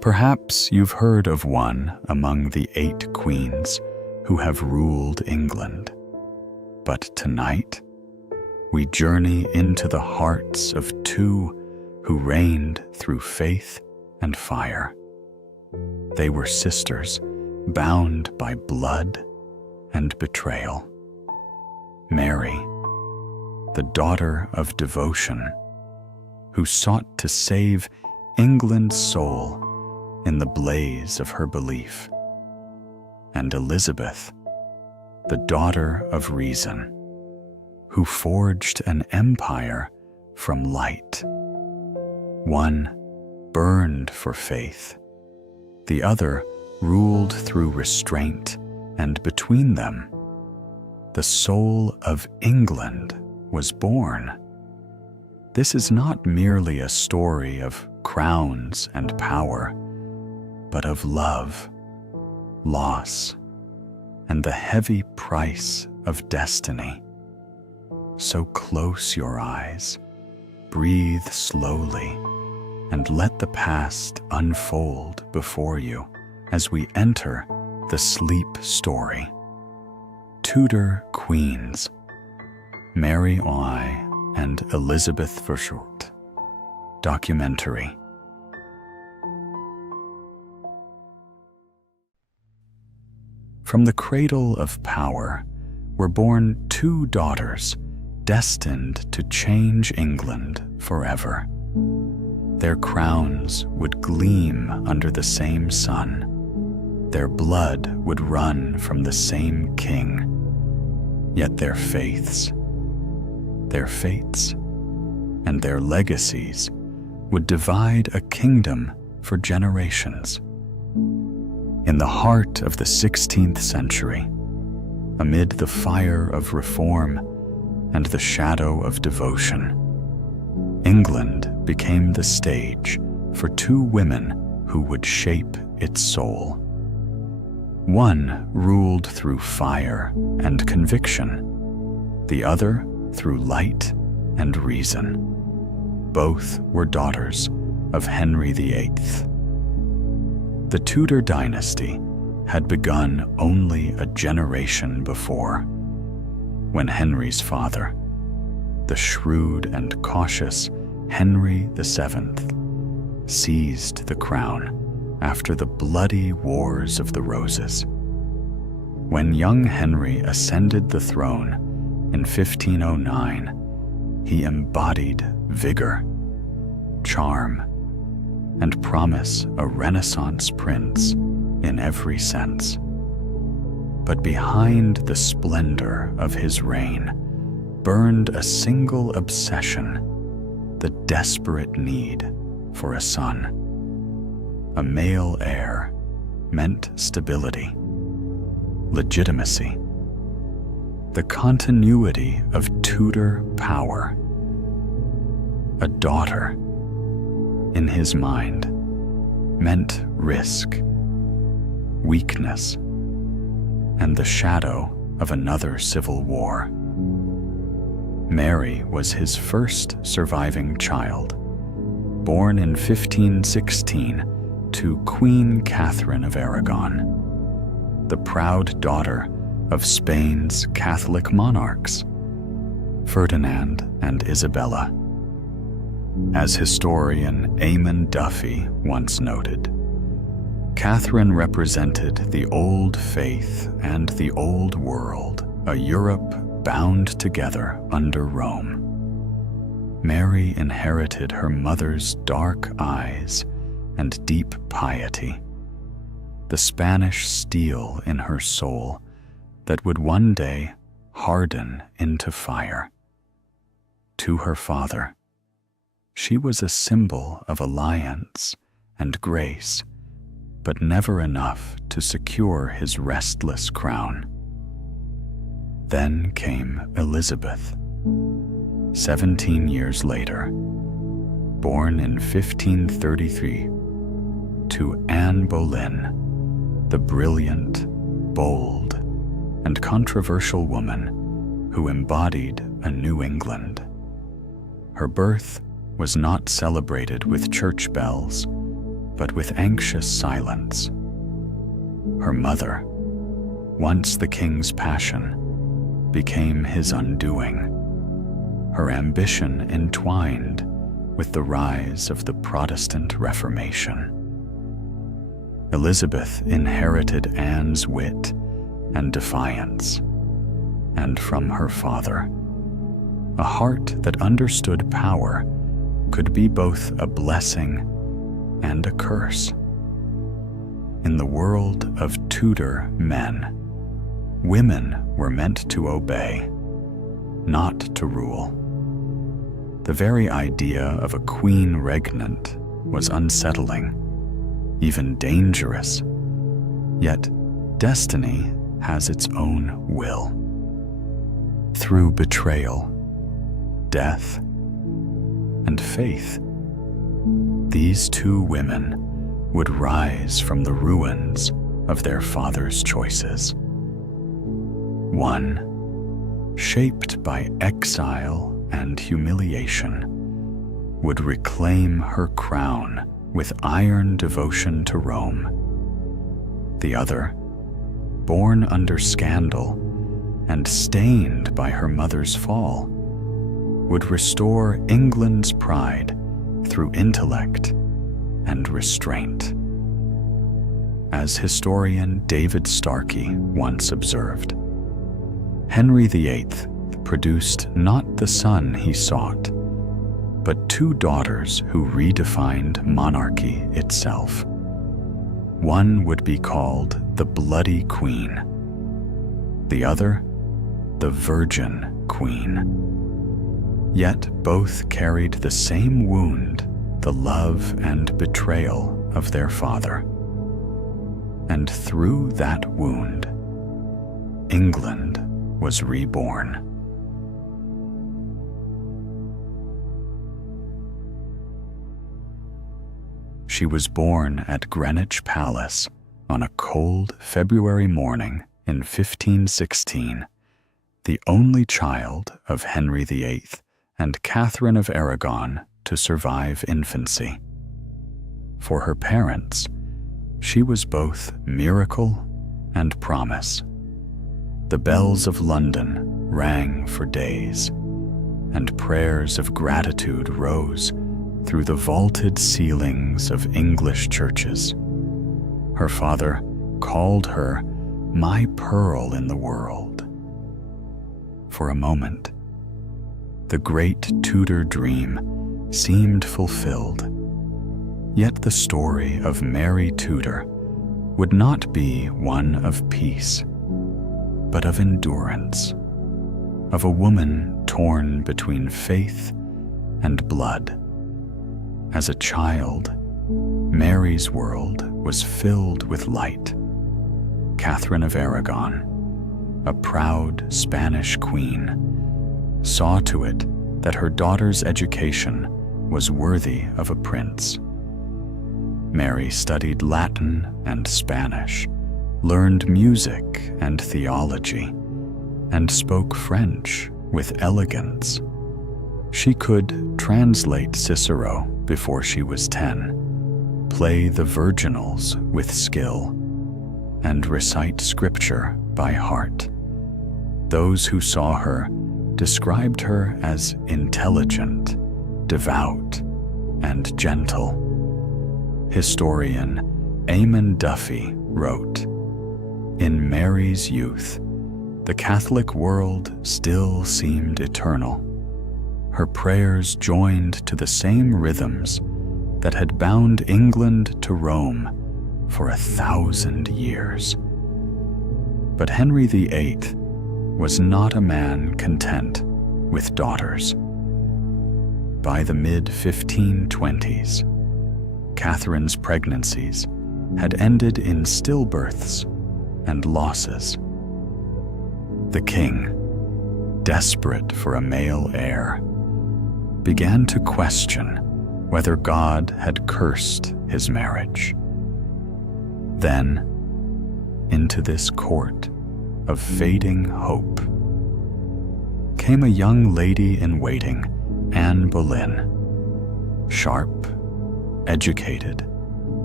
Perhaps you've heard of one among the 8 queens who have ruled England. But tonight, we journey into the hearts of 2 who reigned through faith and fire. They were sisters, bound by blood and betrayal. Mary, the daughter of devotion, who sought to save England's soul in the blaze of her belief. And Elizabeth, the daughter of reason, who forged an empire from light. One burned for faith, the other ruled through restraint, and between them, the soul of England was born. This is not merely a story of crowns and power, but of love, loss, and the heavy price of destiny. So close your eyes, breathe slowly, and let the past unfold before you as we enter the sleep story. Tudor Queens, Mary I and Elizabeth I, documentary. From the cradle of power were born 2 daughters destined to change England forever. Their crowns would gleam under the same sun. Their blood would run from the same king. Yet their fates, and their legacies would divide a kingdom for generations. In the heart of the 16th century, amid the fire of reform and the shadow of devotion, England became the stage for 2 women who would shape its soul. One ruled through fire and conviction, the other through light and reason. Both were daughters of Henry VIII. The Tudor dynasty had begun only a generation before, when Henry's father, the shrewd and cautious Henry VII, seized the crown after the bloody Wars of the Roses. When young Henry ascended the throne in 1509, he embodied vigor, charm, and promise a Renaissance prince in every sense. But behind the splendor of his reign burned a single obsession, the desperate need for a son. A male heir meant stability, legitimacy, the continuity of Tudor power. A daughter, in his mind, meant risk, weakness, and the shadow of another civil war. Mary was his first surviving child, born in 1516 to Queen Catherine of Aragon, the proud daughter of Spain's Catholic monarchs, Ferdinand and Isabella. As historian Eamon Duffy once noted, Catherine represented the old faith and the old world, a Europe bound together under Rome. Mary inherited her mother's dark eyes and deep piety, the Spanish steel in her soul that would one day harden into fire. To her father, she was a symbol of alliance and grace, but never enough to secure his restless crown. Then came Elizabeth, 17 years later, born in 1533, to Anne Boleyn, the brilliant, bold, and controversial woman who embodied a New England. Her birth was not celebrated with church bells, but with anxious silence. Her mother, once the king's passion, became his undoing, her ambition entwined with the rise of the Protestant Reformation. Elizabeth inherited Anne's wit and defiance, and from her father, a heart that understood power could be both a blessing and a curse. In the world of Tudor men, women were meant to obey, not to rule. The very idea of a queen regnant was unsettling, even dangerous. Yet destiny has its own will. Through betrayal, death, and faith, these two women would rise from the ruins of their father's choices. One, shaped by exile and humiliation, would reclaim her crown with iron devotion to Rome. The other, born under scandal and stained by her mother's fall, would restore England's pride through intellect and restraint. As historian David Starkey once observed, Henry VIII produced not the son he sought, but two daughters who redefined monarchy itself. One would be called the Bloody Queen, the other the Virgin Queen. Yet both carried the same wound, the love and betrayal of their father. And through that wound, England was reborn. She was born at Greenwich Palace on a cold February morning in 1516, the only child of Henry VIII and Catherine of Aragon to survive infancy. For her parents, she was both miracle and promise. The bells of London rang for days, and prayers of gratitude rose through the vaulted ceilings of English churches. Her father called her "my pearl in the world." For a moment, the great Tudor dream seemed fulfilled. Yet the story of Mary Tudor would not be one of peace, but of endurance, of a woman torn between faith and blood. As a child, Mary's world was filled with light. Catherine of Aragon, a proud Spanish queen, saw to it that her daughter's education was worthy of a prince. Mary studied Latin and Spanish, learned music and theology, and spoke French with elegance. She could translate Cicero before she was 10, play the virginals with skill, and recite scripture by heart. Those who saw her described her as intelligent, devout, and gentle. Historian Eamon Duffy wrote, "In Mary's youth, the Catholic world still seemed eternal. Her prayers joined to the same rhythms that had bound England to Rome for 1,000 years." But Henry VIII was not a man content with daughters. By the mid-1520s, Catherine's pregnancies had ended in stillbirths and losses. The king, desperate for a male heir, began to question whether God had cursed his marriage. Then, into this court of fading hope, came a young lady-in-waiting, Anne Boleyn, sharp, educated,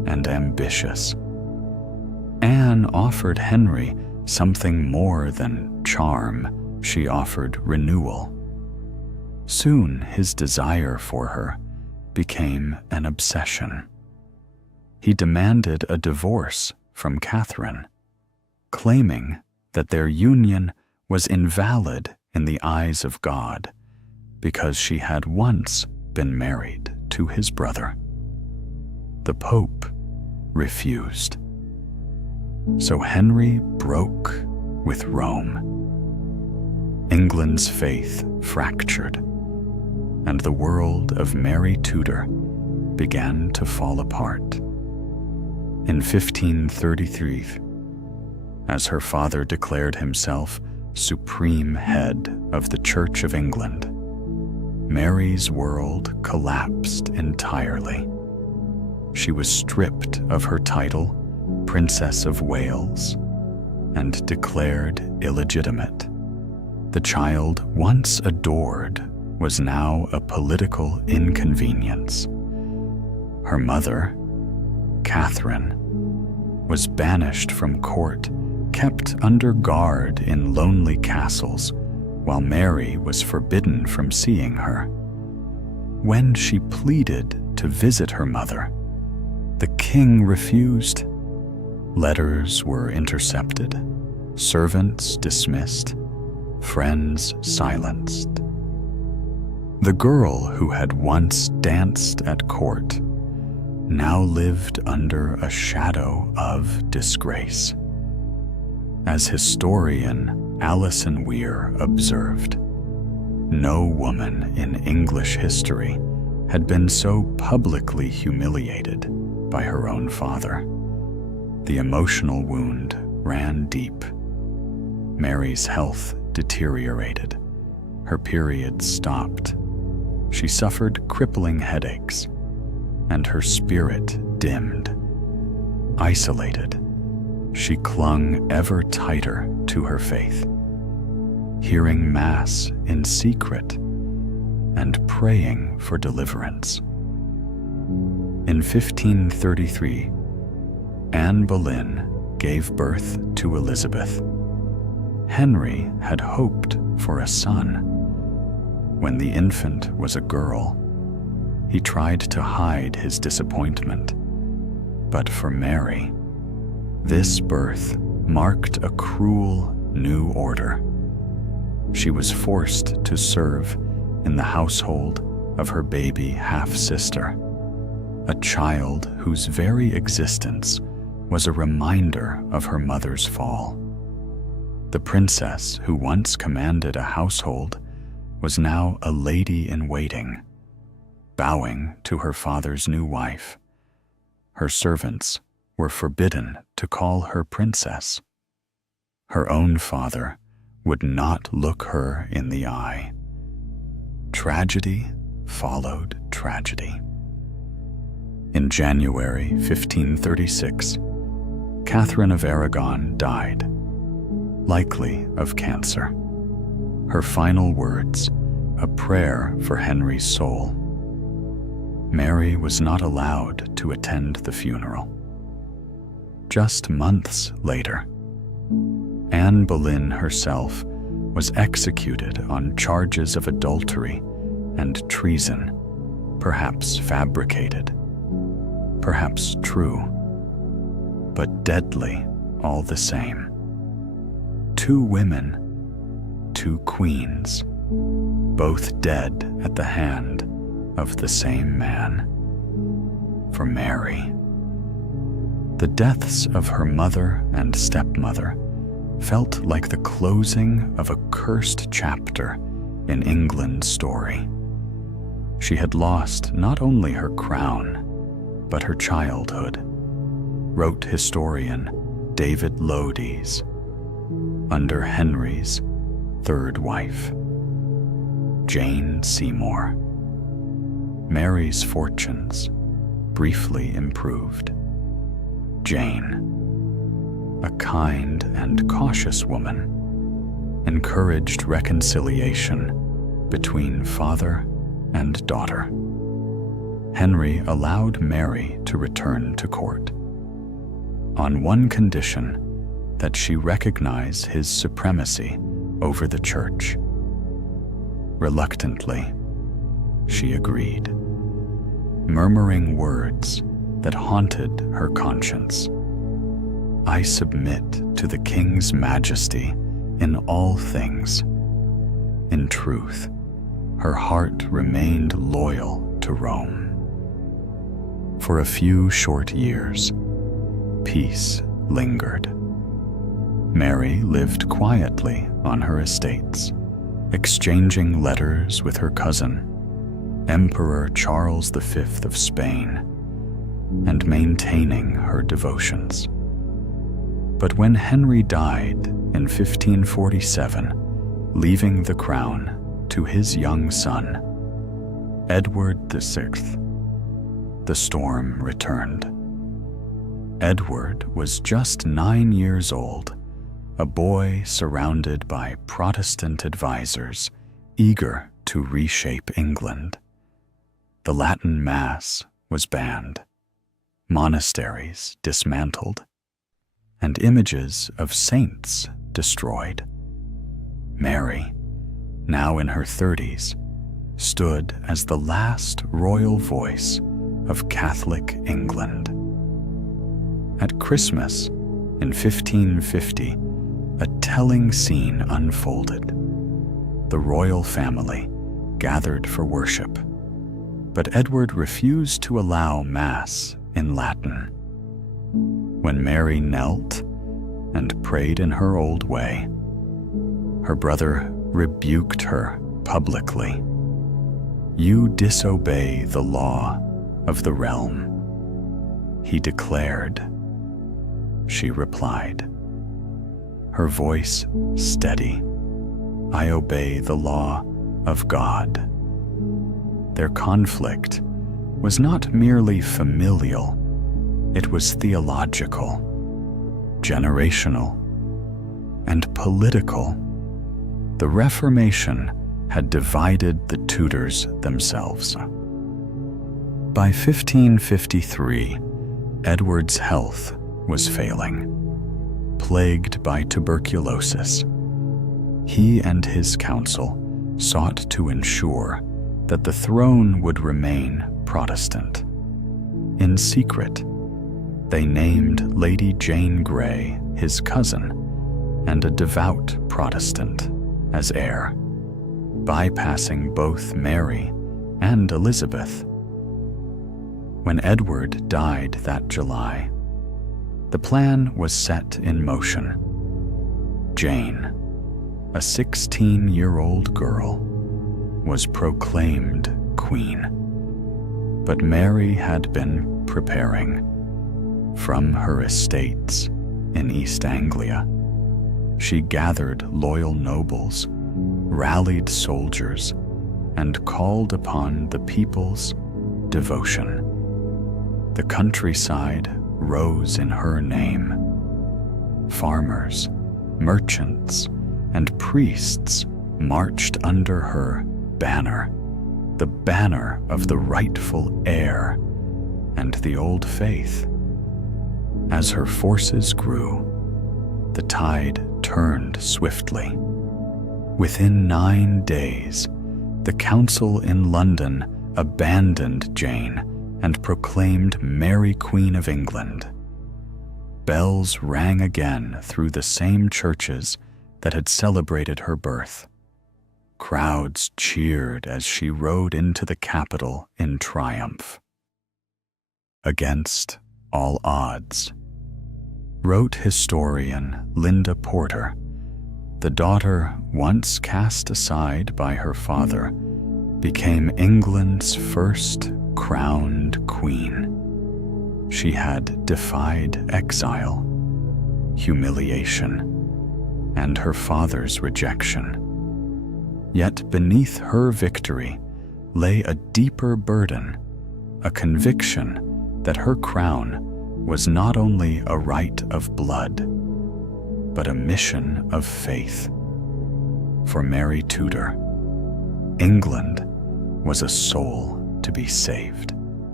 and ambitious. Anne offered Henry something more than charm. She offered renewal. Soon his desire for her became an obsession. He demanded a divorce from Catherine, claiming that their union was invalid in the eyes of God because she had once been married to his brother. The Pope refused. So Henry broke with Rome. England's faith fractured, and the world of Mary Tudor began to fall apart. In 1533, as her father declared himself supreme head of the Church of England, Mary's world collapsed entirely. She was stripped of her title, Princess of Wales, and declared illegitimate. The child once adored was now a political inconvenience. Her mother, Catherine, was banished from court, kept under guard in lonely castles, while Mary was forbidden from seeing her. When she pleaded to visit her mother, the king refused. Letters were intercepted, servants dismissed, friends silenced. The girl who had once danced at court now lived under a shadow of disgrace. As historian Alison Weir observed, no woman in English history had been so publicly humiliated by her own father. The emotional wound ran deep. Mary's health deteriorated. Her periods stopped. She suffered crippling headaches, and her spirit dimmed. Isolated, she clung ever tighter to her faith, hearing Mass in secret and praying for deliverance. In 1533, Anne Boleyn gave birth to Elizabeth. Henry had hoped for a son. When the infant was a girl, he tried to hide his disappointment. But for Mary, this birth marked a cruel new order. She was forced to serve in the household of her baby half-sister, a child whose very existence was a reminder of her mother's fall. The princess who once commanded a household was now a lady-in-waiting, bowing to her father's new wife. Her servants were forbidden to call her princess. Her own father would not look her in the eye. Tragedy followed tragedy. In January 1536, Catherine of Aragon died, likely of cancer. Her final words, a prayer for Henry's soul. Mary was not allowed to attend the funeral. Just months later, Anne Boleyn herself was executed on charges of adultery and treason, perhaps fabricated, perhaps true, but deadly all the same. 2 women, 2 queens, both dead at the hand of the same man. For Mary, the deaths of her mother and stepmother felt like the closing of a cursed chapter in England's story. She had lost not only her crown, but her childhood, wrote historian David Lodies, under Henry's 3rd wife, Jane Seymour. Mary's fortunes briefly improved. Jane, a kind and cautious woman, encouraged reconciliation between father and daughter. Henry allowed Mary to return to court, on one condition: that she recognize his supremacy over the church. Reluctantly, she agreed, murmuring words that haunted her conscience. "I submit to the king's majesty in all things." In truth, her heart remained loyal to Rome. For a few short years, peace lingered. Mary lived quietly on her estates, exchanging letters with her cousin, Emperor Charles V of Spain, and maintaining her devotions. But when Henry died in 1547, leaving the crown to his young son, Edward VI, the storm returned. Edward was just 9 years old, a boy surrounded by Protestant advisors eager to reshape England. The Latin Mass was banned, monasteries dismantled, and images of saints destroyed. Mary, now in her 30s, stood as the last royal voice of Catholic England. At Christmas in 1550, a telling scene unfolded. The royal family gathered for worship, but Edward refused to allow Mass in Latin. When Mary knelt and prayed in her old way, her brother rebuked her publicly. "You disobey the law of the realm," he declared. She replied, her voice steady, "I obey the law of God." Their conflict was not merely familial, it was theological, generational, and political. The Reformation had divided the Tudors themselves. By 1553, Edward's health was failing, plagued by tuberculosis. He and his council sought to ensure that the throne would remain Protestant. In secret, they named Lady Jane Grey, his cousin, and a devout Protestant, as heir, bypassing both Mary and Elizabeth. When Edward died that July, the plan was set in motion. Jane, a 16-year-old girl, was proclaimed queen. But Mary had been preparing. From her estates in East Anglia, she gathered loyal nobles, rallied soldiers, and called upon the people's devotion. The countryside rose in her name. Farmers, merchants, and priests marched under her banner, the banner of the rightful heir and the old faith. As her forces grew, the tide turned swiftly. Within 9 days, the council in London abandoned Jane and proclaimed Mary Queen of England. Bells rang again through the same churches that had celebrated her birth. Crowds cheered as she rode into the capital in triumph. Against all odds, wrote historian Linda Porter, the daughter once cast aside by her father became England's first crowned queen. She had defied exile, humiliation, and her father's rejection. Yet beneath her victory lay a deeper burden, a conviction that her crown was not only a right of blood, but a mission of faith. For Mary Tudor, England was a soul to be saved.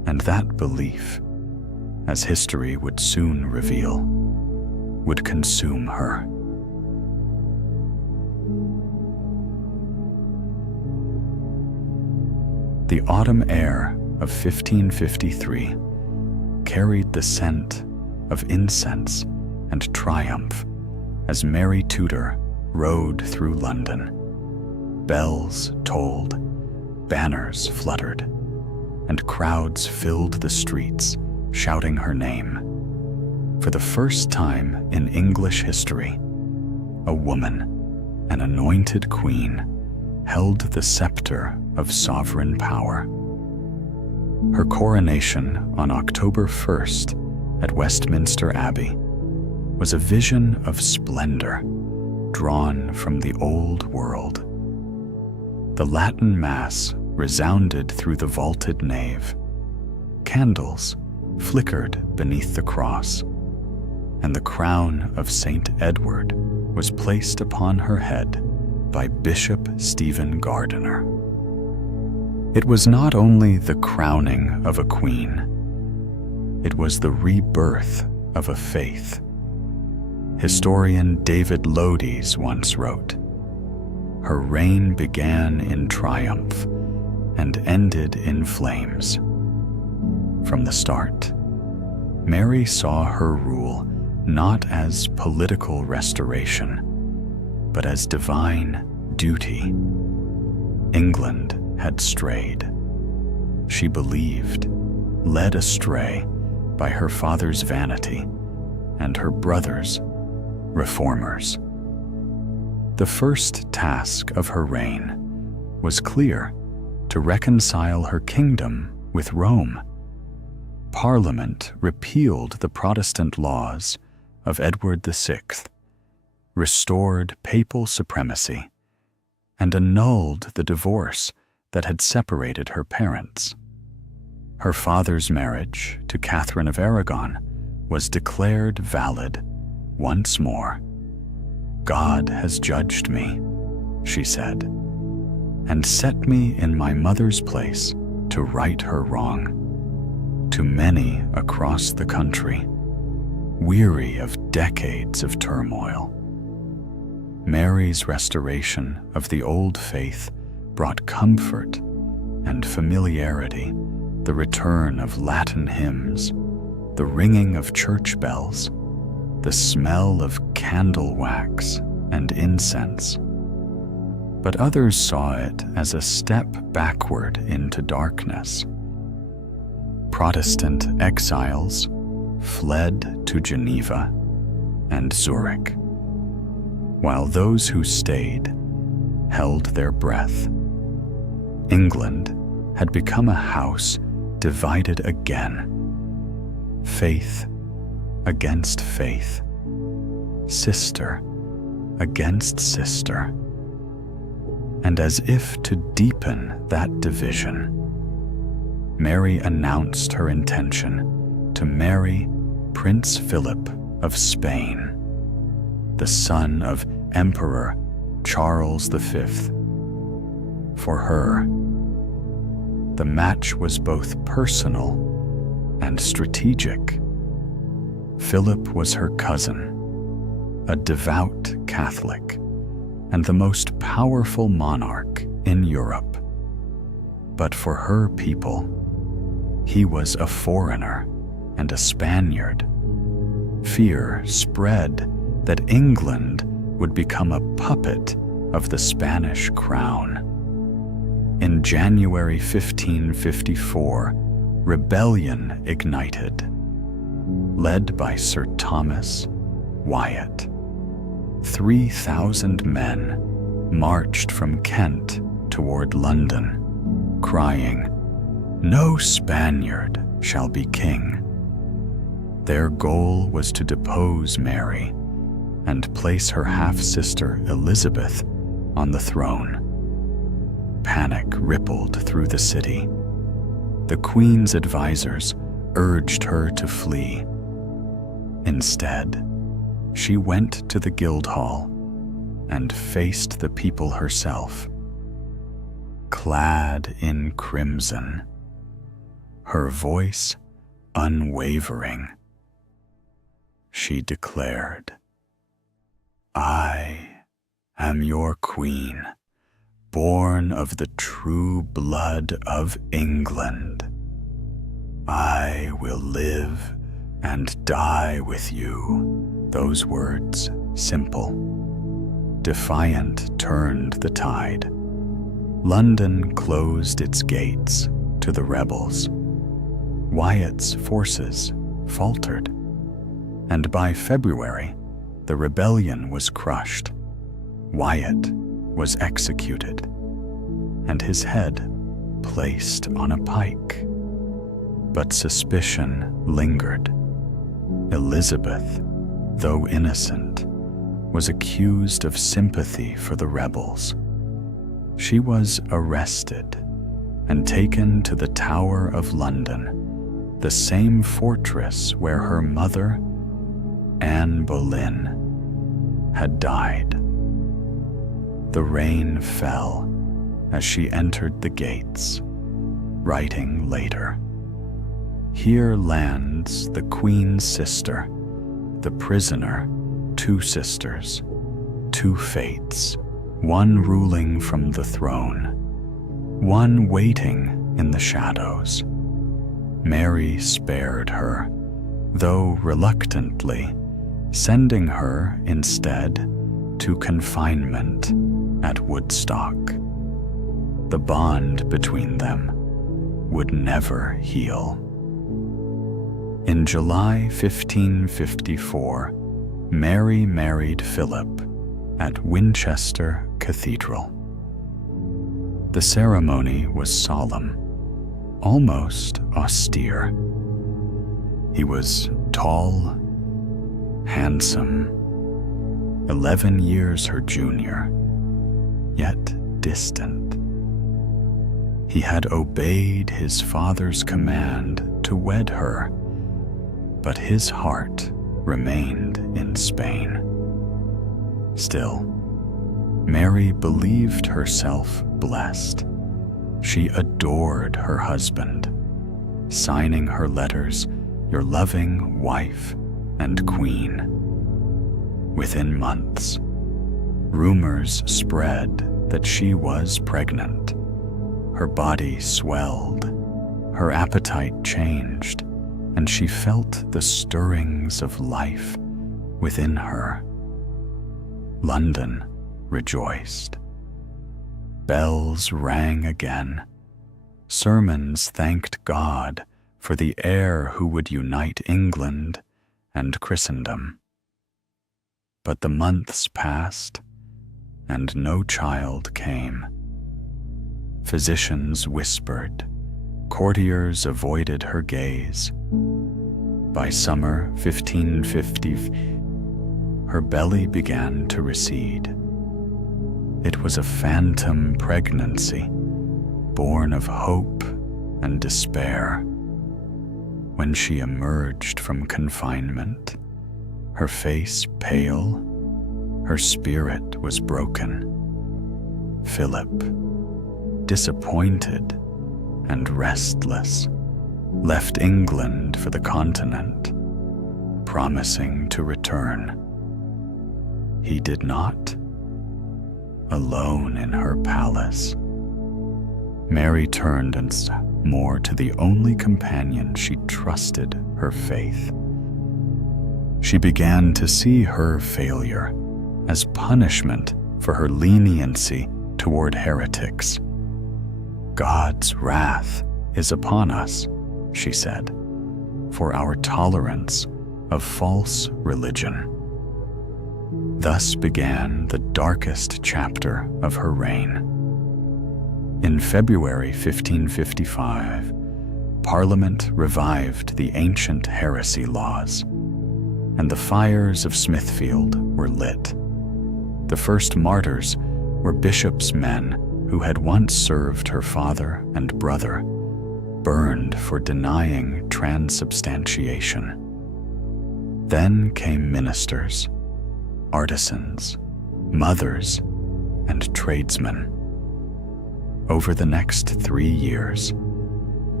And that belief, as history would soon reveal, would consume her. The autumn air of 1553 carried the scent of incense and triumph as Mary Tudor rode through London. Bells tolled, banners fluttered, and crowds filled the streets, shouting her name. For the first time in English history, a woman, an anointed queen, held the scepter of sovereign power. Her coronation on October 1st at Westminster Abbey was a vision of splendor drawn from the old world. The Latin Mass resounded through the vaulted nave. Candles flickered beneath the cross, and the crown of St. Edward was placed upon her head by Bishop Stephen Gardiner. It was not only the crowning of a queen, it was the rebirth of a faith. Historian David Lodies once wrote, "Her reign began in triumph and ended in flames." From the start, Mary saw her rule not as political restoration, but as divine duty. England had strayed. She believed, led astray by her father's vanity and her brother's reformers. The first task of her reign was clear: to reconcile her kingdom with Rome. Parliament repealed the Protestant laws of Edward VI, restored papal supremacy, and annulled the divorce that had separated her parents. Her father's marriage to Catherine of Aragon was declared valid once more. "God has judged me," she said, "and set me in my mother's place to right her wrong." To many across the country, weary of decades of turmoil, Mary's restoration of the old faith brought comfort and familiarity, the return of Latin hymns, the ringing of church bells, the smell of candle wax and incense. But others saw it as a step backward into darkness. Protestant exiles fled to Geneva and Zurich, while those who stayed held their breath. England had become a house divided again. Faith against faith, sister against sister. And as if to deepen that division, Mary announced her intention to marry Prince Philip of Spain, the son of Emperor Charles V. For her, the match was both personal and strategic. Philip was her cousin, a devout Catholic, and the most powerful monarch in Europe. But for her people, he was a foreigner and a Spaniard. Fear spread that England would become a puppet of the Spanish crown. In January 1554, rebellion ignited, led by Sir Thomas Wyatt. 3,000 men marched from Kent toward London, crying, "No Spaniard shall be king." Their goal was to depose Mary and place her half-sister Elizabeth on the throne. Panic rippled through the city. The Queen's advisors urged her to flee. Instead, she went to the Guildhall and faced the people herself. Clad in crimson, her voice unwavering. She declared, "I am your queen, born of the true blood of England. I will live and die with you." Those words, simple, defiant, turned the tide. London closed its gates to the rebels. Wyatt's forces faltered, and by February, the rebellion was crushed. Wyatt was executed, and his head placed on a pike. But suspicion lingered. Elizabeth, though innocent, was accused of sympathy for the rebels. She was arrested and taken to the Tower of London, the same fortress where her mother, Anne Boleyn, had died. The rain fell as she entered the gates, writing later, "Here lands the Queen's sister, the prisoner, two sisters, two fates, one ruling from the throne, one waiting in the shadows. Mary spared her, though reluctantly, sending her instead to confinement at Woodstock. The bond between them would never heal." In July 1554, Mary married Philip at Winchester Cathedral. The ceremony was solemn, almost austere. He was tall, handsome, 11 years her junior, yet distant. He had obeyed his father's command to wed her, but his heart remained in Spain. Still, Mary believed herself blessed. She adored her husband, signing her letters, "Your loving wife and queen." Within months, rumors spread that she was pregnant. Her body swelled, her appetite changed, and she felt the stirrings of life within her. London rejoiced. Bells rang again. Sermons thanked God for the heir who would unite England and Christendom. But the months passed, and no child came. Physicians whispered, courtiers avoided her gaze. By summer 1550, her belly began to recede. It was a phantom pregnancy, born of hope and despair. When she emerged from confinement, her face pale, her spirit was broken. Philip, disappointed and restless, left England for the continent, promising to return. He did not. Alone in her palace, Mary turned and more to the only companion she trusted, her faith. She began to see her failure as punishment for her leniency toward heretics. "God's wrath is upon us," she said, "for our tolerance of false religion." Thus began the darkest chapter of her reign. In February 1555, Parliament revived the ancient heresy laws, and the fires of Smithfield were lit. The first martyrs were bishops' men who had once served her father and brother, burned for denying transubstantiation. Then came ministers, artisans, mothers, and tradesmen. Over the next 3 years,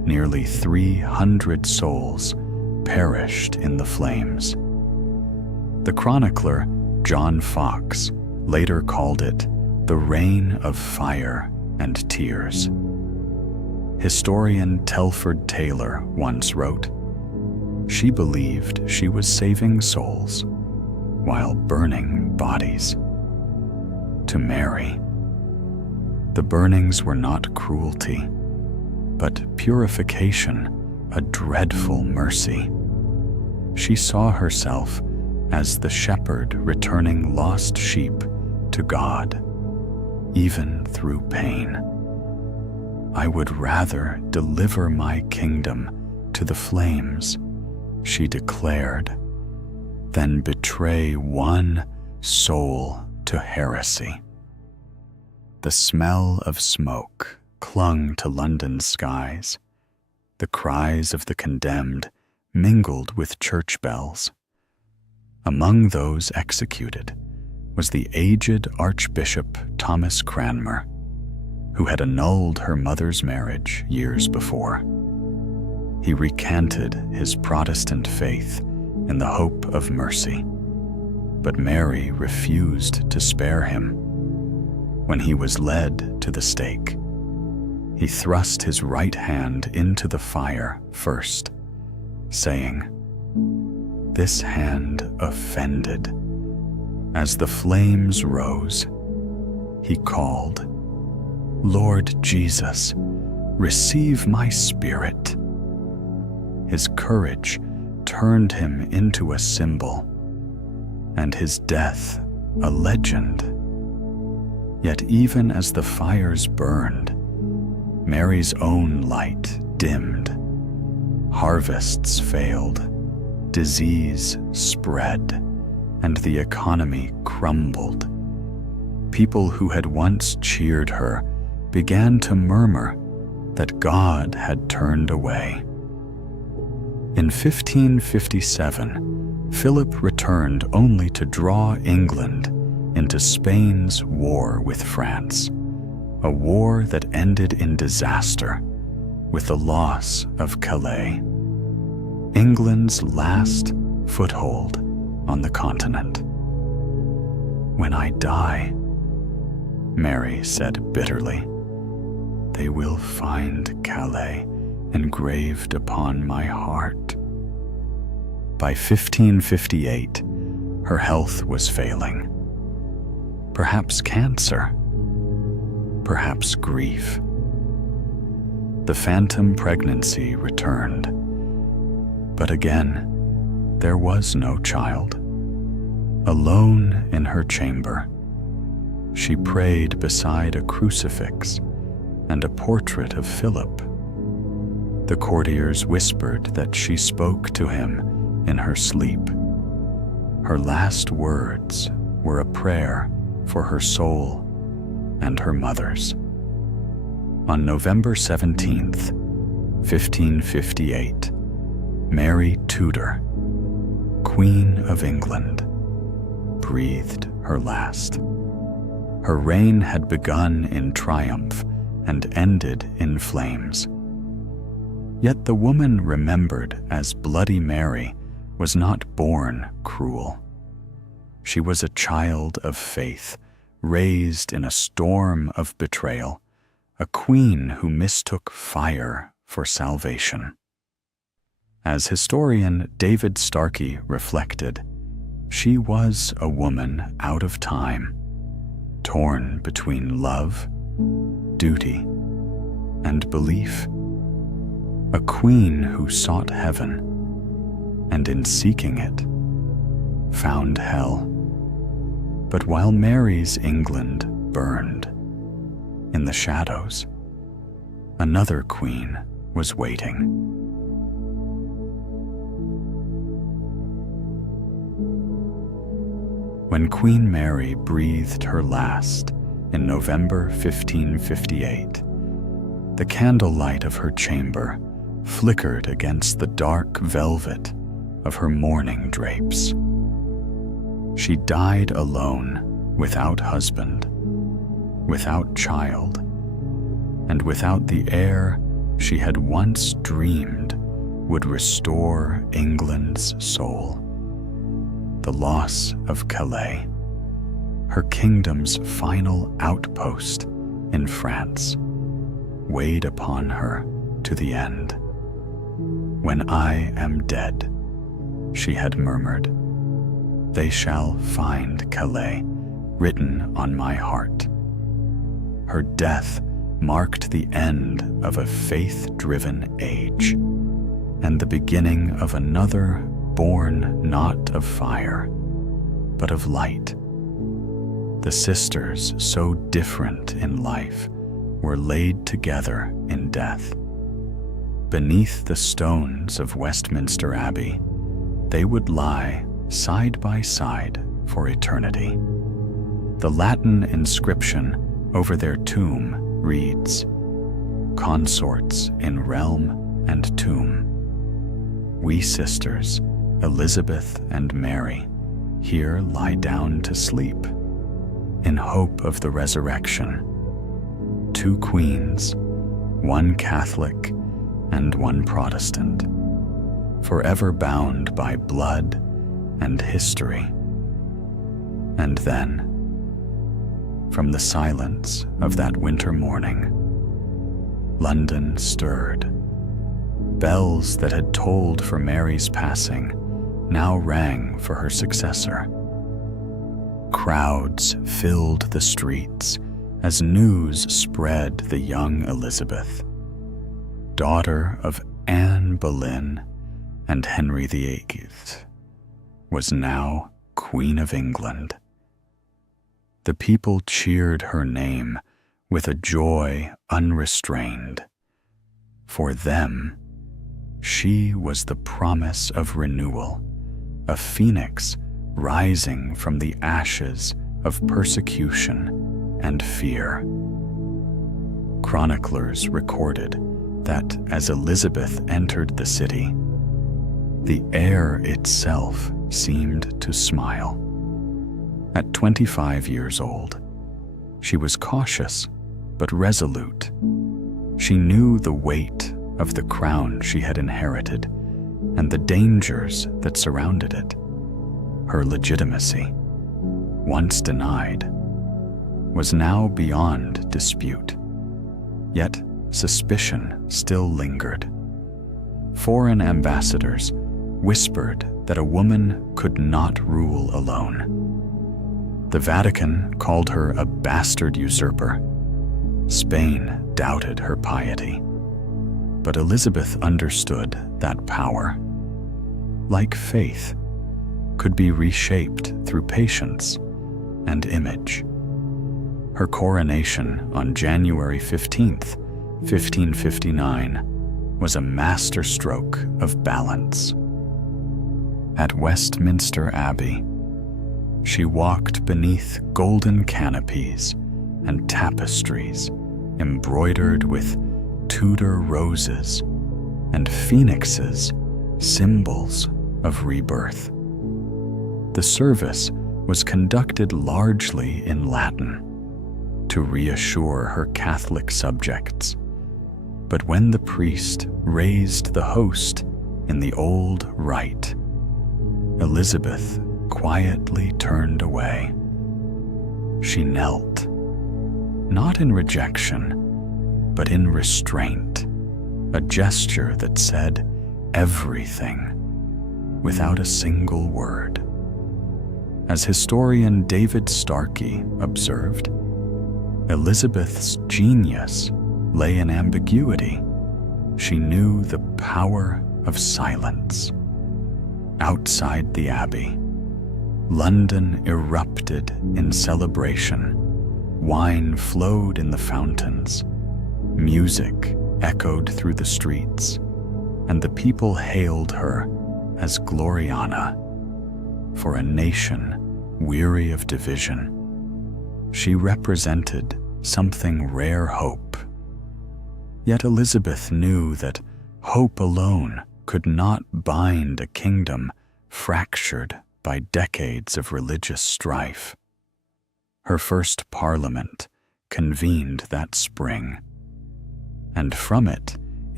nearly 300 souls perished in the flames. The chronicler John Fox later called it the Reign of Fire and Tears. Historian Telford Taylor once wrote, "She believed she was saving souls while burning bodies." To Mary, the burnings were not cruelty, but purification, a dreadful mercy. She saw herself as the shepherd returning lost sheep to God, even through pain. "I would rather deliver my kingdom to the flames," she declared, "than betray one soul to heresy." The smell of smoke clung to London's skies. The cries of the condemned mingled with church bells. Among those executed was the aged Archbishop Thomas Cranmer, who had annulled her mother's marriage years before. He recanted his Protestant faith in the hope of mercy, but Mary refused to spare him. When he was led to the stake, he thrust his right hand into the fire first, saying, "This hand offended." As the flames rose, he called, "Lord Jesus, receive my spirit." His courage turned him into a symbol, and his death a legend. Yet even as the fires burned, Mary's own light dimmed. Harvests failed, disease spread, and the economy crumbled. People who had once cheered her began to murmur that God had turned away. In 1557, Philip returned only to draw England into Spain's war with France, a war that ended in disaster with the loss of Calais, England's last foothold on the continent. "When I die," Mary said bitterly, "they will find Calais engraved upon my heart." By 1558, her health was failing. Perhaps cancer, perhaps grief. The phantom pregnancy returned, but again, there was no child. Alone in her chamber, she prayed beside a crucifix and a portrait of Philip. The courtiers whispered that she spoke to him in her sleep. Her last words were a prayer for her soul and her mother's. On November 17th, 1558, Mary Tudor, Queen of England, breathed her last. Her reign had begun in triumph and ended in flames. Yet the woman remembered as Bloody Mary was not born cruel. She was a child of faith, raised in a storm of betrayal, a queen who mistook fire for salvation. As historian David Starkey reflected, she was a woman out of time, torn between love, duty, and belief. A queen who sought heaven, and in seeking it, found hell. But while Mary's England burned, in the shadows, another queen was waiting. When Queen Mary breathed her last in November 1558, the candlelight of her chamber flickered against the dark velvet of her mourning drapes. She died alone, without husband, without child, and without the heir she had once dreamed would restore England's soul. The loss of Calais, her kingdom's final outpost in France, weighed upon her to the end. "When I am dead," she had murmured, "they shall find Calais written on my heart." Her death marked the end of a faith-driven age and the beginning of another born not of fire, but of light. The sisters, so different in life, were laid together in death. Beneath the stones of Westminster Abbey, they would lie side by side for eternity. The Latin inscription over their tomb reads, "Consorts in realm and tomb. We sisters, Elizabeth and Mary, here lie down to sleep, in hope of the resurrection. Two queens, one Catholic and one Protestant, forever bound by blood and history." And then, from the silence of that winter morning, London stirred. Bells that had tolled for Mary's passing now rang for her successor. Crowds filled the streets as news spread the young Elizabeth, daughter of Anne Boleyn and Henry VIII, was now Queen of England. The people cheered her name with a joy unrestrained. For them, she was the promise of renewal, a phoenix rising from the ashes of persecution and fear. Chroniclers recorded that as Elizabeth entered the city, the air itself seemed to smile. At 25 years old, she was cautious but resolute. She knew the weight of the crown she had inherited and the dangers that surrounded it. Her legitimacy, once denied, was now beyond dispute. Yet suspicion still lingered. Foreign ambassadors whispered that a woman could not rule alone. The Vatican called her a bastard usurper. Spain doubted her piety. But Elizabeth understood that power, like faith, could be reshaped through patience and image. Her coronation on January 15th, 1559, was a masterstroke of balance. At Westminster Abbey, she walked beneath golden canopies and tapestries embroidered with Tudor roses and phoenixes, symbols of rebirth. The service was conducted largely in Latin to reassure her Catholic subjects. But when the priest raised the host in the old rite, Elizabeth quietly turned away. She knelt, not in rejection, but in restraint, a gesture that said everything without a single word. As historian David Starkey observed, Elizabeth's genius lay in ambiguity. She knew the power of silence. Outside the Abbey, London erupted in celebration. Wine flowed in the fountains. Music echoed through the streets, and the people hailed her as Gloriana. For a nation weary of division, she represented something rare hope. Yet Elizabeth knew that hope alone could not bind a kingdom fractured by decades of religious strife. Her first parliament convened that spring, and from it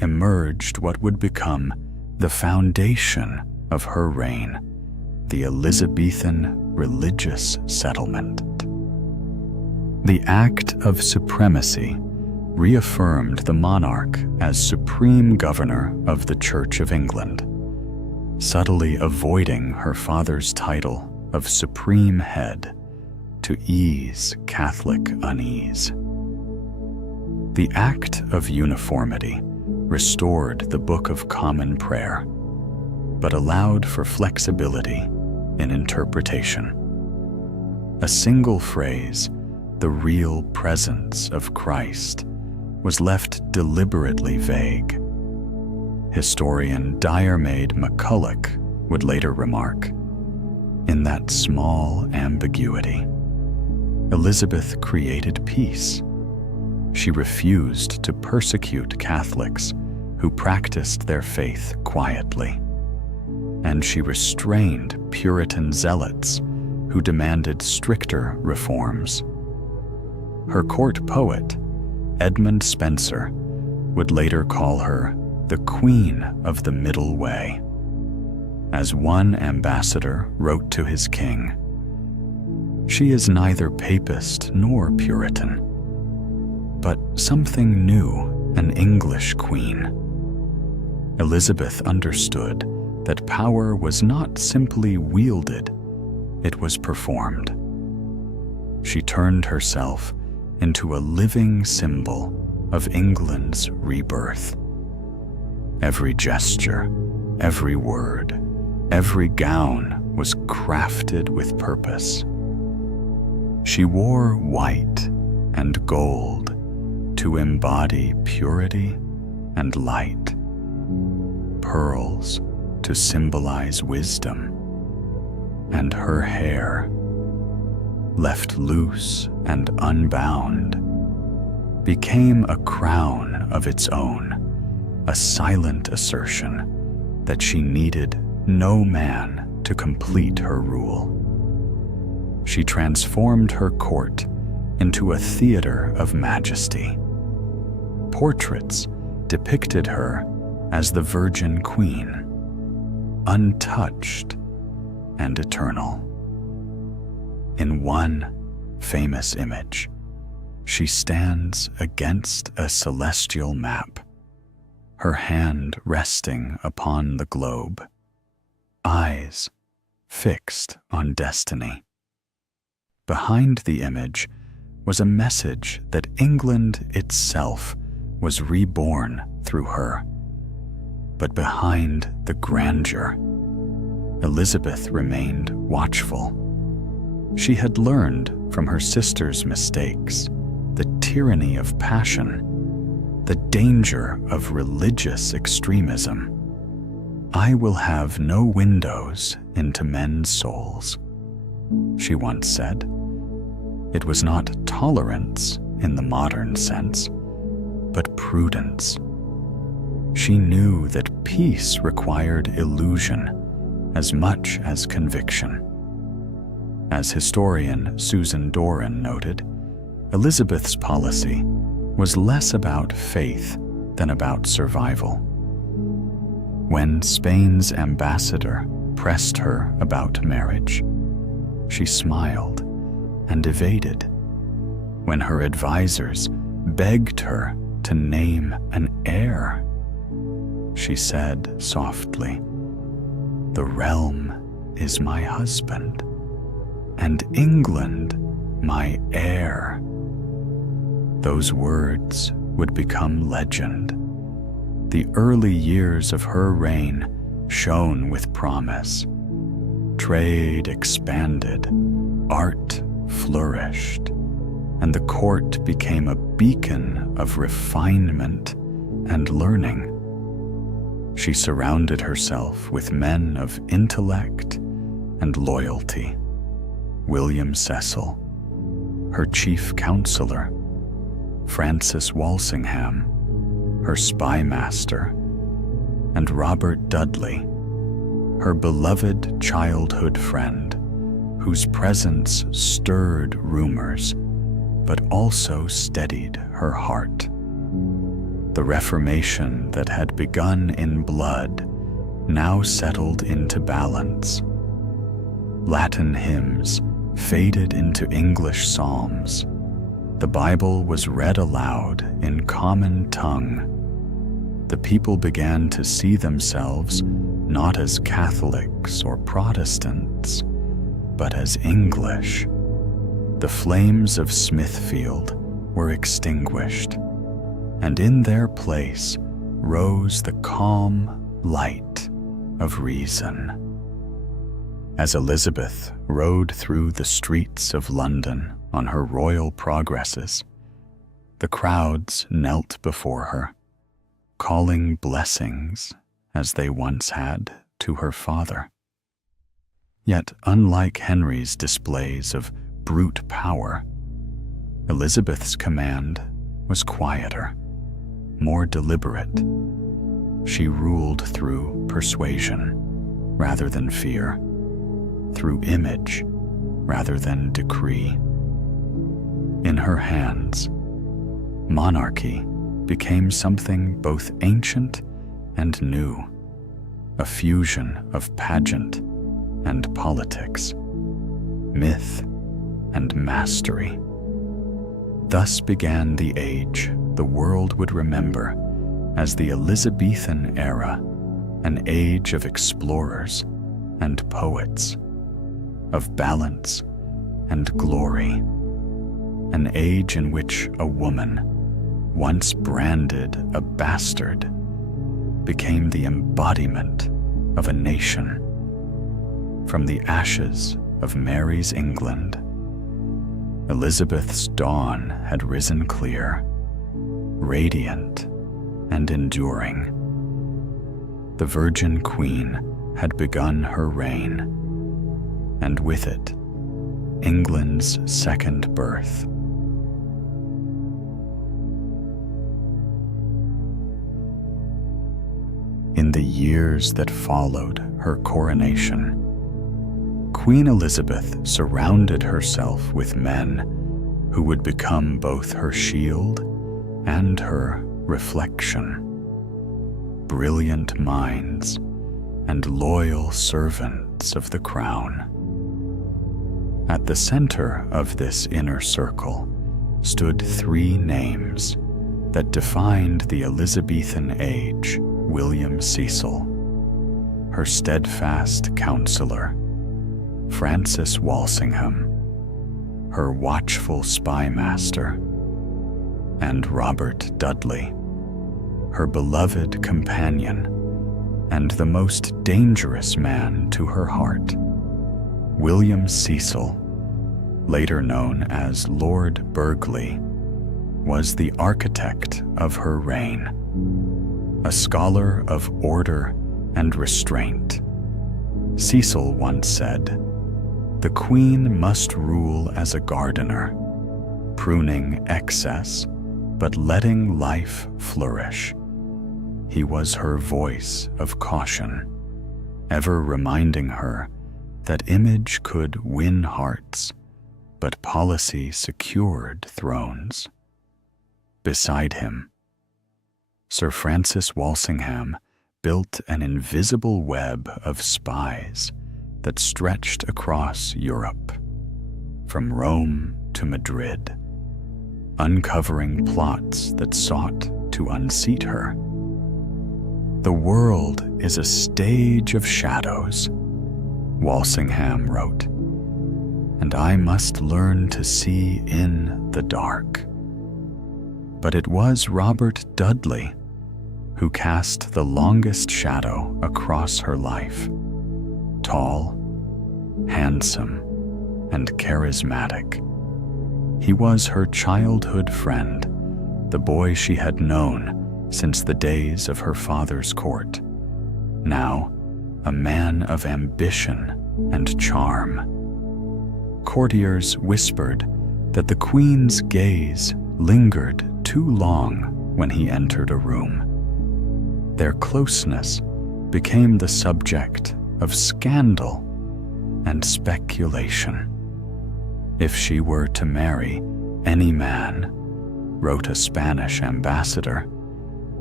emerged what would become the foundation of her reign, the Elizabethan religious settlement. The Act of Supremacy reaffirmed the monarch as supreme governor of the Church of England, subtly avoiding her father's title of supreme head to ease Catholic unease. The Act of Uniformity restored the Book of Common Prayer, but allowed for flexibility in interpretation. A single phrase, the real presence of Christ, was left deliberately vague. Historian Diarmaid MacCulloch would later remark, "In that small ambiguity, Elizabeth created peace. She refused to persecute Catholics who practiced their faith quietly, and she restrained Puritan zealots who demanded stricter reforms." Her court poet, Edmund Spenser, would later call her the Queen of the Middle Way. As one ambassador wrote to his king, "She is neither papist nor Puritan, but something new, an English queen." Elizabeth understood that power was not simply wielded, it was performed. She turned herself into a living symbol of England's rebirth. Every gesture, every word, every gown was crafted with purpose. She wore white and gold to embody purity and light, pearls to symbolize wisdom, and her hair, left loose and unbound, became a crown of its own, a silent assertion that she needed no man to complete her rule. She transformed her court into a theater of majesty. Portraits depicted her as the Virgin Queen, untouched and eternal. In one famous image, she stands against a celestial map, her hand resting upon the globe, eyes fixed on destiny. Behind the image was a message that England itself was reborn through her. But behind the grandeur, Elizabeth remained watchful. She had learned from her sister's mistakes the tyranny of passion, the danger of religious extremism. "I will have no windows into men's souls," she once said. It was not tolerance in the modern sense, but prudence. She knew that peace required illusion as much as conviction. As historian Susan Doran noted, Elizabeth's policy was less about faith than about survival. When Spain's ambassador pressed her about marriage, she smiled and evaded. When her advisors begged her to name an heir, she said softly, "The realm is my husband, and England my heir." Those words would become legend. The early years of her reign shone with promise. Trade expanded, art flourished, and the court became a beacon of refinement and learning. She surrounded herself with men of intellect and loyalty. William Cecil, her chief counselor, Francis Walsingham, her spy master, and Robert Dudley, her beloved childhood friend, whose presence stirred rumors, but also steadied her heart. The Reformation that had begun in blood now settled into balance. Latin hymns faded into English psalms. The Bible was read aloud in common tongue. The people began to see themselves not as Catholics or Protestants, but as English. The flames of Smithfield were extinguished, and in their place rose the calm light of reason. As Elizabeth rode through the streets of London on her royal progresses, the crowds knelt before her, calling blessings as they once had to her father. Yet, unlike Henry's displays of brute power, Elizabeth's command was quieter, more deliberate. She ruled through persuasion rather than fear, through image rather than decree. In her hands, monarchy became something both ancient and new, a fusion of pageant and politics, myth and mastery. Thus began the age the world would remember as the Elizabethan era, an age of explorers and poets, of balance and glory, an age in which a woman, once branded a bastard, became the embodiment of a nation. From the ashes of Mary's England, Elizabeth's dawn had risen clear, radiant and enduring. The Virgin Queen had begun her reign, and with it, England's second birth. In the years that followed her coronation, Queen Elizabeth surrounded herself with men who would become both her shield and her reflection. Brilliant minds and loyal servants of the crown. At the center of this inner circle stood three names that defined the Elizabethan age: William Cecil, her steadfast counselor; Francis Walsingham, her watchful spymaster; and Robert Dudley, her beloved companion and the most dangerous man to her heart. William Cecil, later known as Lord Burghley, was the architect of her reign, a scholar of order and restraint. Cecil once said, "The Queen must rule as a gardener, pruning excess, but letting life flourish." He was her voice of caution, ever reminding her that image could win hearts, but policy secured thrones. Beside him, Sir Francis Walsingham built an invisible web of spies that stretched across Europe, from Rome to Madrid, uncovering plots that sought to unseat her. "The world is a stage of shadows," Walsingham wrote, "and I must learn to see in the dark." But it was Robert Dudley who cast the longest shadow across her life. Tall, handsome, and charismatic, he was her childhood friend, the boy she had known since the days of her father's court, now a man of ambition and charm. Courtiers whispered that the Queen's gaze lingered too long when he entered a room. Their closeness became the subject of scandal and speculation. If she were to marry any man, wrote a Spanish ambassador,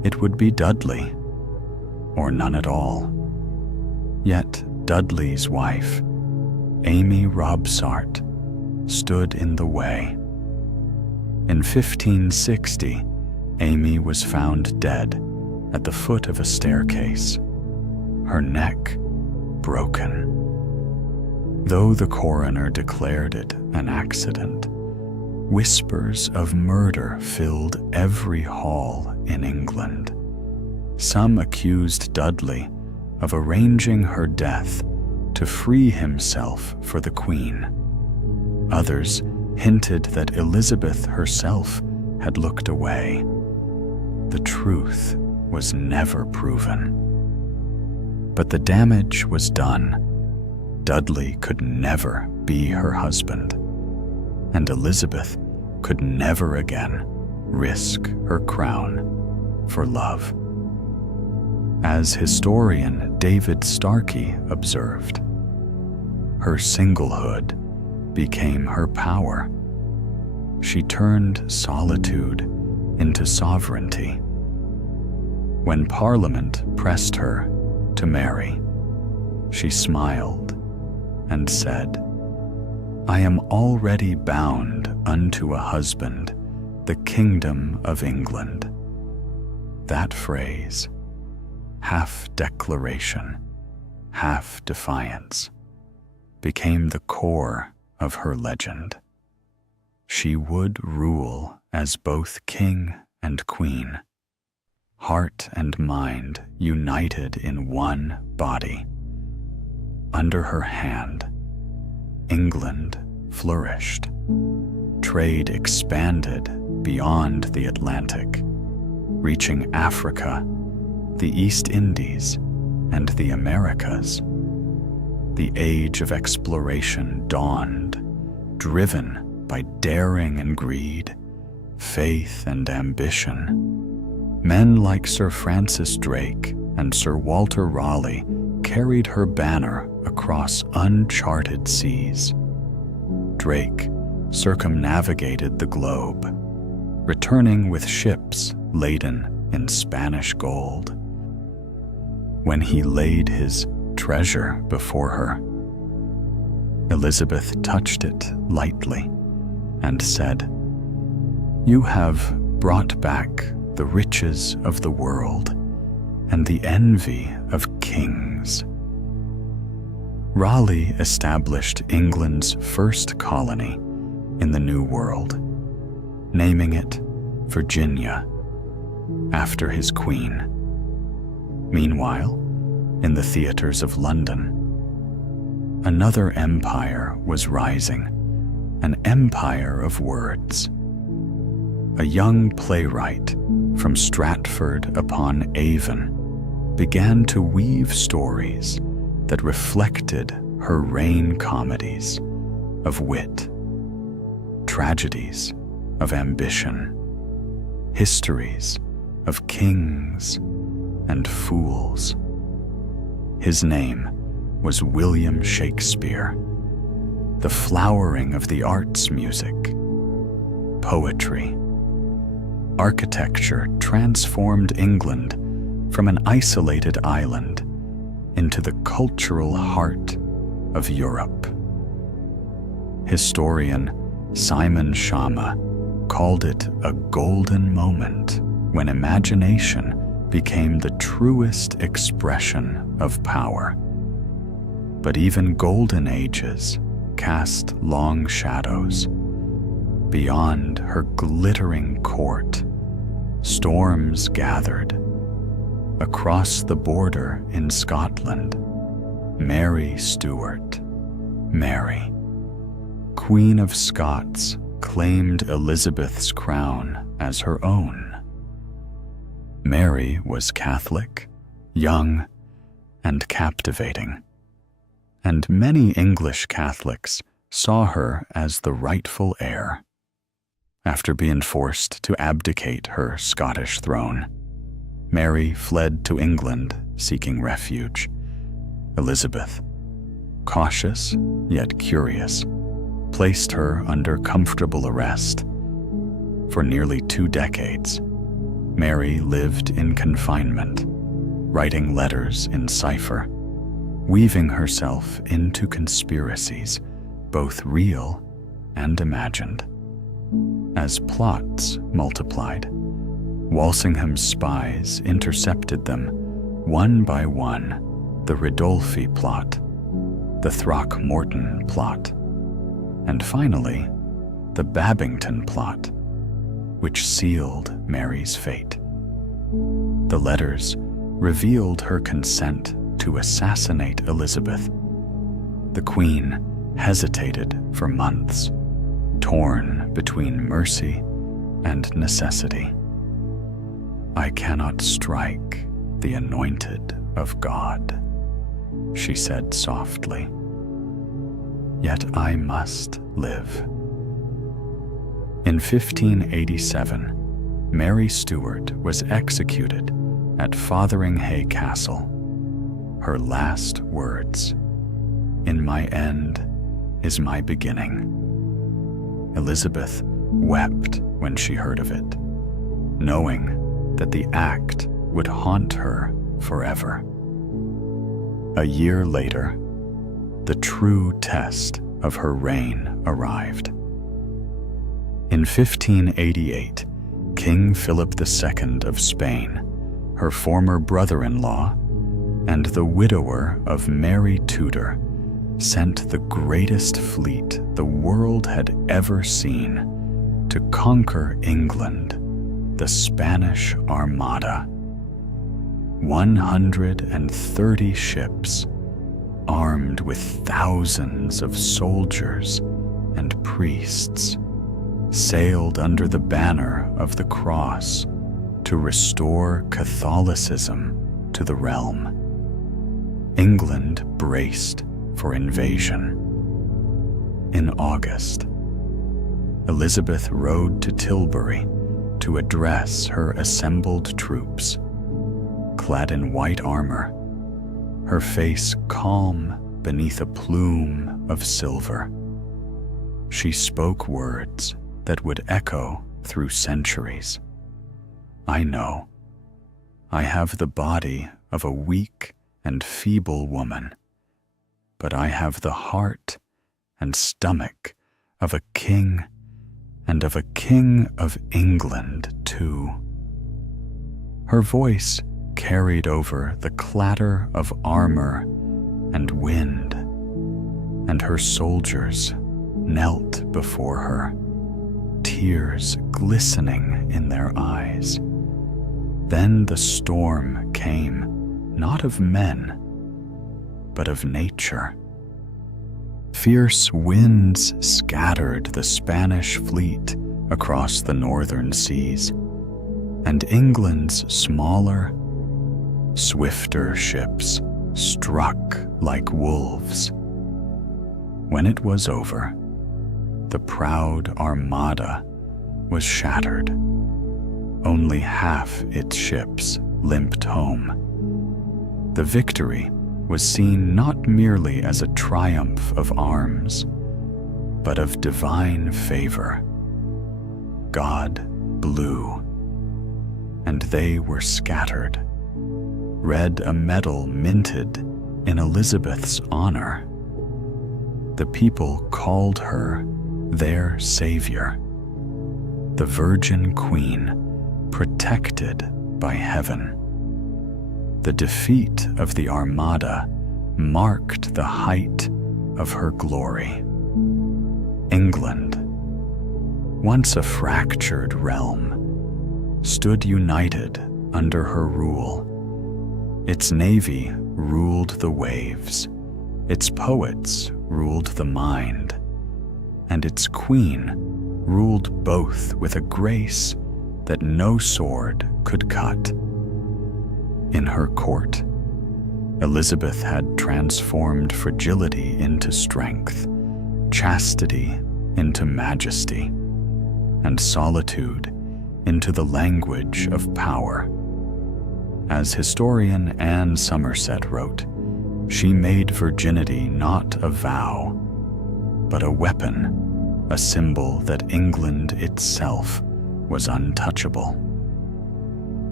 it would be Dudley, or none at all. Yet Dudley's wife, Amy Robsart, stood in the way. In 1560, Amy was found dead at the foot of a staircase, her neck broken. Though the coroner declared it an accident, whispers of murder filled every hall in England. Some accused Dudley of arranging her death to free himself for the Queen. Others hinted that Elizabeth herself had looked away. The truth was never proven. But the damage was done. Dudley could never be her husband, and Elizabeth could never again risk her crown for love. As historian David Starkey observed, her singlehood became her power. She turned solitude into sovereignty. When Parliament pressed her to marry, she smiled and said, "I am already bound unto a husband, the kingdom of England." That phrase, half declaration, half defiance, became the core of her legend. She would rule as both king and queen, heart and mind united in one body. Under her hand, England flourished. Trade expanded beyond the Atlantic, reaching Africa, the East Indies, and the Americas. The age of exploration dawned, driven by daring and greed, faith and ambition. Men like Sir Francis Drake and Sir Walter Raleigh carried her banner across uncharted seas. Drake circumnavigated the globe, returning with ships laden in Spanish gold. When he laid his treasure before her, Elizabeth touched it lightly and said, "You have brought back the riches of the world and the envy of kings." Raleigh established England's first colony in the New World, naming it Virginia, after his queen. Meanwhile, in the theaters of London, another empire was rising, an empire of words. A young playwright from Stratford-upon-Avon began to weave stories that reflected her reign comedies of wit, tragedies of ambition, histories of kings and fools. His name was William Shakespeare, the flowering of the arts music, poetry. Architecture transformed England from an isolated island into the cultural heart of Europe. Historian Simon Schama called it a golden moment when imagination became the truest expression of power. But even golden ages cast long shadows. Beyond her glittering court, storms gathered. Across the border in Scotland, Mary Stuart, Mary, Queen of Scots, claimed Elizabeth's crown as her own. Mary was Catholic, young, and captivating, and many English Catholics saw her as the rightful heir. After being forced to abdicate her Scottish throne, Mary fled to England seeking refuge. Elizabeth, cautious yet curious, placed her under comfortable arrest. For nearly 2 decades, Mary lived in confinement, writing letters in cipher, weaving herself into conspiracies, both real and imagined. As plots multiplied, Walsingham's spies intercepted them, one by one, the Ridolfi plot, the Throckmorton plot, and finally, the Babington plot, which sealed Mary's fate. The letters revealed her consent to assassinate Elizabeth. The Queen hesitated for months, torn between mercy and necessity. "I cannot strike the anointed of God," she said softly. "Yet I must live." In 1587, Mary Stuart was executed at Fotheringhay Castle. Her last words, "In my end is my beginning." Elizabeth wept when she heard of it, knowing that the act would haunt her forever. A year later, the true test of her reign arrived. In 1588, King Philip II of Spain, her former brother-in-law, and the widower of Mary Tudor, sent the greatest fleet the world had ever seen to conquer England, the Spanish Armada. 130 ships, armed with thousands of soldiers and priests, sailed under the banner of the cross to restore Catholicism to the realm. England braced for invasion. In August, Elizabeth rode to Tilbury to address her assembled troops. Clad in white armor, her face calm beneath a plume of silver, she spoke words that would echo through centuries. "I know. I have the body of a weak and feeble woman, but I have the heart and stomach of a king, and of a king of England, too." Her voice carried over the clatter of armor and wind, and her soldiers knelt before her, tears glistening in their eyes. Then the storm came, not of men, but of nature. Fierce winds scattered the Spanish fleet across the northern seas, and England's smaller, swifter ships struck like wolves. When it was over, the proud Armada was shattered. Only half its ships limped home. The victory was seen not merely as a triumph of arms, but of divine favor. God blew, and they were scattered. Read a medal minted in Elizabeth's honor. The people called her their savior, the Virgin Queen, protected by heaven. The defeat of the Armada marked the height of her glory. England, once a fractured realm, stood united under her rule. Its navy ruled the waves, its poets ruled the mind, and its queen ruled both with a grace that no sword could cut. In her court, Elizabeth had transformed fragility into strength, chastity into majesty, and solitude into the language of power. As historian Anne Somerset wrote, she made virginity not a vow, but a weapon, a symbol that England itself was untouchable.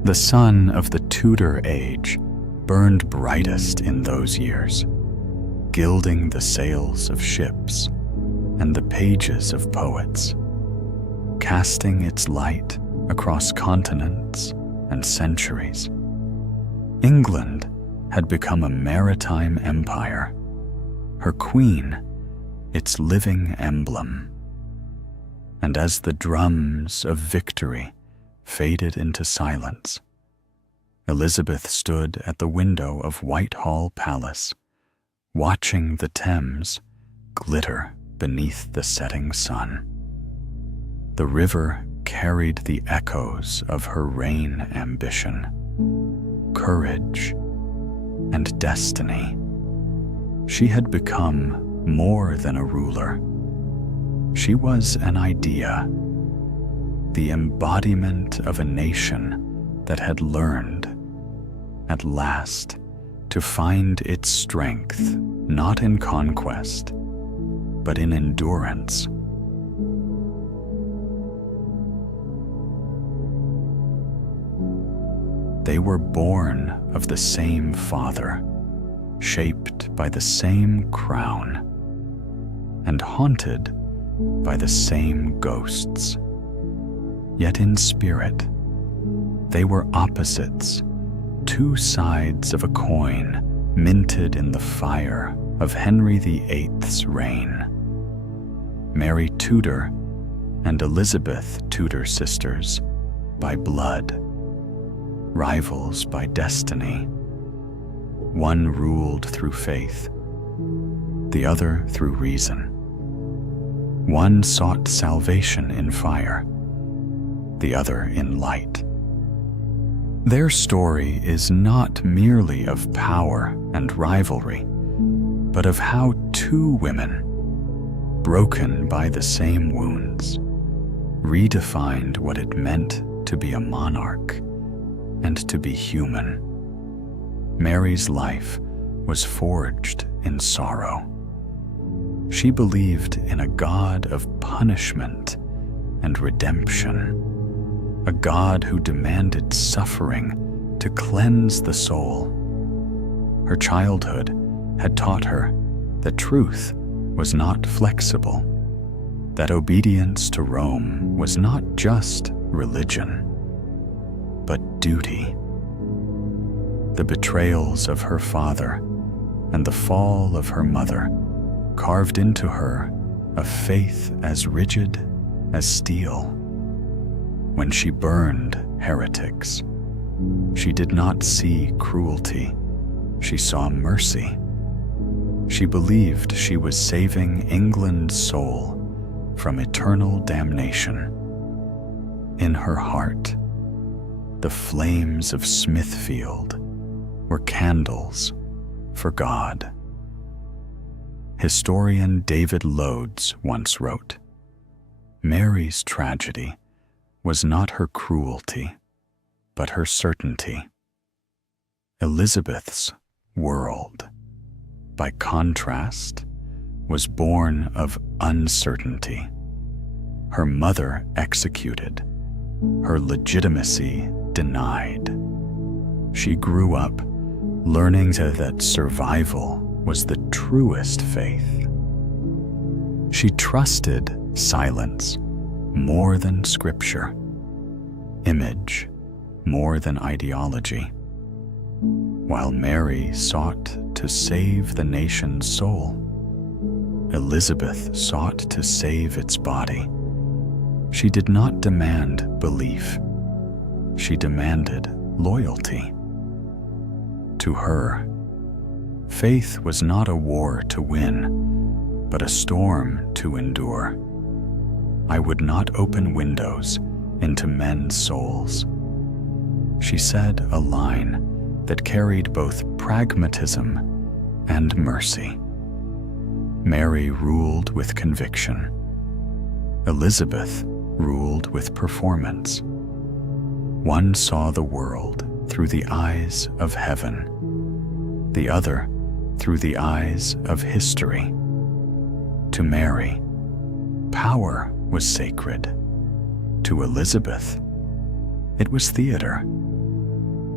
The sun of the Tudor age burned brightest in those years, gilding the sails of ships and the pages of poets, casting its light across continents and centuries. England had become a maritime empire, her queen its living emblem. And as the drums of victory faded into silence, Elizabeth stood at the window of Whitehall Palace, watching the Thames glitter beneath the setting sun. The river carried the echoes of her reign ambition, courage, and destiny. She had become more than a ruler. She was an idea, the embodiment of a nation that had learned, at last, to find its strength not in conquest, but in endurance. They were born of the same father, shaped by the same crown, and haunted by the same ghosts. Yet in spirit, they were opposites, two sides of a coin minted in the fire of Henry VIII's reign. Mary Tudor and Elizabeth Tudor sisters by blood, rivals by destiny. One ruled through faith, the other through reason. One sought salvation in fire, the other in light. Their story is not merely of power and rivalry, but of how two women, broken by the same wounds, redefined what it meant to be a monarch and to be human. Mary's life was forged in sorrow. She believed in a God of punishment and redemption, a God who demanded suffering to cleanse the soul. Her childhood had taught her that truth was not flexible, that obedience to Rome was not just religion, but duty. The betrayals of her father and the fall of her mother carved into her a faith as rigid as steel. When she burned heretics, she did not see cruelty, she saw mercy. She believed she was saving England's soul from eternal damnation. In her heart, the flames of Smithfield were candles for God. Historian David Loades once wrote, "Mary's tragedy was not her cruelty, but her certainty." Elizabeth's world, by contrast, was born of uncertainty. Her mother executed, her legitimacy denied. She grew up learning that survival was the truest faith. She trusted silence more than scripture, image more than ideology. While Mary sought to save the nation's soul, Elizabeth sought to save its body. She did not demand belief. She demanded loyalty. To her, faith was not a war to win, but a storm to endure. I would not open windows into men's souls. She said a line that carried both pragmatism and mercy. Mary ruled with conviction. Elizabeth ruled with performance. One saw the world through the eyes of heaven, the other through the eyes of history. To Mary, power was sacred. To Elizabeth, it was theater.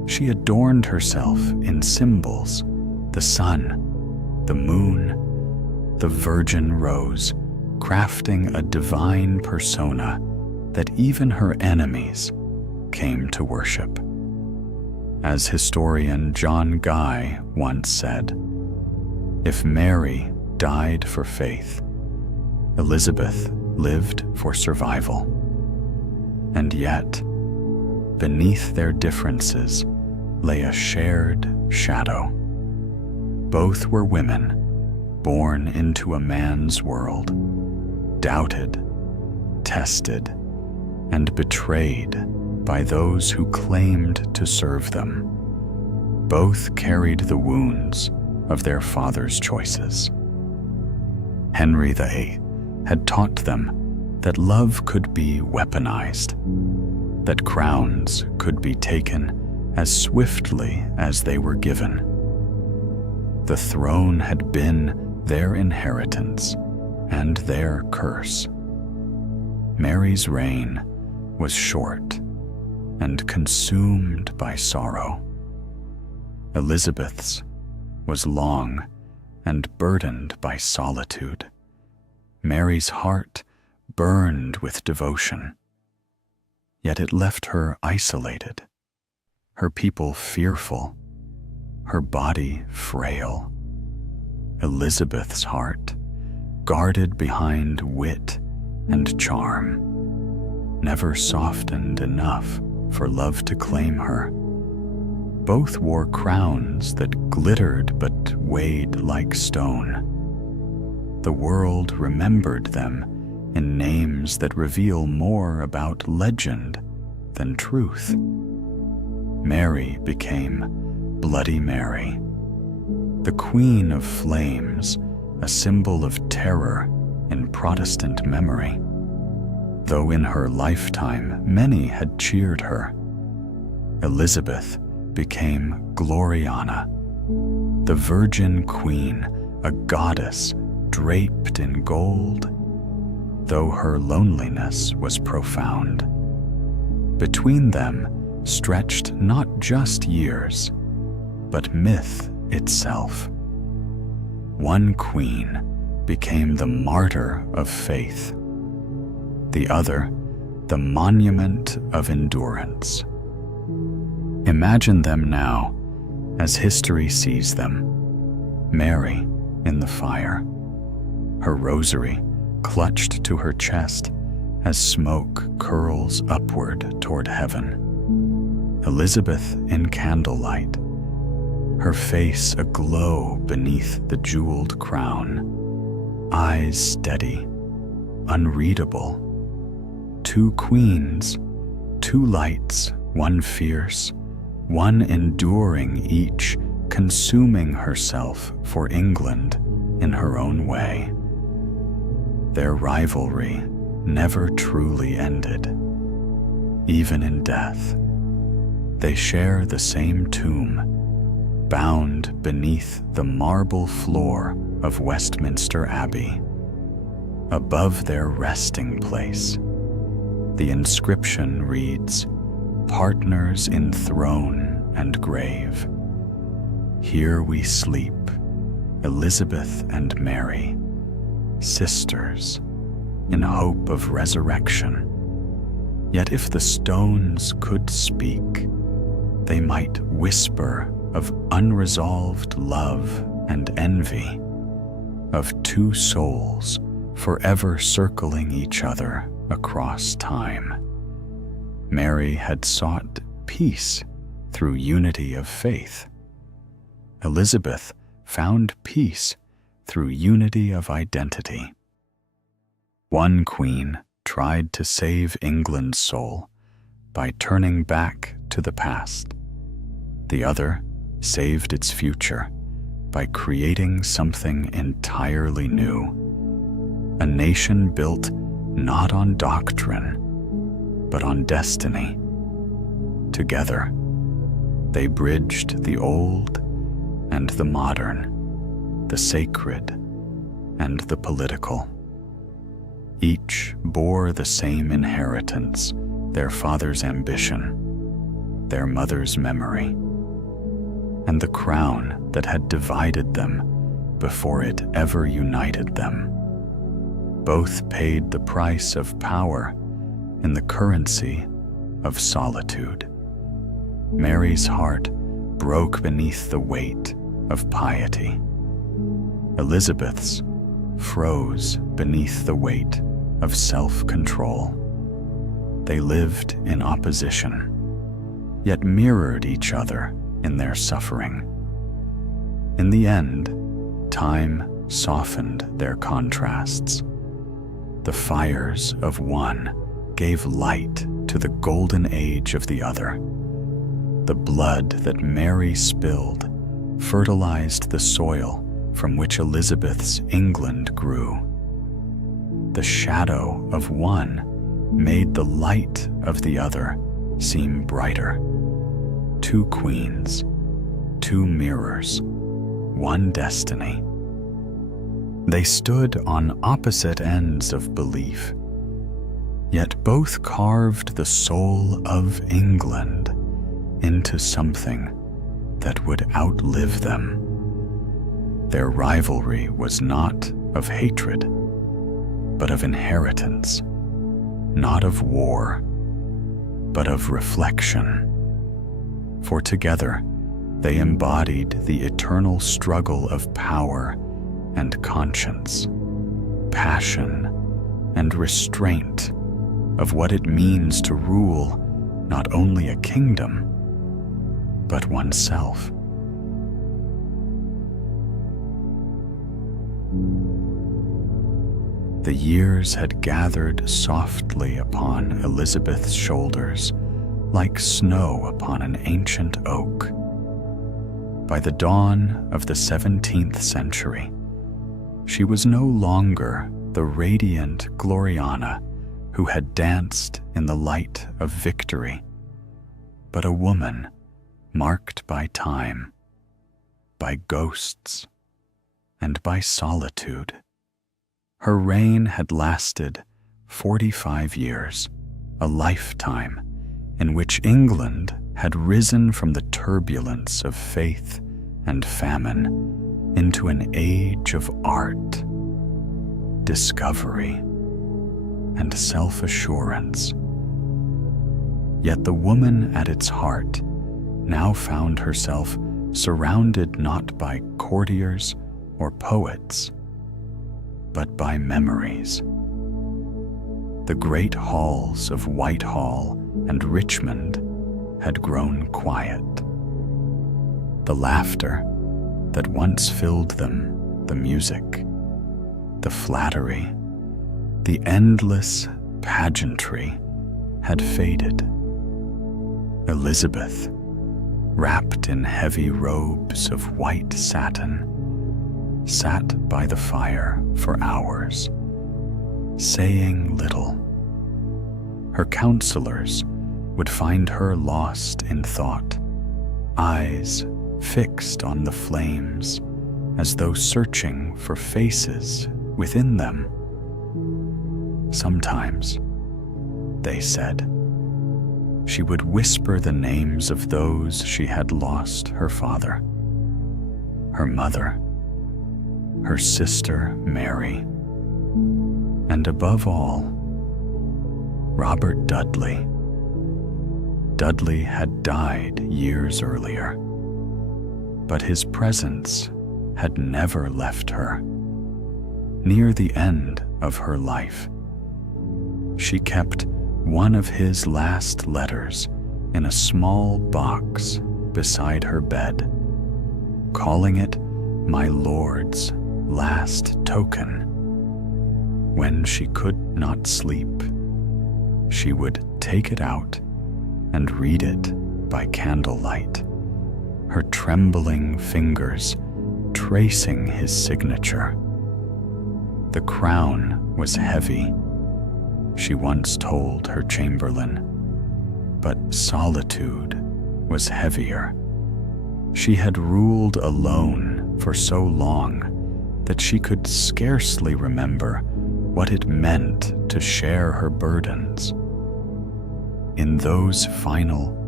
She adorned herself in symbols: the sun, the moon, the virgin rose, crafting a divine persona that even her enemies came to worship. As historian John Guy once said, "If Mary died for faith, Elizabeth lived for survival." And yet, beneath their differences lay a shared shadow. Both were women, born into a man's world, doubted, tested, and betrayed by those who claimed to serve them. Both carried the wounds of their father's choices. Henry VIII had taught them that love could be weaponized, that crowns could be taken as swiftly as they were given. The throne had been their inheritance and their curse. Mary's reign was short and consumed by sorrow. Elizabeth's was long and burdened by solitude. Mary's heart burned with devotion, yet it left her isolated, her people fearful, her body frail. Elizabeth's heart, guarded behind wit and charm, never softened enough for love to claim her. Both wore crowns that glittered but weighed like stone. The world remembered them in names that reveal more about legend than truth. Mary became Bloody Mary, the Queen of Flames, a symbol of terror in Protestant memory. Though in her lifetime many had cheered her, Elizabeth became Gloriana, the Virgin Queen, a goddess draped in gold, though her loneliness was profound. Between them stretched not just years, but myth itself. One queen became the martyr of faith, the other the monument of endurance. Imagine them now as history sees them. Mary in the fire, her rosary clutched to her chest as smoke curls upward toward heaven. Elizabeth in candlelight, her face aglow beneath the jeweled crown, eyes steady, unreadable. Two queens, two lights, one fierce, one enduring, each consuming herself for England in her own way. Their rivalry never truly ended. Even in death, they share the same tomb, bound beneath the marble floor of Westminster Abbey. Above their resting place, the inscription reads, "Partners in throne and grave. Here we sleep, Elizabeth and Mary, sisters, in hope of resurrection. Yet if the stones could speak, they might whisper of unresolved love and envy, of two souls forever circling each other across time. Mary had sought peace through unity of faith. Elizabeth found peace through unity of identity. One queen tried to save England's soul by turning back to the past. The other saved its future by creating something entirely new. A nation built not on doctrine, but on destiny. Together, they bridged the old and the modern, the sacred and the political. Each bore the same inheritance, their father's ambition. their mother's memory, and the crown that had divided them before it ever united them. Both paid the price of power in the currency of solitude. Mary's heart broke beneath the weight of piety. Elizabeth's froze beneath the weight of self-control. They lived in opposition, yet mirrored each other in their suffering. In the end, time softened their contrasts. The fires of one gave light to the golden age of the other. The blood that Mary spilled fertilized the soil from which Elizabeth's England grew. The shadow of one made the light of the other seem brighter. Two queens, two mirrors, one destiny. They stood on opposite ends of belief, yet both carved the soul of England into something that would outlive them. Their rivalry was not of hatred, but of inheritance, not of war, but of reflection. For together they embodied the eternal struggle of power and conscience, passion and restraint of what it means to rule not only a kingdom, but oneself. The years had gathered softly upon Elizabeth's shoulders, like snow upon an ancient oak. By the dawn of the 17th century, she was no longer the radiant Gloriana who had danced in the light of victory, but a woman marked by time, by ghosts, and by solitude. Her reign had lasted 45 years, a lifetime in which England had risen from the turbulence of faith and famine into an age of art, discovery, and self-assurance. Yet the woman at its heart now found herself surrounded not by courtiers or poets, but by memories. The great halls of Whitehall and Richmond had grown quiet. The laughter that once filled them, the music, the flattery, the endless pageantry had faded. Elizabeth, wrapped in heavy robes of white satin, sat by the fire for hours, saying little. Her counselors would find her lost in thought, eyes fixed on the flames, as though searching for faces within them. Sometimes, they said, she would whisper the names of those she had lost: her father, her mother, her sister Mary, and above all, Robert Dudley. Dudley had died years earlier, but his presence had never left her. Near the end of her life, she kept one of his last letters in a small box beside her bed, calling it my lord's last token. When she could not sleep, she would take it out and read it by candlelight, her trembling fingers tracing his signature. The crown was heavy, she once told her chamberlain, but solitude was heavier. She had ruled alone for so long that she could scarcely remember what it meant to share her burdens. In those final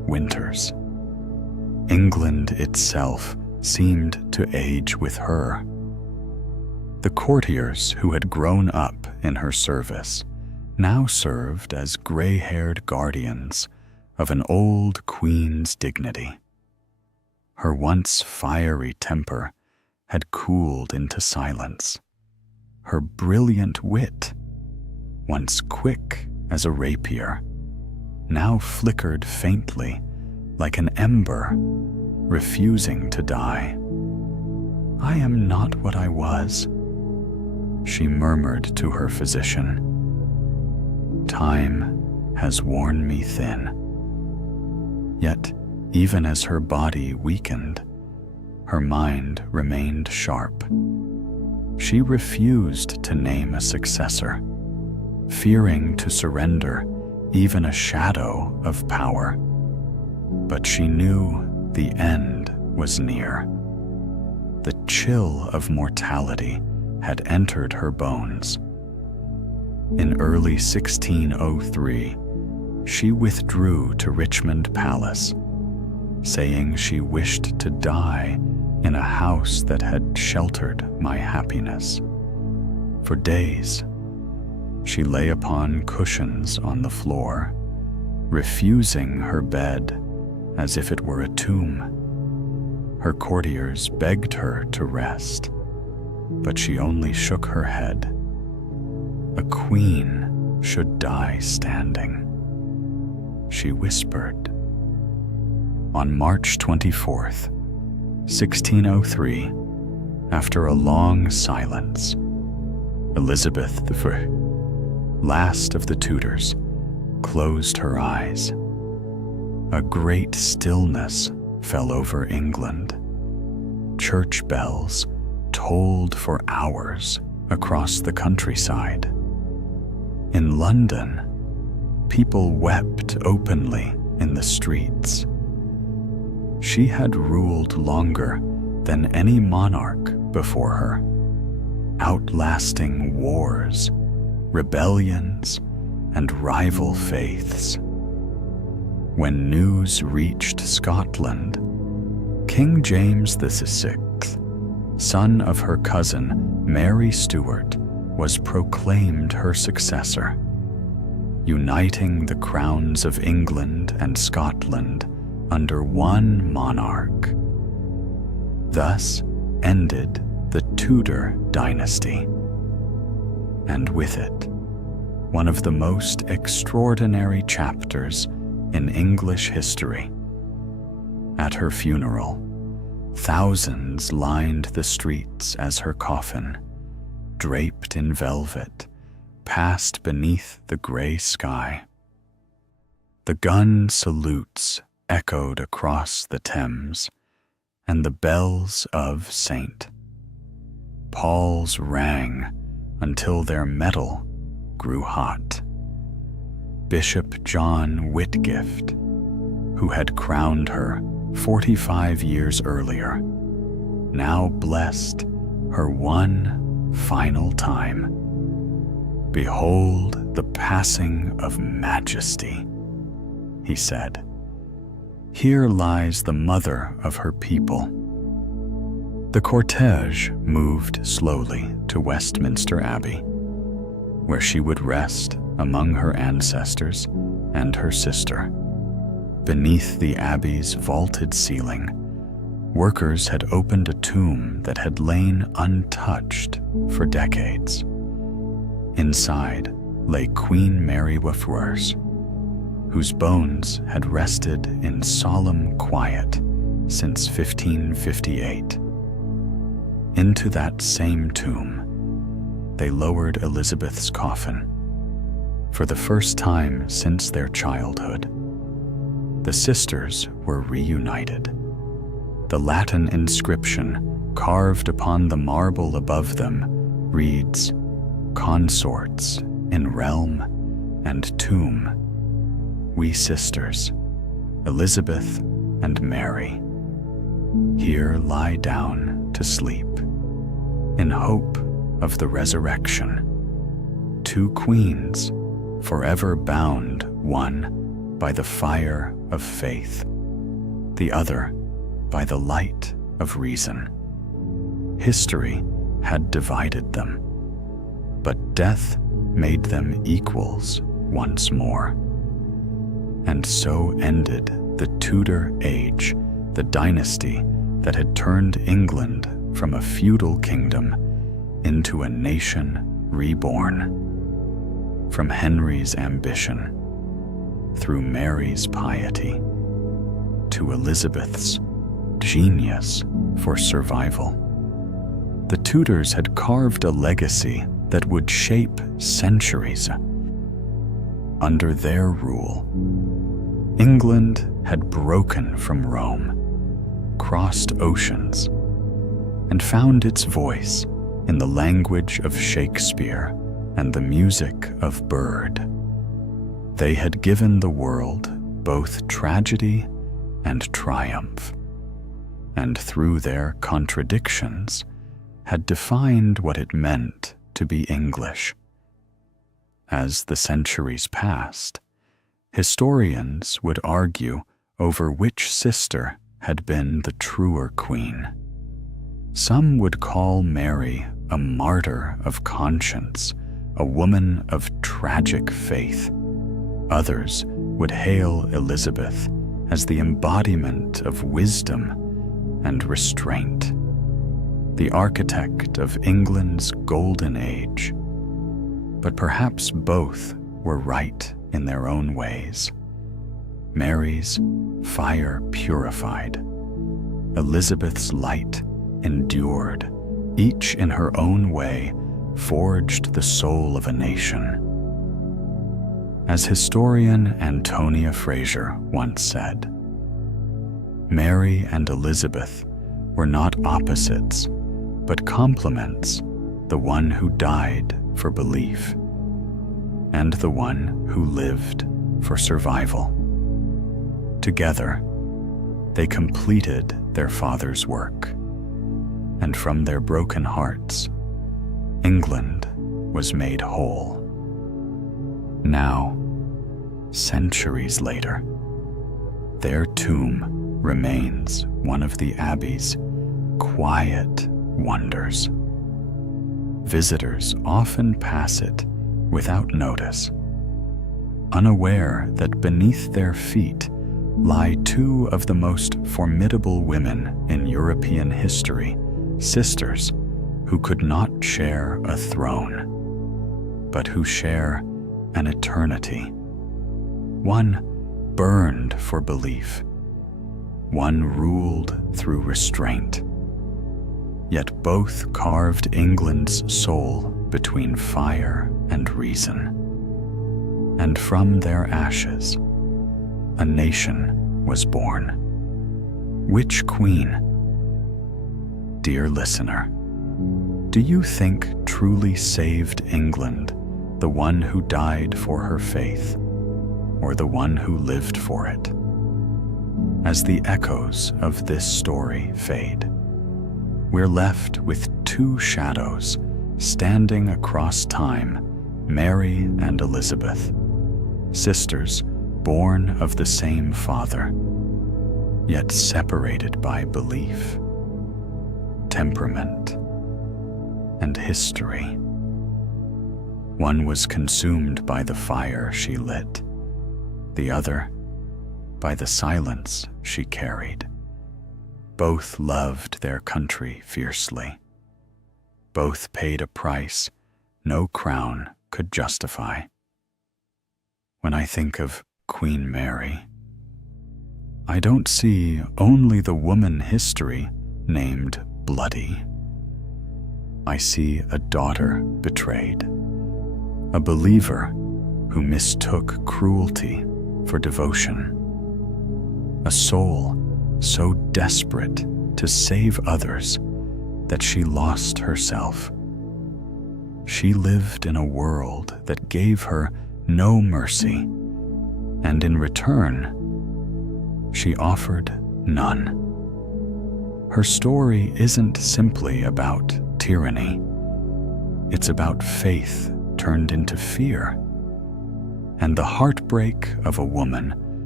winters. England itself seemed to age with her. The courtiers who had grown up in her service now served as gray-haired guardians of an old queen's dignity. Her once fiery temper had cooled into silence. Her brilliant wit, once quick as a rapier, now flickered faintly like an ember refusing to die. "I am not what I was," she murmured to her physician. "Time has worn me thin." Yet, even as her body weakened, her mind remained sharp. She refused to name a successor, fearing to surrender even a shadow of power. But she knew the end was near. The chill of mortality had entered her bones. In early 1603, she withdrew to Richmond Palace, saying she wished to die in a house that had sheltered my happiness. For days, she lay upon cushions on the floor, refusing her bed as if it were a tomb. Her courtiers begged her to rest, but she only shook her head. "A queen should die standing," she whispered. On March 24th, 1603, after a long silence, Elizabeth I, last of the Tudors, closed her eyes. A great stillness fell over England. Church bells tolled for hours across the countryside. In London, people wept openly in the streets. She had ruled longer than any monarch before her, outlasting wars, rebellions, and rival faiths. When news reached Scotland, King James VI, son of her cousin Mary Stuart, was proclaimed her successor, uniting the crowns of England and Scotland under one monarch. Thus ended the Tudor dynasty, and with it, one of the most extraordinary chapters in English history. At her funeral, thousands lined the streets as her coffin, draped in velvet, passed beneath the gray sky. The gun salutes echoed across the Thames, and the bells of St. Paul's rang until their metal grew hot. Bishop John Whitgift, who had crowned her 45 years earlier, now blessed her one final time. "Behold the passing of majesty," he said. "Here lies the mother of her people." The cortege moved slowly to Westminster Abbey, where she would rest among her ancestors and her sister. Beneath the abbey's vaulted ceiling, workers had opened a tomb that had lain untouched for decades. Inside lay Queen Mary Wafwers, whose bones had rested in solemn quiet since 1558. Into that same tomb, they lowered Elizabeth's coffin. For the first time since their childhood, the sisters were reunited. The Latin inscription carved upon the marble above them reads, "Consorts in realm and tomb, we sisters, Elizabeth and Mary, here lie down to sleep, in hope of the resurrection. Two queens, forever bound one by the fire of faith, the other by the light of reason. History had divided them, but death made them equals once more. And so ended the Tudor age, the dynasty that had turned England from a feudal kingdom into a nation reborn. From Henry's ambition, through Mary's piety, to Elizabeth's genius for survival, the Tudors had carved a legacy that would shape centuries. Under their rule, England had broken from Rome, crossed oceans, and found its voice in the language of Shakespeare and the music of Byrd. They had given the world both tragedy and triumph, and through their contradictions had defined what it meant to be English. As the centuries passed, historians would argue over which sister had been the truer queen. Some would call Mary a martyr of conscience, a woman of tragic faith. Others would hail Elizabeth as the embodiment of wisdom and restraint, the architect of England's golden age. But perhaps both were right in their own ways. Mary's fire purified, Elizabeth's light endured, each in her own way forged the soul of a nation. As historian Antonia Fraser once said, Mary and Elizabeth were not opposites, but complements, the one who died for belief, and the one who lived for survival. Together, they completed their father's work, and from their broken hearts, England was made whole. Now, centuries later, their tomb remains one of the Abbey's quiet wonders. Visitors often pass it without notice, unaware that beneath their feet lie two of the most formidable women in European history, sisters who could not share a throne, but who share an eternity. One burned for belief, one ruled through restraint, yet both carved England's soul between fire and reason. And from their ashes, a nation was born. Which queen? Dear listener, do you think truly saved England the one who died for her faith, or the one who lived for it? As the echoes of this story fade, we're left with two shadows standing across time, Mary and Elizabeth, sisters born of the same father, yet separated by belief, temperament, and history. One was consumed by the fire she lit, the other by the silence she carried. Both loved their country fiercely. Both paid a price no crown could justify. When I think of Queen Mary, I don't see only the woman history named bloody. I see a daughter betrayed, a believer who mistook cruelty for devotion, a soul so desperate to save others that she lost herself. She lived in a world that gave her no mercy, and in return, she offered none. Her story isn't simply about tyranny. It's about faith turned into fear, and the heartbreak of a woman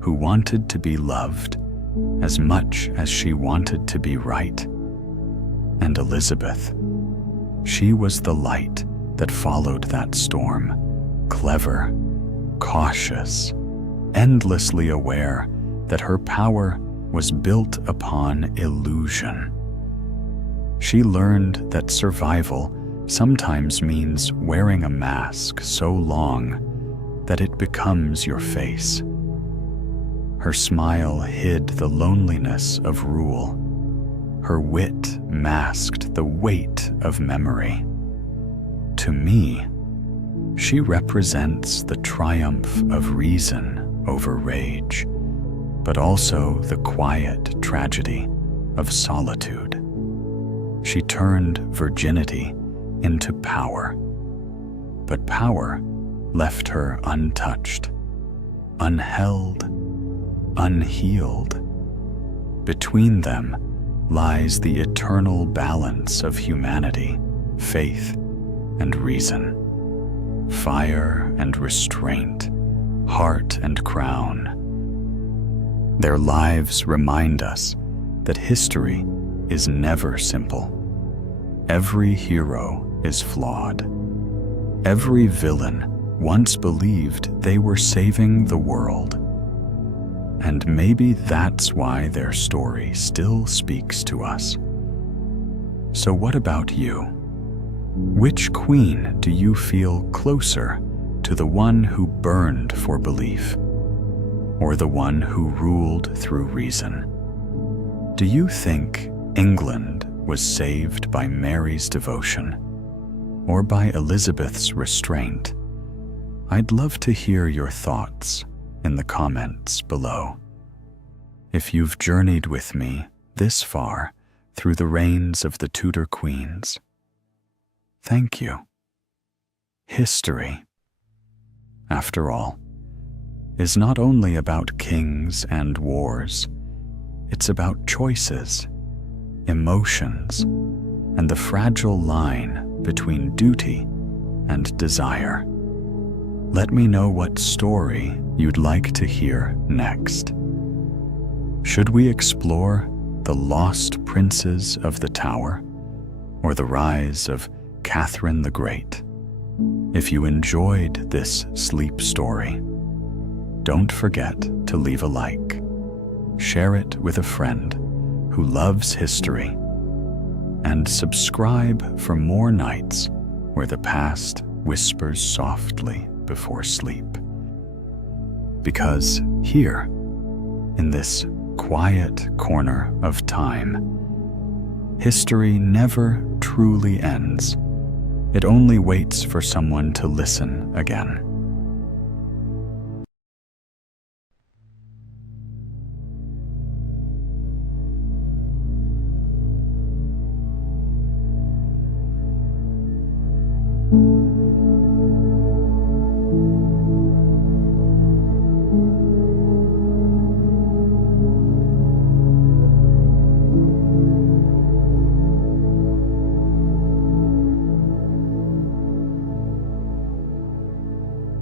who wanted to be loved as much as she wanted to be right. And Elizabeth, she was the light that followed that storm, clever, cautious, endlessly aware that her power was built upon illusion. She learned that survival sometimes means wearing a mask so long that it becomes your face. Her smile hid the loneliness of rule. Her wit masked the weight of memory. To me, she represents the triumph of reason over rage, but also the quiet tragedy of solitude. She turned virginity into power, but power left her untouched, unheld, unhealed. Between them lies the eternal balance of humanity, faith and reason, fire and restraint, heart and crown. Their lives remind us that history is never simple. Every hero is flawed. Every villain once believed they were saving the world. And maybe that's why their story still speaks to us. So what about you? Which queen do you feel closer to, the one who burned for belief, or the one who ruled through reason? Do you think England was saved by Mary's devotion, or by Elizabeth's restraint? I'd love to hear your thoughts in the comments below. If you've journeyed with me this far through the reigns of the Tudor Queens, thank you. History, after all, is not only about kings and wars. It's about choices, emotions, and the fragile line between duty and desire. Let me know what story you'd like to hear next. Should we explore the lost princes of the Tower, or the rise of Catherine the Great? If you enjoyed this sleep story, don't forget to leave a like. Share it with a friend who loves history, and subscribe for more nights where the past whispers softly before sleep. Because here, in this quiet corner of time, history never truly ends. It only waits for someone to listen again.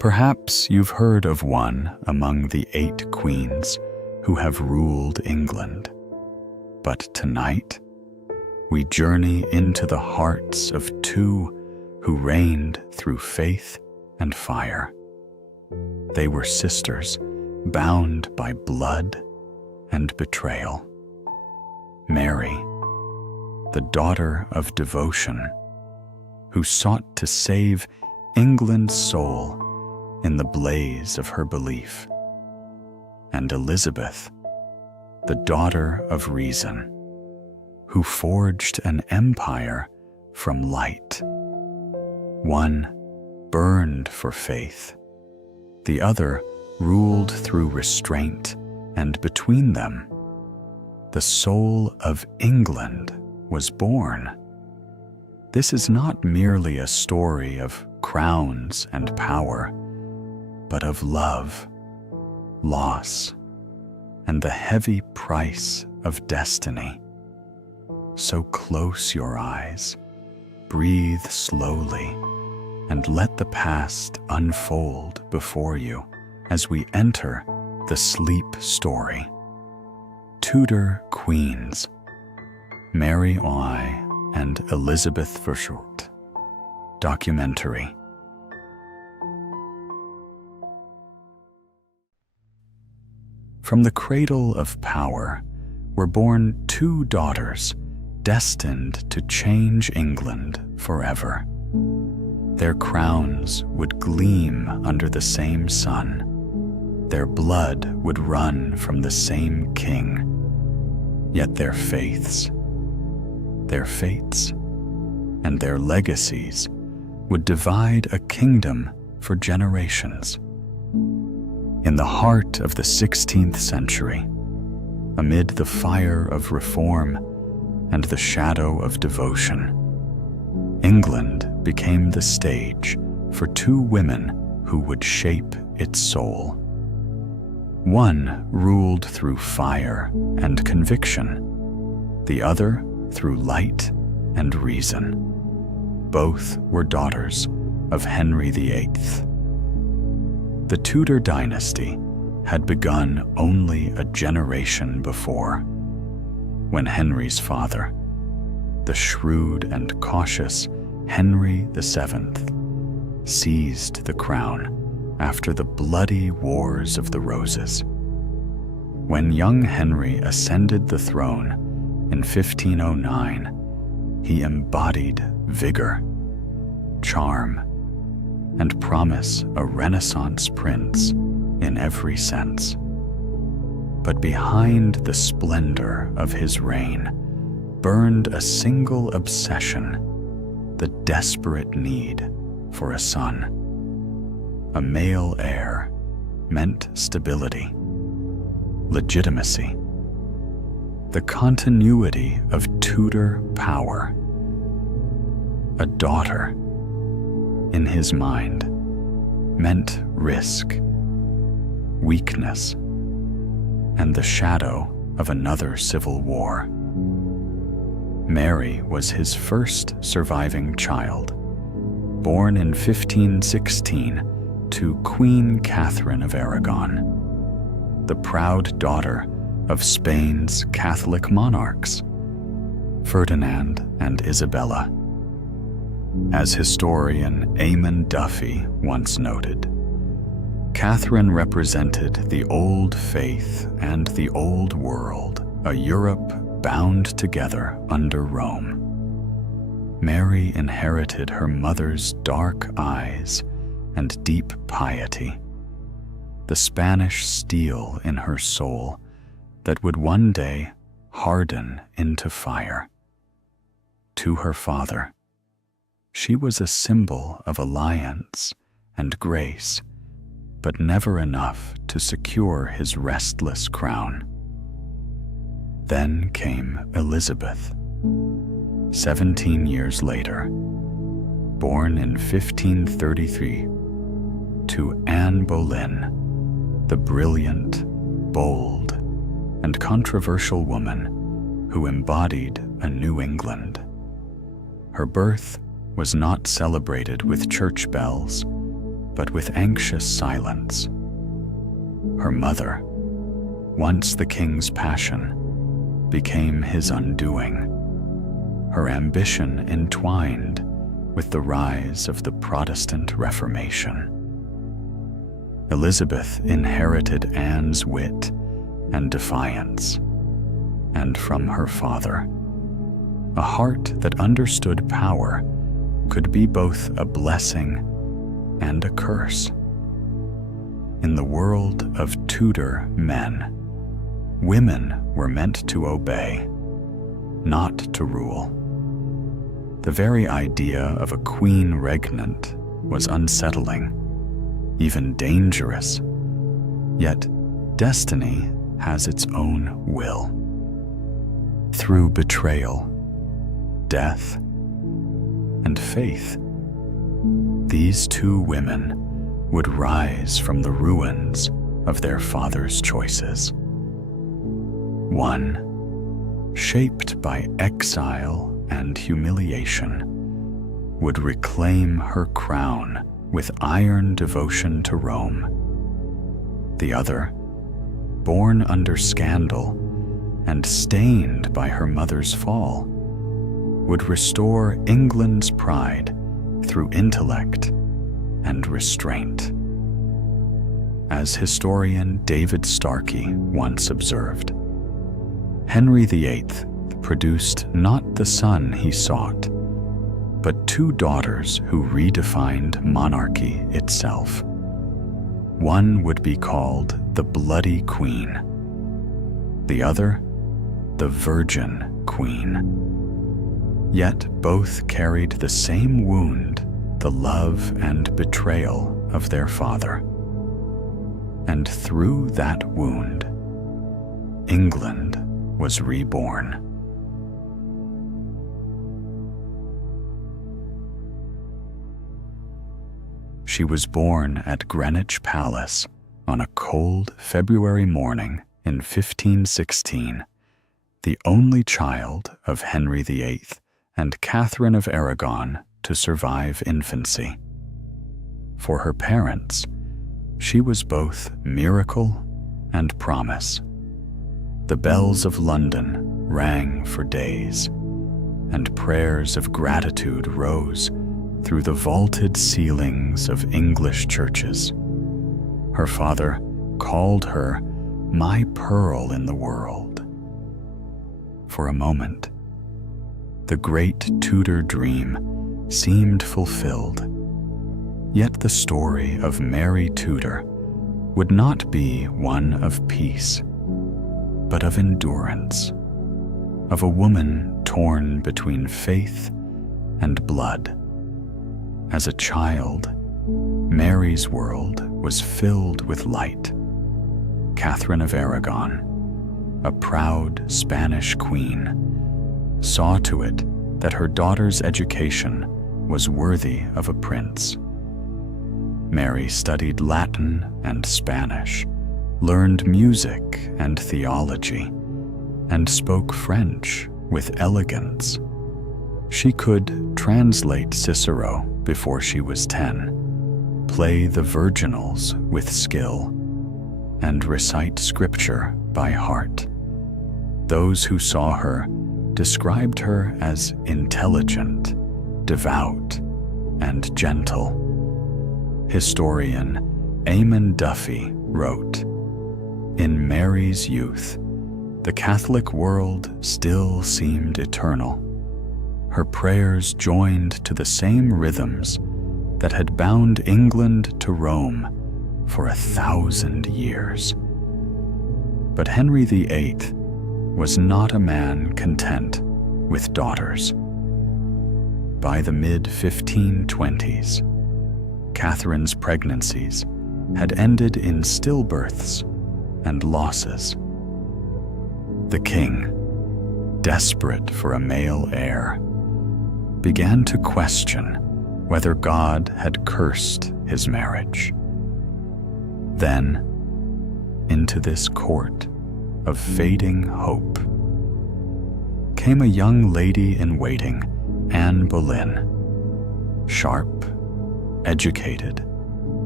Perhaps you've heard of one among the 8 queens who have ruled England. But tonight, we journey into the hearts of 2 who reigned through faith and fire. They were sisters, bound by blood and betrayal. Mary, the daughter of devotion, who sought to save England's soul in the blaze of her belief, and Elizabeth, the daughter of reason, who forged an empire from light. One burned for faith, the other ruled through restraint, and between them, the soul of England was born. This is not merely a story of crowns and power, but of love, loss, and the heavy price of destiny. So close your eyes, breathe slowly, and let the past unfold before you as we enter the sleep story. Tudor Queens, Mary I and Elizabeth Verschoort. Documentary. From the cradle of power were born 2 daughters destined to change England forever. Their crowns would gleam under the same sun. Their blood would run from the same king. Yet their faiths, their fates, and their legacies would divide a kingdom for generations. In the heart of the 16th century, amid the fire of reform and the shadow of devotion, England became the stage for 2 women who would shape its soul. One ruled through fire and conviction, the other through light and reason. Both were daughters of Henry VIII. The Tudor dynasty had begun only a generation before, when Henry's father, the shrewd and cautious Henry VII, seized the crown after the bloody Wars of the Roses. When young Henry ascended the throne in 1509, he embodied vigor, charm, and promise a Renaissance prince in every sense. But behind the splendor of his reign burned a single obsession, the desperate need for a son. A male heir meant stability, legitimacy, the continuity of Tudor power. A daughter, in his mind, meant risk, weakness, and the shadow of another civil war. Mary was his first surviving child, born in 1516 to Queen Catherine of Aragon, the proud daughter of Spain's Catholic monarchs, Ferdinand and Isabella. As historian Eamon Duffy once noted, Catherine represented the old faith and the old world, a Europe bound together under Rome. Mary inherited her mother's dark eyes and deep piety, the Spanish steel in her soul that would one day harden into fire. To her father, she was a symbol of alliance and grace, but never enough to secure his restless crown. Then came Elizabeth, 17 years later, born in 1533 to Anne Boleyn, the brilliant, bold, and controversial woman who embodied a New England. Her birth was not celebrated with church bells, but with anxious silence. Her mother, once the king's passion, became his undoing, her ambition entwined with the rise of the Protestant Reformation. Elizabeth inherited Anne's wit and defiance, and from her father, a heart that understood power could be both a blessing and a curse. In the world of Tudor men, women were meant to obey, not to rule. The very idea of a queen regnant was unsettling, even dangerous, yet destiny has its own will. Through betrayal, death, and faith, these two women would rise from the ruins of their father's choices. One, shaped by exile and humiliation, would reclaim her crown with iron devotion to Rome. The other, born under scandal and stained by her mother's fall, would restore England's pride through intellect and restraint. As historian David Starkey once observed, Henry VIII produced not the son he sought, but two daughters who redefined monarchy itself. One would be called the Bloody Queen, the other the Virgin Queen. Yet both carried the same wound, the love and betrayal of their father. And through that wound, England was reborn. She was born at Greenwich Palace on a cold February morning in 1516, the only child of Henry VIII and Catherine of Aragon to survive infancy. For her parents, she was both miracle and promise. The bells of London rang for days, and prayers of gratitude rose through the vaulted ceilings of English churches. Her father called her "my pearl in the world." For a moment, the great Tudor dream seemed fulfilled. Yet the story of Mary Tudor would not be one of peace, but of endurance, of a woman torn between faith and blood. As a child, Mary's world was filled with light. Catherine of Aragon, a proud Spanish queen, saw to it that her daughter's education was worthy of a prince. Mary studied Latin and Spanish, learned music and theology, and spoke French with elegance. She could translate Cicero before she was 10, play the virginals with skill, and recite scripture by heart. Those who saw her described her as intelligent, devout, and gentle. Historian Eamon Duffy wrote, "In Mary's youth, the Catholic world still seemed eternal. Her prayers joined to the same rhythms that had bound England to Rome for 1,000 years." But Henry VIII was not a man content with daughters. By the mid-1520s, Catherine's pregnancies had ended in stillbirths and losses. The king, desperate for a male heir, began to question whether God had cursed his marriage. Then, into this court of fading hope, came a young lady-in-waiting, Anne Boleyn, sharp, educated,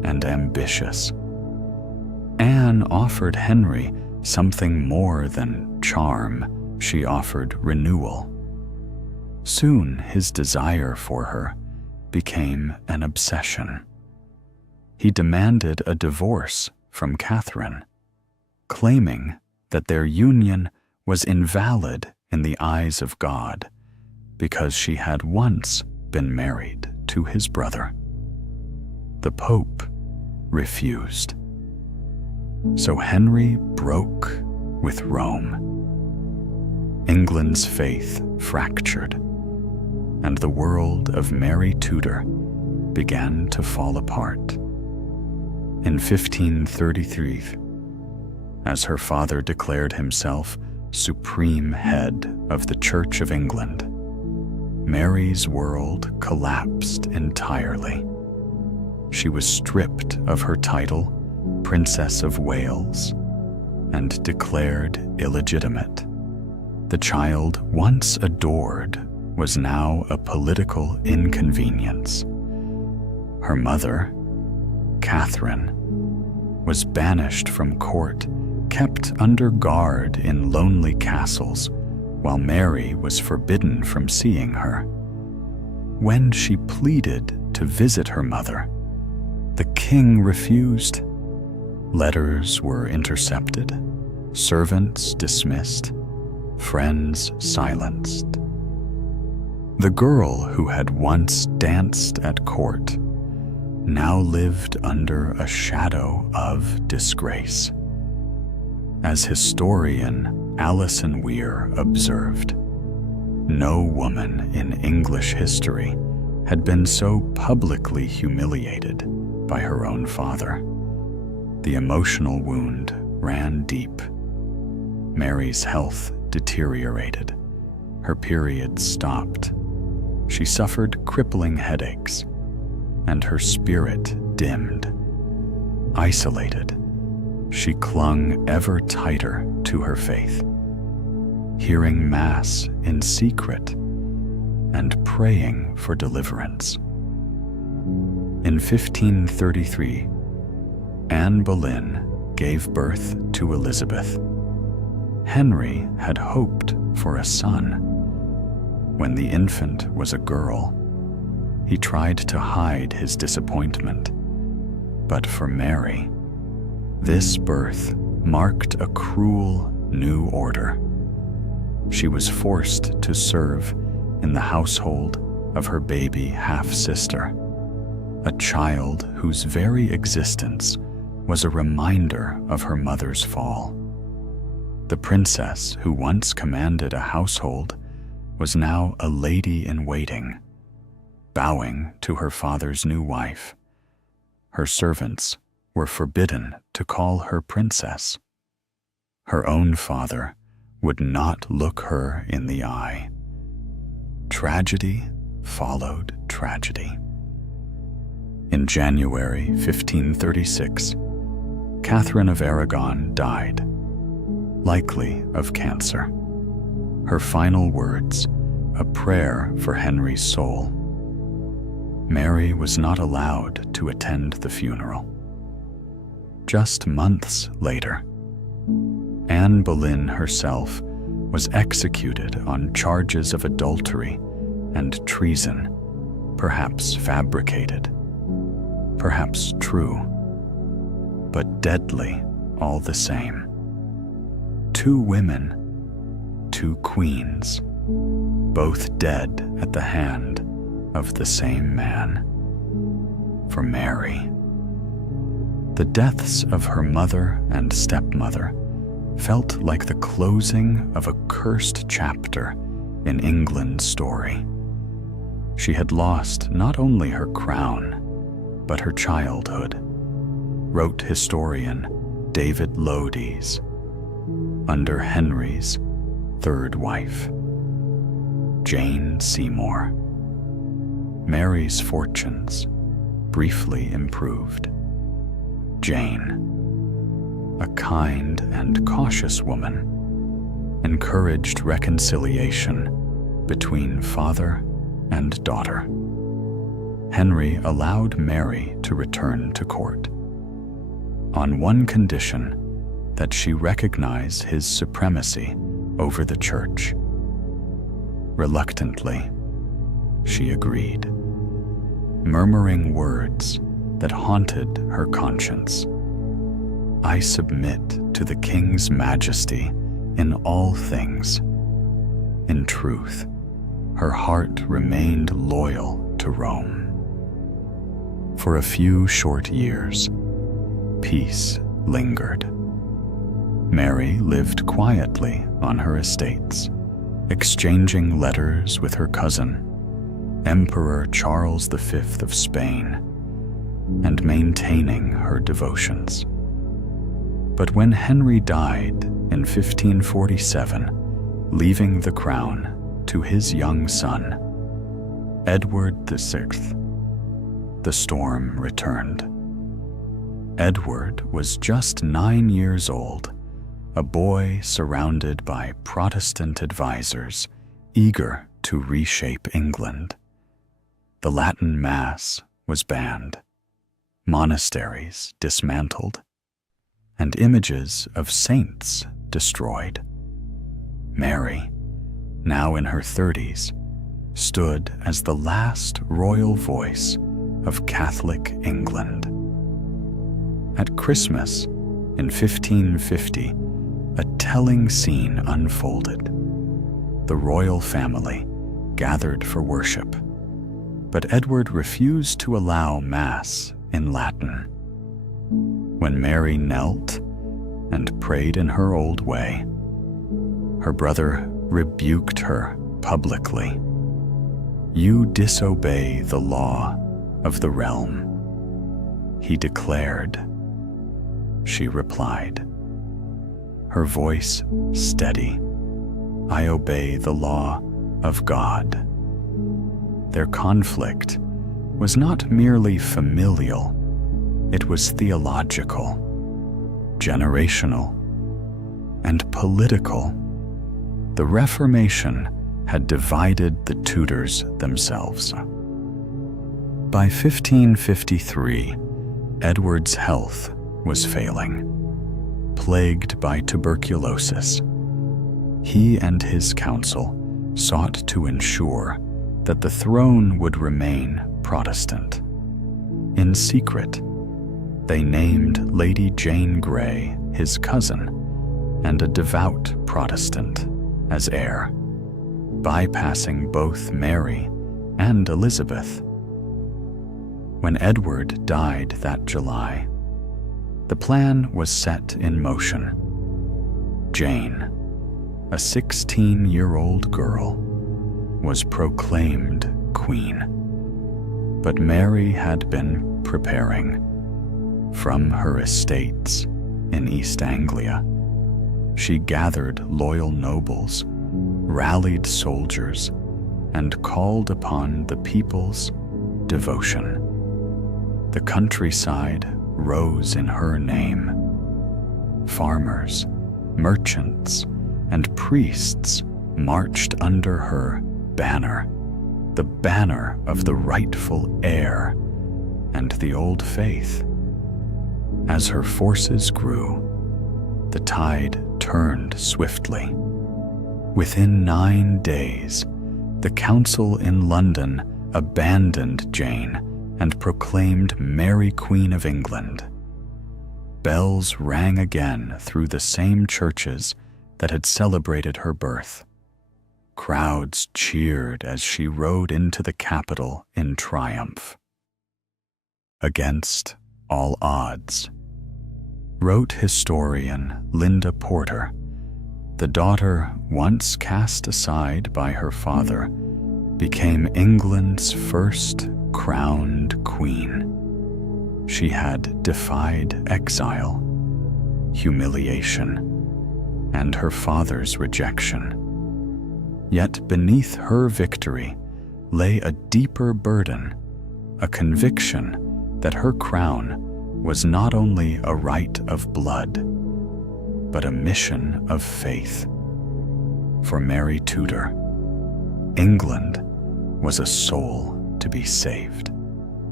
and ambitious. Anne offered Henry something more than charm. She offered renewal. Soon his desire for her became an obsession. He demanded a divorce from Catherine, claiming that their union was invalid in the eyes of God because she had once been married to his brother. The Pope refused. So Henry broke with Rome. England's faith fractured, and the world of Mary Tudor began to fall apart. In 1533, as her father declared himself supreme head of the Church of England, Mary's world collapsed entirely. She was stripped of her title, Princess of Wales, and declared illegitimate. The child once adored was now a political inconvenience. Her mother, Catherine, was banished from court, kept under guard in lonely castles, while Mary was forbidden from seeing her. When she pleaded to visit her mother, the king refused. Letters were intercepted, servants dismissed, friends silenced. The girl who had once danced at court now lived under a shadow of disgrace. As historian Alison Weir observed, no woman in English history had been so publicly humiliated by her own father. The emotional wound ran deep. Mary's health deteriorated. Her periods stopped. She suffered crippling headaches, and her spirit dimmed. Isolated, she clung ever tighter to her faith, hearing Mass in secret and praying for deliverance. In 1533, Anne Boleyn gave birth to Elizabeth. Henry had hoped for a son. When the infant was a girl, he tried to hide his disappointment. But for Mary, this birth marked a cruel new order. She was forced to serve in the household of her baby half-sister, a child whose very existence was a reminder of her mother's fall. The princess who once commanded a household was now a lady-in-waiting, bowing to her father's new wife. Her servants were forbidden to call her princess. Her own father would not look her in the eye. Tragedy followed tragedy. In January 1536, Catherine of Aragon died, likely of cancer. Her final words, a prayer for Henry's soul. Mary was not allowed to attend the funeral. Just months later, Anne Boleyn herself was executed on charges of adultery and treason, perhaps fabricated, perhaps true, but deadly all the same. 2 women, 2 queens, both dead at the hand of the same man. For Mary, the deaths of her mother and stepmother felt like the closing of a cursed chapter in England's story. She had lost not only her crown, but her childhood, wrote historian David Lodies, under Henry's 3rd wife, Jane Seymour. Mary's fortunes briefly improved. Jane, a kind and cautious woman, encouraged reconciliation between father and daughter. Henry allowed Mary to return to court, on one condition: that she recognize his supremacy over the church. Reluctantly, she agreed, murmuring words that haunted her conscience. "I submit to the king's majesty in all things." In truth, her heart remained loyal to Rome. For a few short years, peace lingered. Mary lived quietly on her estates, exchanging letters with her cousin, Emperor Charles V of Spain, and maintaining her devotions. But when Henry died in 1547, leaving the crown to his young son, Edward VI, the storm returned. Edward was just 9 years old, a boy surrounded by Protestant advisors eager to reshape England. The Latin Mass was banned, monasteries dismantled, and images of saints destroyed. Mary, now in her 30s, stood as the last royal voice of Catholic England. At Christmas in 1550, a telling scene unfolded. The royal family gathered for worship, but Edward refused to allow Mass in Latin. When Mary knelt and prayed in her old way, her brother rebuked her publicly. "You disobey the law of the realm," he declared. She replied, her voice steady, "I obey the law of God." Their conflict was not merely familial, it was theological, generational, and political. The Reformation had divided the Tudors themselves. By 1553, Edward's health was failing, plagued by tuberculosis. He and his council sought to ensure that the throne would remain Protestant. In secret, they named Lady Jane Grey, his cousin, and a devout Protestant, as heir, bypassing both Mary and Elizabeth. When Edward died that July, the plan was set in motion. Jane, a 16-year-old girl, was proclaimed queen. But Mary had been preparing. From her estates in East Anglia, she gathered loyal nobles, rallied soldiers, and called upon the people's devotion. The countryside rose in her name. Farmers, merchants, and priests marched under her banner, the banner of the rightful heir and the old faith. As her forces grew, the tide turned swiftly. Within 9 days, the council in London abandoned Jane and proclaimed Mary Queen of England. Bells rang again through the same churches that had celebrated her birth. Crowds cheered as she rode into the capital in triumph. Against all odds, wrote historian Linda Porter, the daughter once cast aside by her father became England's first crowned queen. She had defied exile, humiliation, and her father's rejection. Yet beneath her victory lay a deeper burden, a conviction that her crown was not only a right of blood, but a mission of faith. For Mary Tudor, England was a soul to be saved.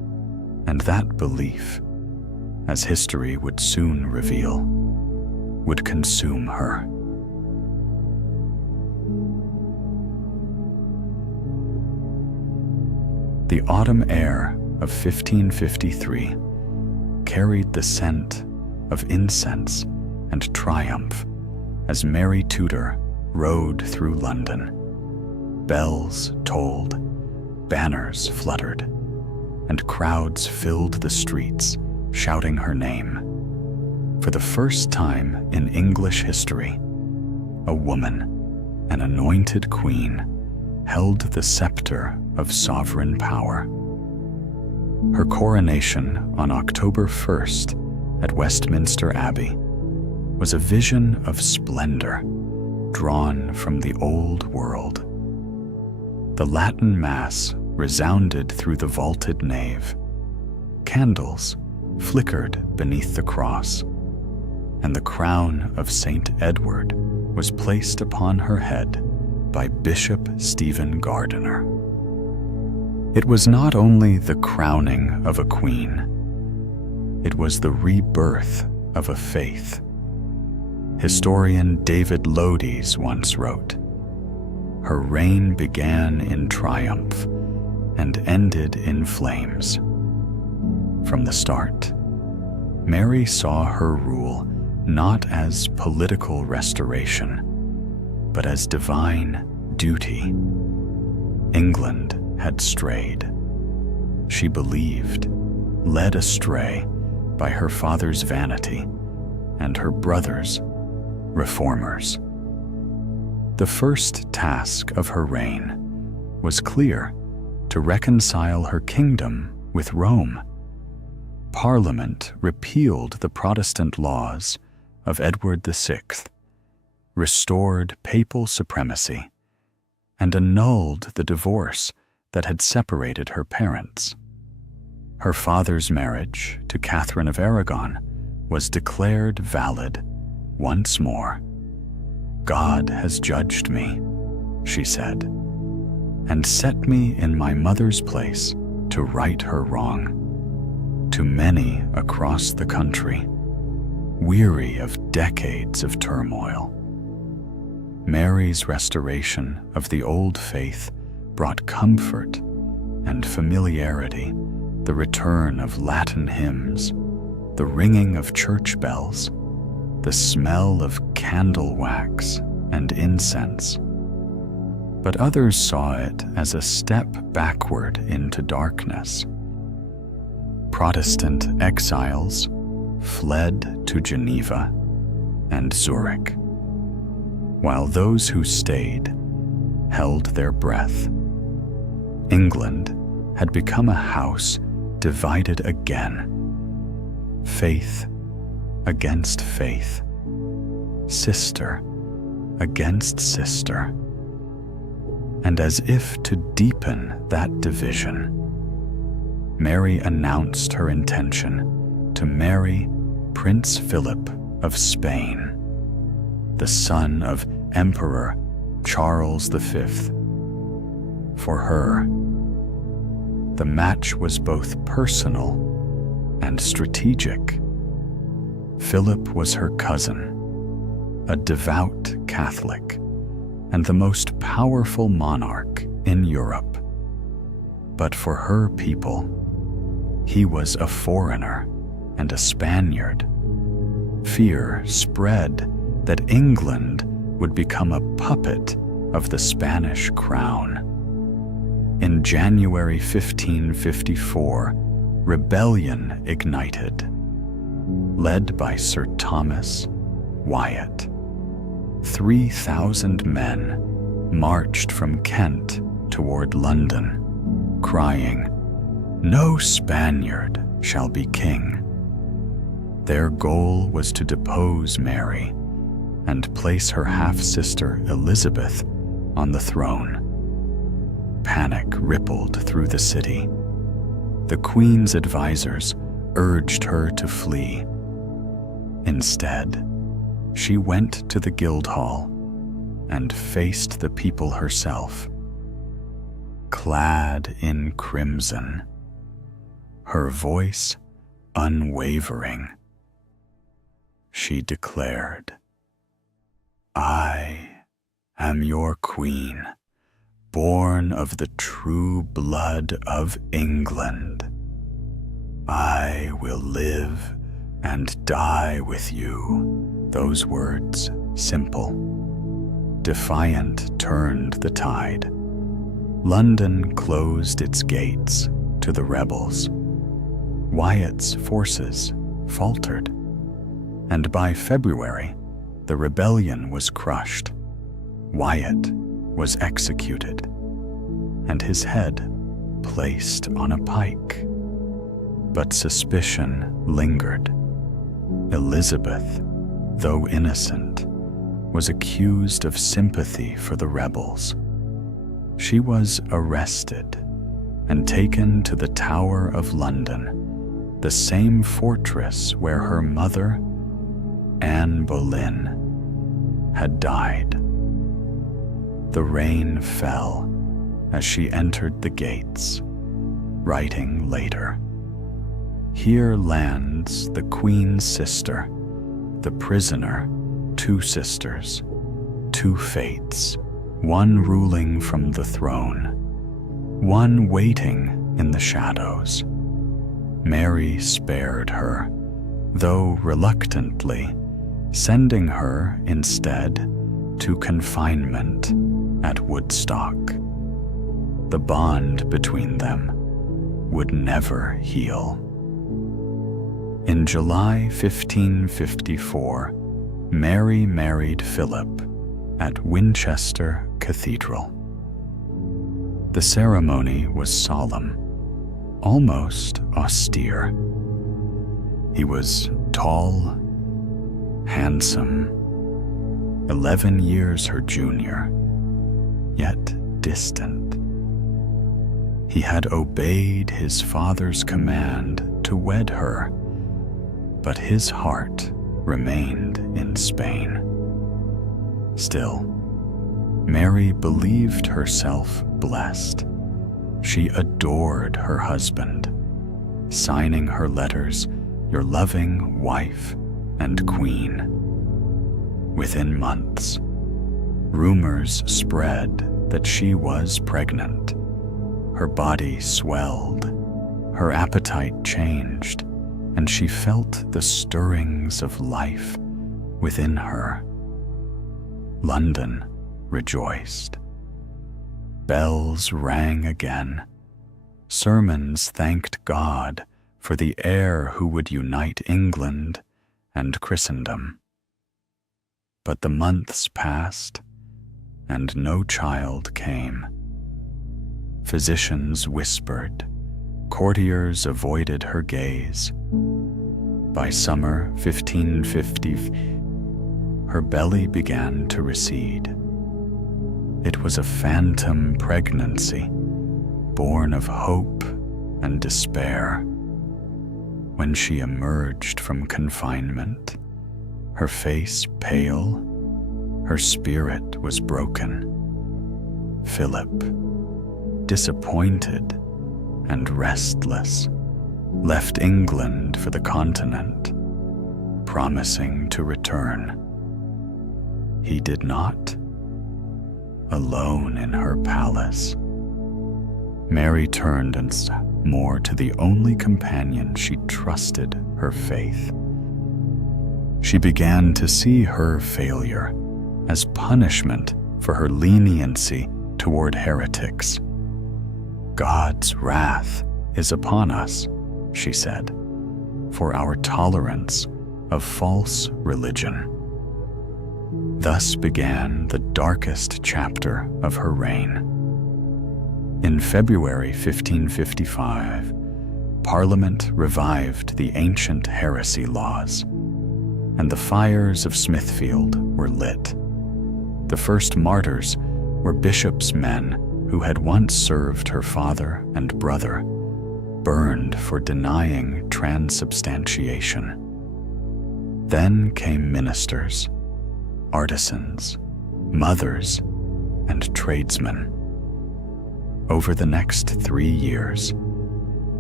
And that belief, as history would soon reveal, would consume her. The autumn air of 1553 carried the scent of incense and triumph as Mary Tudor rode through London. Bells tolled, banners fluttered, and crowds filled the streets shouting her name. For the first time in English history, a woman, an anointed queen, held the scepter of sovereign power. Her coronation on October 1st at Westminster Abbey was a vision of splendor drawn from the old world. The Latin Mass resounded through the vaulted nave. Candles flickered beneath the cross, and the crown of St. Edward was placed upon her head by Bishop Stephen Gardiner. It was not only the crowning of a queen, it was the rebirth of a faith. Historian David Lodies once wrote, "Her reign began in triumph and ended in flames." From the start, Mary saw her rule not as political restoration, but as divine duty. England had strayed. She believed, led astray by her father's vanity and her brother's reformers. The first task of her reign was clear: to reconcile her kingdom with Rome. Parliament repealed the Protestant laws of Edward VI, restored papal supremacy, and annulled the divorce that had separated her parents. Her father's marriage to Catherine of Aragon was declared valid once more. "God has judged me," she said, "and set me in my mother's place to right her wrong." To many across the country, weary of decades of turmoil, Mary's restoration of the old faith brought comfort and familiarity, the return of Latin hymns, the ringing of church bells, the smell of candle wax and incense. But others saw it as a step backward into darkness. Protestant exiles fled to Geneva and Zurich, while those who stayed held their breath. England had become a house divided again. Faith against faith, sister against sister. And as if to deepen that division, Mary announced her intention to marry Prince Philip of Spain, the son of Emperor Charles V. For her, the match was both personal and strategic. Philip was her cousin, a devout Catholic, and the most powerful monarch in Europe. But for her people, he was a foreigner and a Spaniard. Fear spread that England would become a puppet of the Spanish crown. In January 1554, rebellion ignited, led by Sir Thomas Wyatt. 3,000 men marched from Kent toward London, crying, "No Spaniard shall be king." Their goal was to depose Mary and place her half-sister Elizabeth on the throne. Panic rippled through the city. The Queen's advisors urged her to flee. Instead, she went to the Guildhall and faced the people herself. Clad in crimson, her voice unwavering. She declared, "I am your queen, born of the true blood of England. I will live and die with you." Those words, simple, defiant, turned the tide. London closed its gates to the rebels. Wyatt's forces faltered, and by February, the rebellion was crushed. Wyatt was executed, and his head placed on a pike. But suspicion lingered. Elizabeth, though innocent, was accused of sympathy for the rebels. She was arrested and taken to the Tower of London, the same fortress where her mother, Anne Boleyn, had died. The rain fell as she entered the gates, writing later, "Here lands the Queen's sister, the prisoner, two sisters, two fates, one ruling from the throne, one waiting in the shadows. Mary spared her, though reluctantly, sending her instead to confinement at Woodstock. The bond between them would never heal." In July 1554, Mary married Philip at Winchester Cathedral. The ceremony was solemn, almost austere. He was tall, handsome, 11 years her junior, yet distant. He had obeyed his father's command to wed her, but his heart remained in Spain. Still, Mary believed herself blessed. She adored her husband, signing her letters, "Your loving wife and queen." Within months, rumors spread that she was pregnant. Her body swelled, her appetite changed, and she felt the stirrings of life within her. London rejoiced. Bells rang again. Sermons thanked God for the heir who would unite England and Christendom. But the months passed, and no child came. Physicians whispered, courtiers avoided her gaze. By summer 1550, her belly began to recede. It was a phantom pregnancy, born of hope and despair. When she emerged from confinement, her face pale, her spirit was broken. Philip, disappointed and restless, left England for the continent, promising to return. He did not. Alone in her palace, Mary turned and more to the only companion she trusted, her faith. She began to see her failure as punishment for her leniency toward heretics. "God's wrath is upon us," she said, "for our tolerance of false religion." Thus began the darkest chapter of her reign. In February 1555, Parliament revived the ancient heresy laws, and the fires of Smithfield were lit. The first martyrs were Bishop's men who had once served her father and brother, burned for denying transubstantiation. Then came ministers, artisans, mothers, and tradesmen. Over the next 3 years,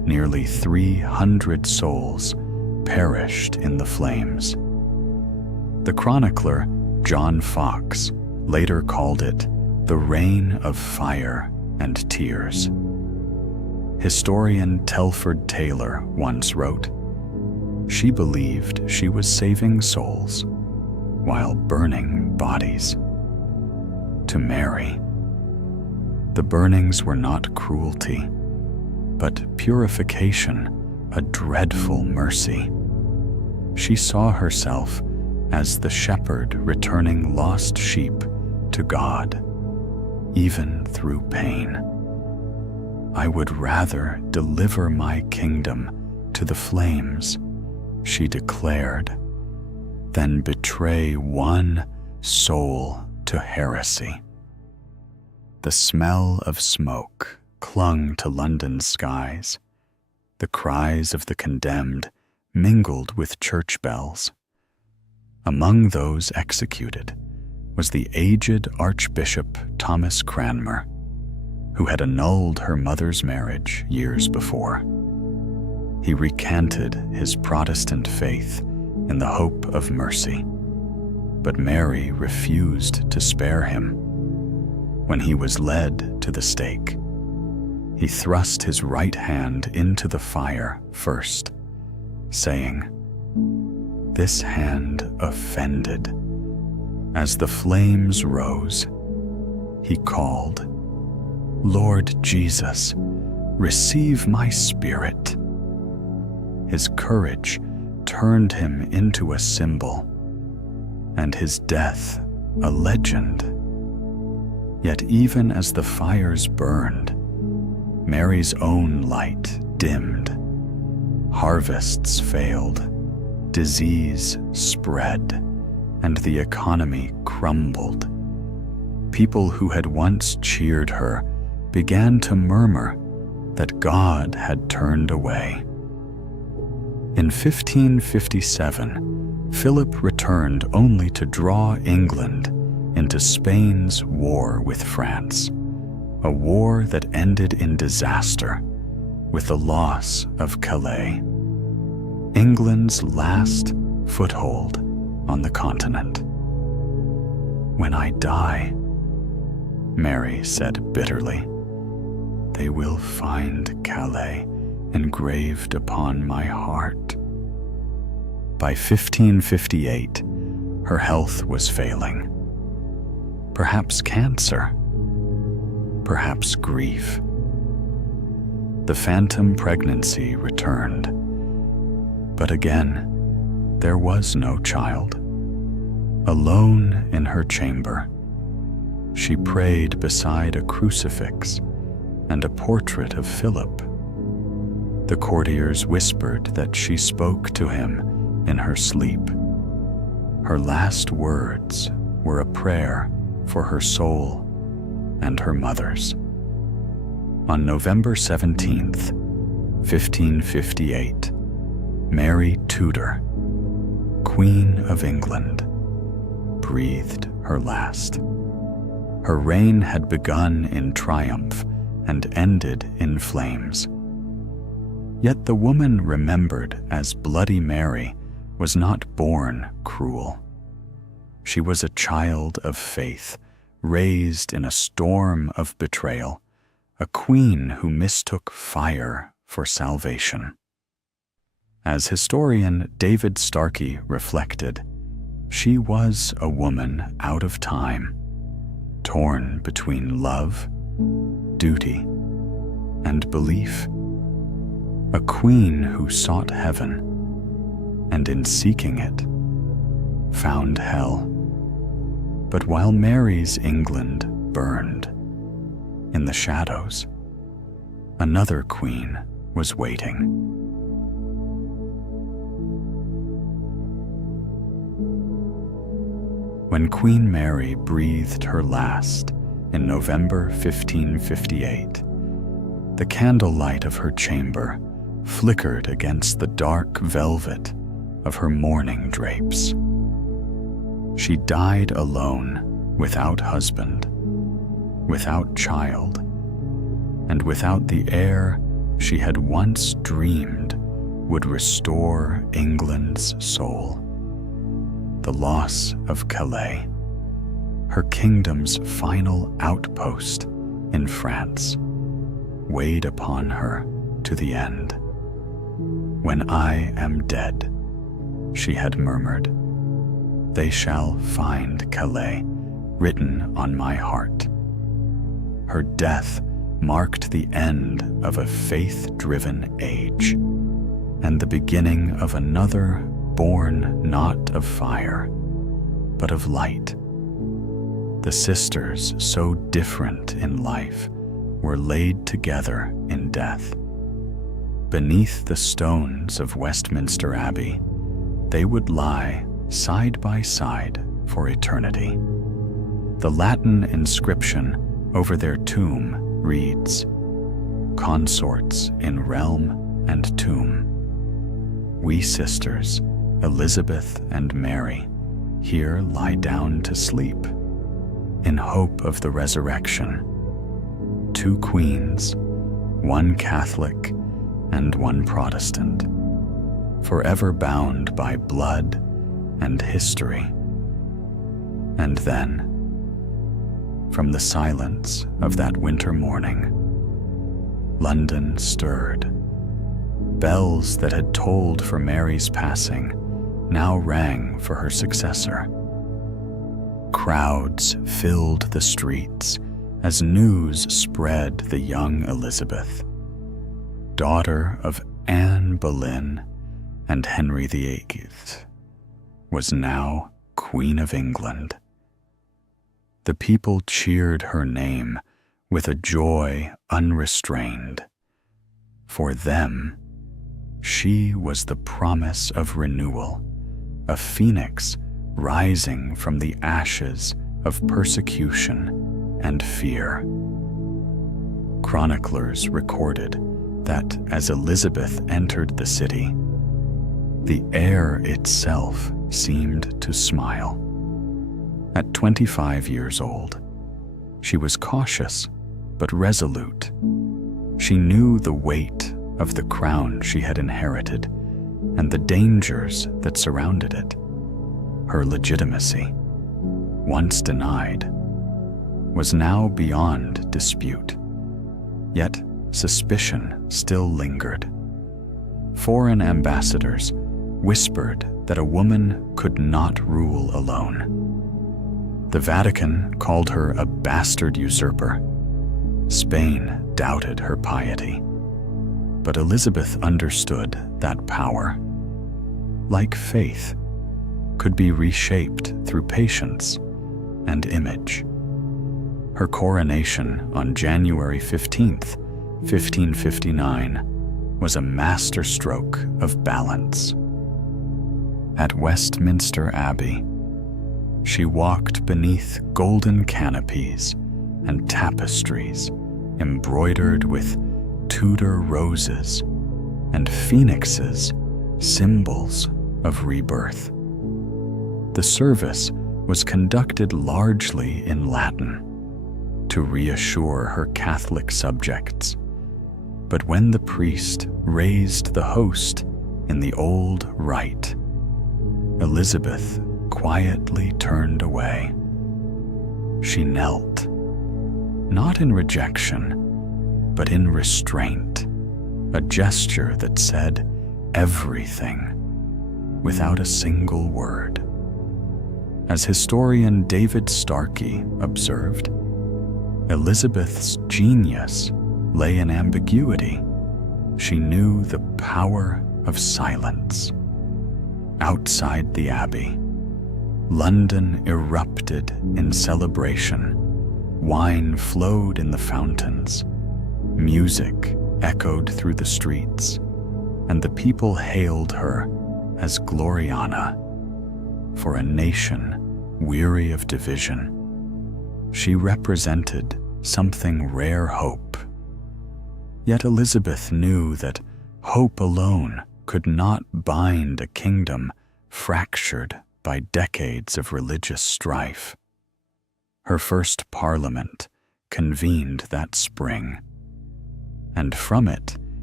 nearly 300 souls perished in the flames. The chronicler John Foxe later called it the reign of fire and tears. Historian Telford Taylor once wrote, "She believed she was saving souls while burning bodies." To Mary, the burnings were not cruelty, but purification, a dreadful mercy. She saw herself as the shepherd returning lost sheep to God, even through pain. "I would rather deliver my kingdom to the flames," she declared, "than betray one soul to heresy." The smell of smoke clung to London's skies. The cries of the condemned mingled with church bells. Among those executed was the aged Archbishop Thomas Cranmer, who had annulled her mother's marriage years before. He recanted his Protestant faith in the hope of mercy, but Mary refused to spare him. When he was led to the stake, he thrust his right hand into the fire first, saying, "This hand offended." As the flames rose, he called, "Lord Jesus, receive my spirit." His courage turned him into a symbol, and his death a legend. Yet even as the fires burned, Mary's own light dimmed. Harvests failed, disease spread, and the economy crumbled. People who had once cheered her began to murmur that God had turned away. In 1557, Philip returned only to draw England into Spain's war with France, a war that ended in disaster with the loss of Calais, England's last foothold on the continent. "When I die," Mary said bitterly, "they will find Calais engraved upon my heart." By 1558, her health was failing. Perhaps cancer, perhaps grief. The phantom pregnancy returned, but again, there was no child. Alone in her chamber, she prayed beside a crucifix and a portrait of Philip. The courtiers whispered that she spoke to him in her sleep. Her last words were a prayer for her soul and her mother's. On November 17th, 1558, Mary Tudor, Queen of England, breathed her last. Her reign had begun in triumph and ended in flames. Yet the woman remembered as Bloody Mary was not born cruel. She was a child of faith, raised in a storm of betrayal, a queen who mistook fire for salvation. As historian David Starkey reflected, she was a woman out of time, torn between love, duty, and belief. A queen who sought heaven, and in seeking it, found hell. But while Mary's England burned, in the shadows, another queen was waiting. When Queen Mary breathed her last in November 1558, the candlelight of her chamber flickered against the dark velvet of her mourning drapes. She died alone, without husband, without child, and without the heir she had once dreamed would restore England's soul. The loss of Calais, her kingdom's final outpost in France, weighed upon her to the end. "When I am dead," she had murmured, "they shall find Calais written on my heart." Her death marked the end of a faith-driven age and the beginning of another born not of fire, but of light. The sisters, so different in life, were laid together in death. Beneath the stones of Westminster Abbey, they would lie side by side for eternity. The Latin inscription over their tomb reads, "Consorts in realm and tomb." We sisters, Elizabeth and Mary, here lie down to sleep, in hope of the resurrection. Two queens, one Catholic and one Protestant, forever bound by blood and history. And then, from the silence of that winter morning, London stirred. Bells that had tolled for Mary's passing now rang for her successor. Crowds filled the streets as news spread the young Elizabeth, daughter of Anne Boleyn and Henry VIII, was now Queen of England. The people cheered her name with a joy unrestrained. For them, she was the promise of renewal, a phoenix rising from the ashes of persecution and fear. Chroniclers recorded that as Elizabeth entered the city, the air itself seemed to smile. At 25 years old, she was cautious but resolute. She knew the weight of the crown she had inherited and the dangers that surrounded it. Her legitimacy, once denied, was now beyond dispute. Yet suspicion still lingered. Foreign ambassadors whispered that a woman could not rule alone. The Vatican called her a bastard usurper. Spain doubted her piety. But Elizabeth understood that power, like faith, could be reshaped through patience and image. Her coronation on January 15th, 1559, was a masterstroke of balance. At Westminster Abbey, she walked beneath golden canopies and tapestries embroidered with Tudor roses and phoenixes, symbols of rebirth. The service was conducted largely in Latin to reassure her Catholic subjects. But when the priest raised the host in the old rite, Elizabeth quietly turned away. She knelt, not in rejection, but in restraint, a gesture that said everything without a single word. As historian David Starkey observed, Elizabeth's genius lay in ambiguity. She knew the power of silence. Outside the Abbey, London erupted in celebration. Wine flowed in the fountains. Music echoed through the streets, and the people hailed her as Gloriana. For a nation weary of division, she represented something rare hope. Yet Elizabeth knew that hope alone could not bind a kingdom fractured by decades of religious strife. Her first parliament convened that spring, and from it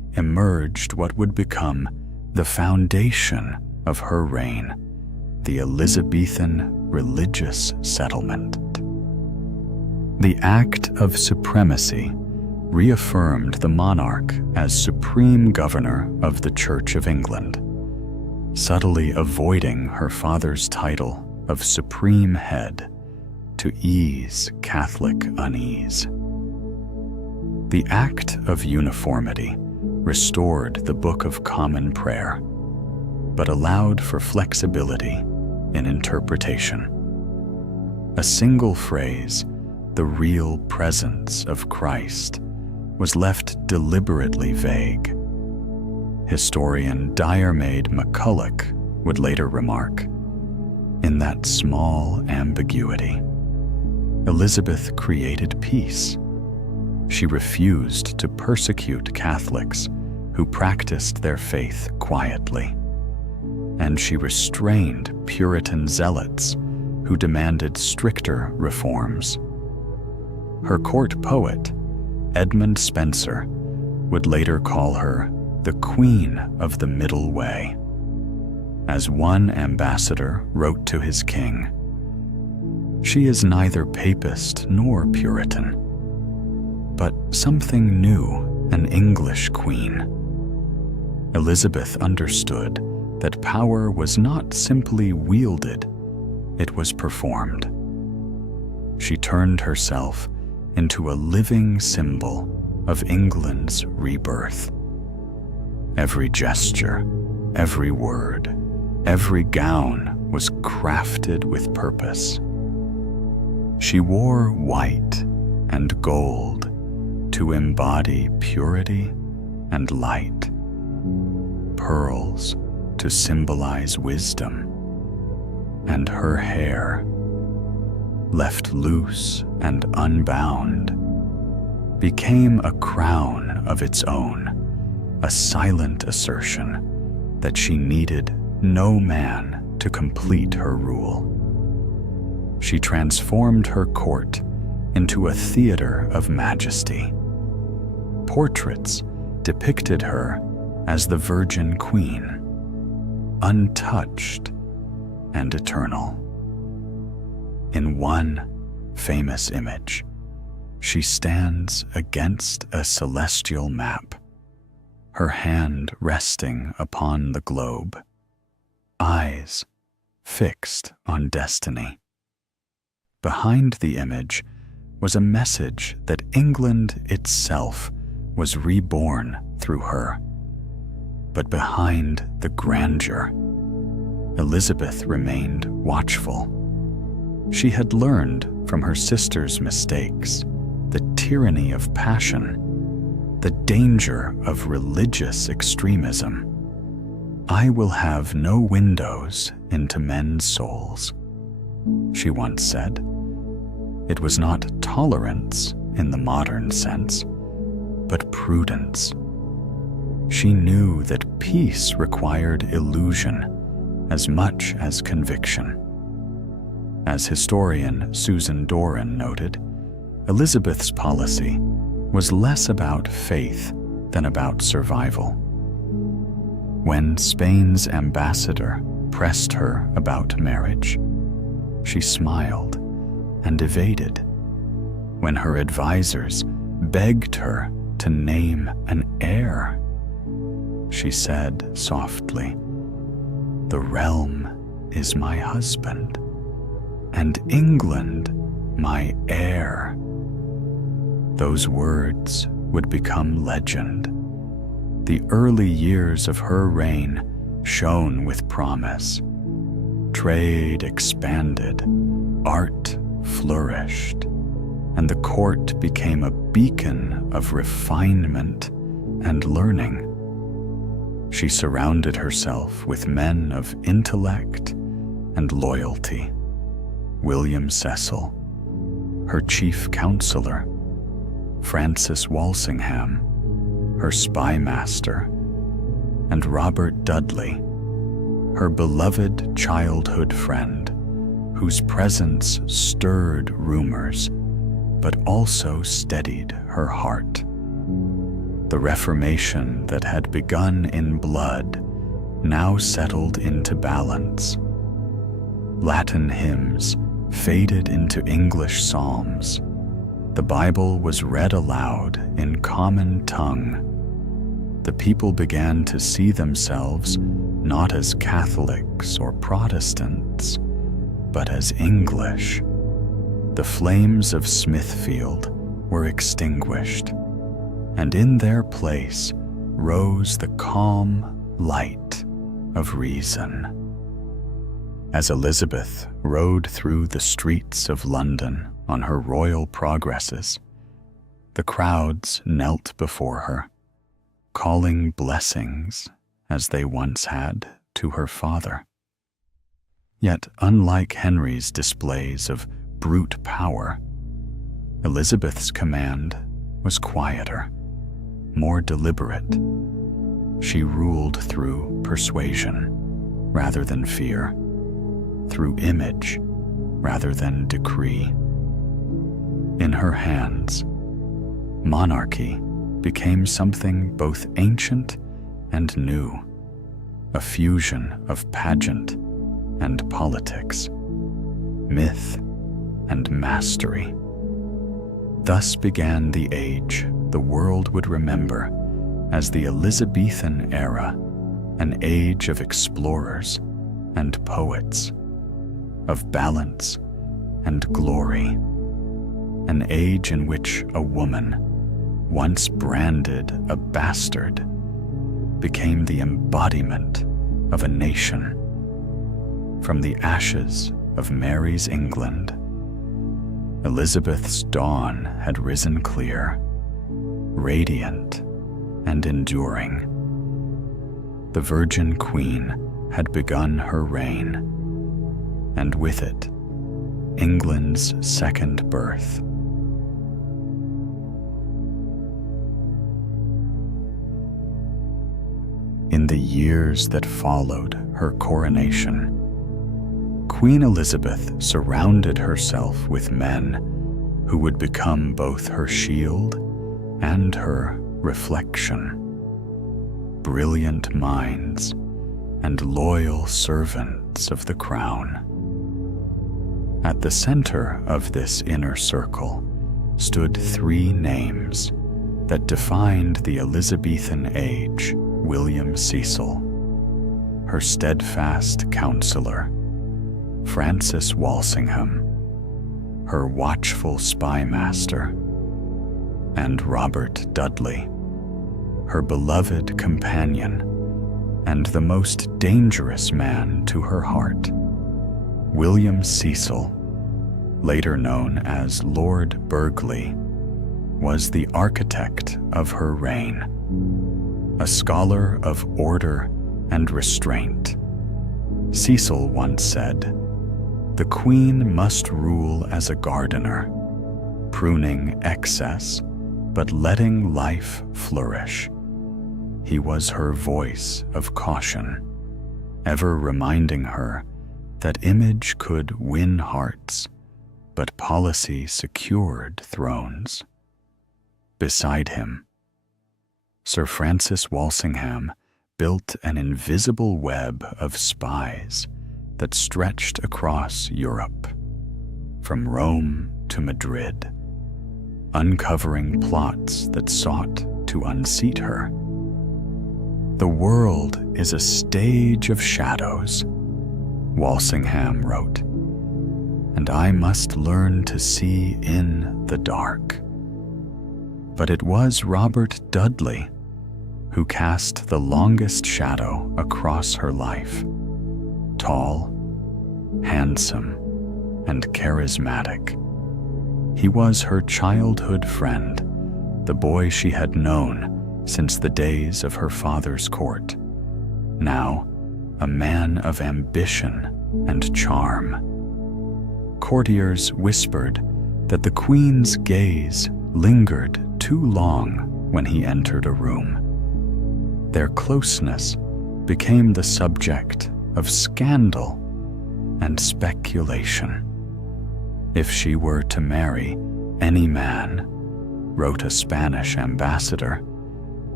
emerged what would become the foundation of her reign, the Elizabethan religious settlement. The Act of Supremacy reaffirmed the monarch as supreme governor of the Church of England, subtly avoiding her father's title of supreme head to ease Catholic unease. The Act of Uniformity restored the Book of Common Prayer, but allowed for flexibility in interpretation. A single phrase, the real presence of Christ, was left deliberately vague. Historian Diarmaid MacCulloch would later remark, "In that small ambiguity, Elizabeth created peace. She refused to persecute Catholics who practiced their faith quietly, and she restrained Puritan zealots who demanded stricter reforms." Her court poet, Edmund Spenser, would later call her the Queen of the Middle Way. As one ambassador wrote to his king, "She is neither papist nor Puritan, but something new, an English queen." Elizabeth understood that power was not simply wielded, it was performed. She turned herself into a living symbol of England's rebirth. Every gesture, every word, every gown was crafted with purpose. She wore white and gold to embody purity and light, pearls to symbolize wisdom, and her hair, left loose and unbound, became a crown of its own, a silent assertion that she needed no man to complete her rule. She transformed her court into a theater of majesty. Portraits depicted her as the Virgin Queen, untouched and eternal. In one famous image, she stands against a celestial map, her hand resting upon the globe, eyes fixed on destiny. Behind the image was a message that England itself was reborn through her. But behind the grandeur, Elizabeth remained watchful. She had learned from her sister's mistakes the tyranny of passion, the danger of religious extremism. "I will have no windows into men's souls," she once said. It was not tolerance in the modern sense, but prudence. She knew that peace required illusion as much as conviction. As historian Susan Doran noted, Elizabeth's policy was less about faith than about survival. When Spain's ambassador pressed her about marriage, she smiled and evaded. When her advisors begged her to name an heir, she said softly, "The realm is my husband, and England my heir." Those words would become legend. The early years of her reign shone with promise. Trade expanded, art flourished, and the court became a beacon of refinement and learning. She surrounded herself with men of intellect and loyalty. William Cecil, her chief counselor, Francis Walsingham, her spy master, and Robert Dudley, her beloved childhood friend, whose presence stirred rumors, but also steadied her heart. The Reformation that had begun in blood now settled into balance. Latin hymns faded into English psalms. The Bible was read aloud in common tongue. The people began to see themselves not as Catholics or Protestants, but as English. The flames of Smithfield were extinguished, and in their place rose the calm light of reason. As Elizabeth rode through the streets of London on her royal progresses, the crowds knelt before her, calling blessings as they once had to her father. Yet, unlike Henry's displays of brute power, Elizabeth's command was quieter, more deliberate. She ruled through persuasion rather than fear, through image rather than decree. In her hands, monarchy became something both ancient and new, a fusion of pageant and politics, myth and mastery. Thus began the age the world would remember as the Elizabethan era, an age of explorers and poets, of balance and glory, an age in which a woman, once branded a bastard, became the embodiment of a nation. From the ashes of Mary's England, Elizabeth's dawn had risen clear, radiant and enduring. The Virgin Queen had begun her reign, and with it, England's second birth. In the years that followed her coronation, Queen Elizabeth surrounded herself with men who would become both her shield and her reflection. Brilliant minds and loyal servants of the crown. At the center of this inner circle stood three names that defined the Elizabethan age: William Cecil, her steadfast counselor; Francis Walsingham, her watchful spymaster; and Robert Dudley, her beloved companion and the most dangerous man to her heart. William Cecil, later known as Lord Burghley, was the architect of her reign, a scholar of order and restraint. Cecil once said, "The Queen must rule as a gardener, pruning excess, but letting life flourish." He was her voice of caution, ever reminding her that image could win hearts, but policy secured thrones. Beside him, Sir Francis Walsingham built an invisible web of spies that stretched across Europe, from Rome to Madrid, uncovering plots that sought to unseat her. "The world is a stage of shadows," Walsingham wrote, "and I must learn to see in the dark." But it was Robert Dudley who cast the longest shadow across her life. Tall, handsome, and charismatic, he was her childhood friend, the boy she had known since the days of her father's court, now a man of ambition and charm. Courtiers whispered that the Queen's gaze lingered too long when he entered a room. Their closeness became the subject of scandal and speculation. If she were to marry any man, wrote a Spanish ambassador,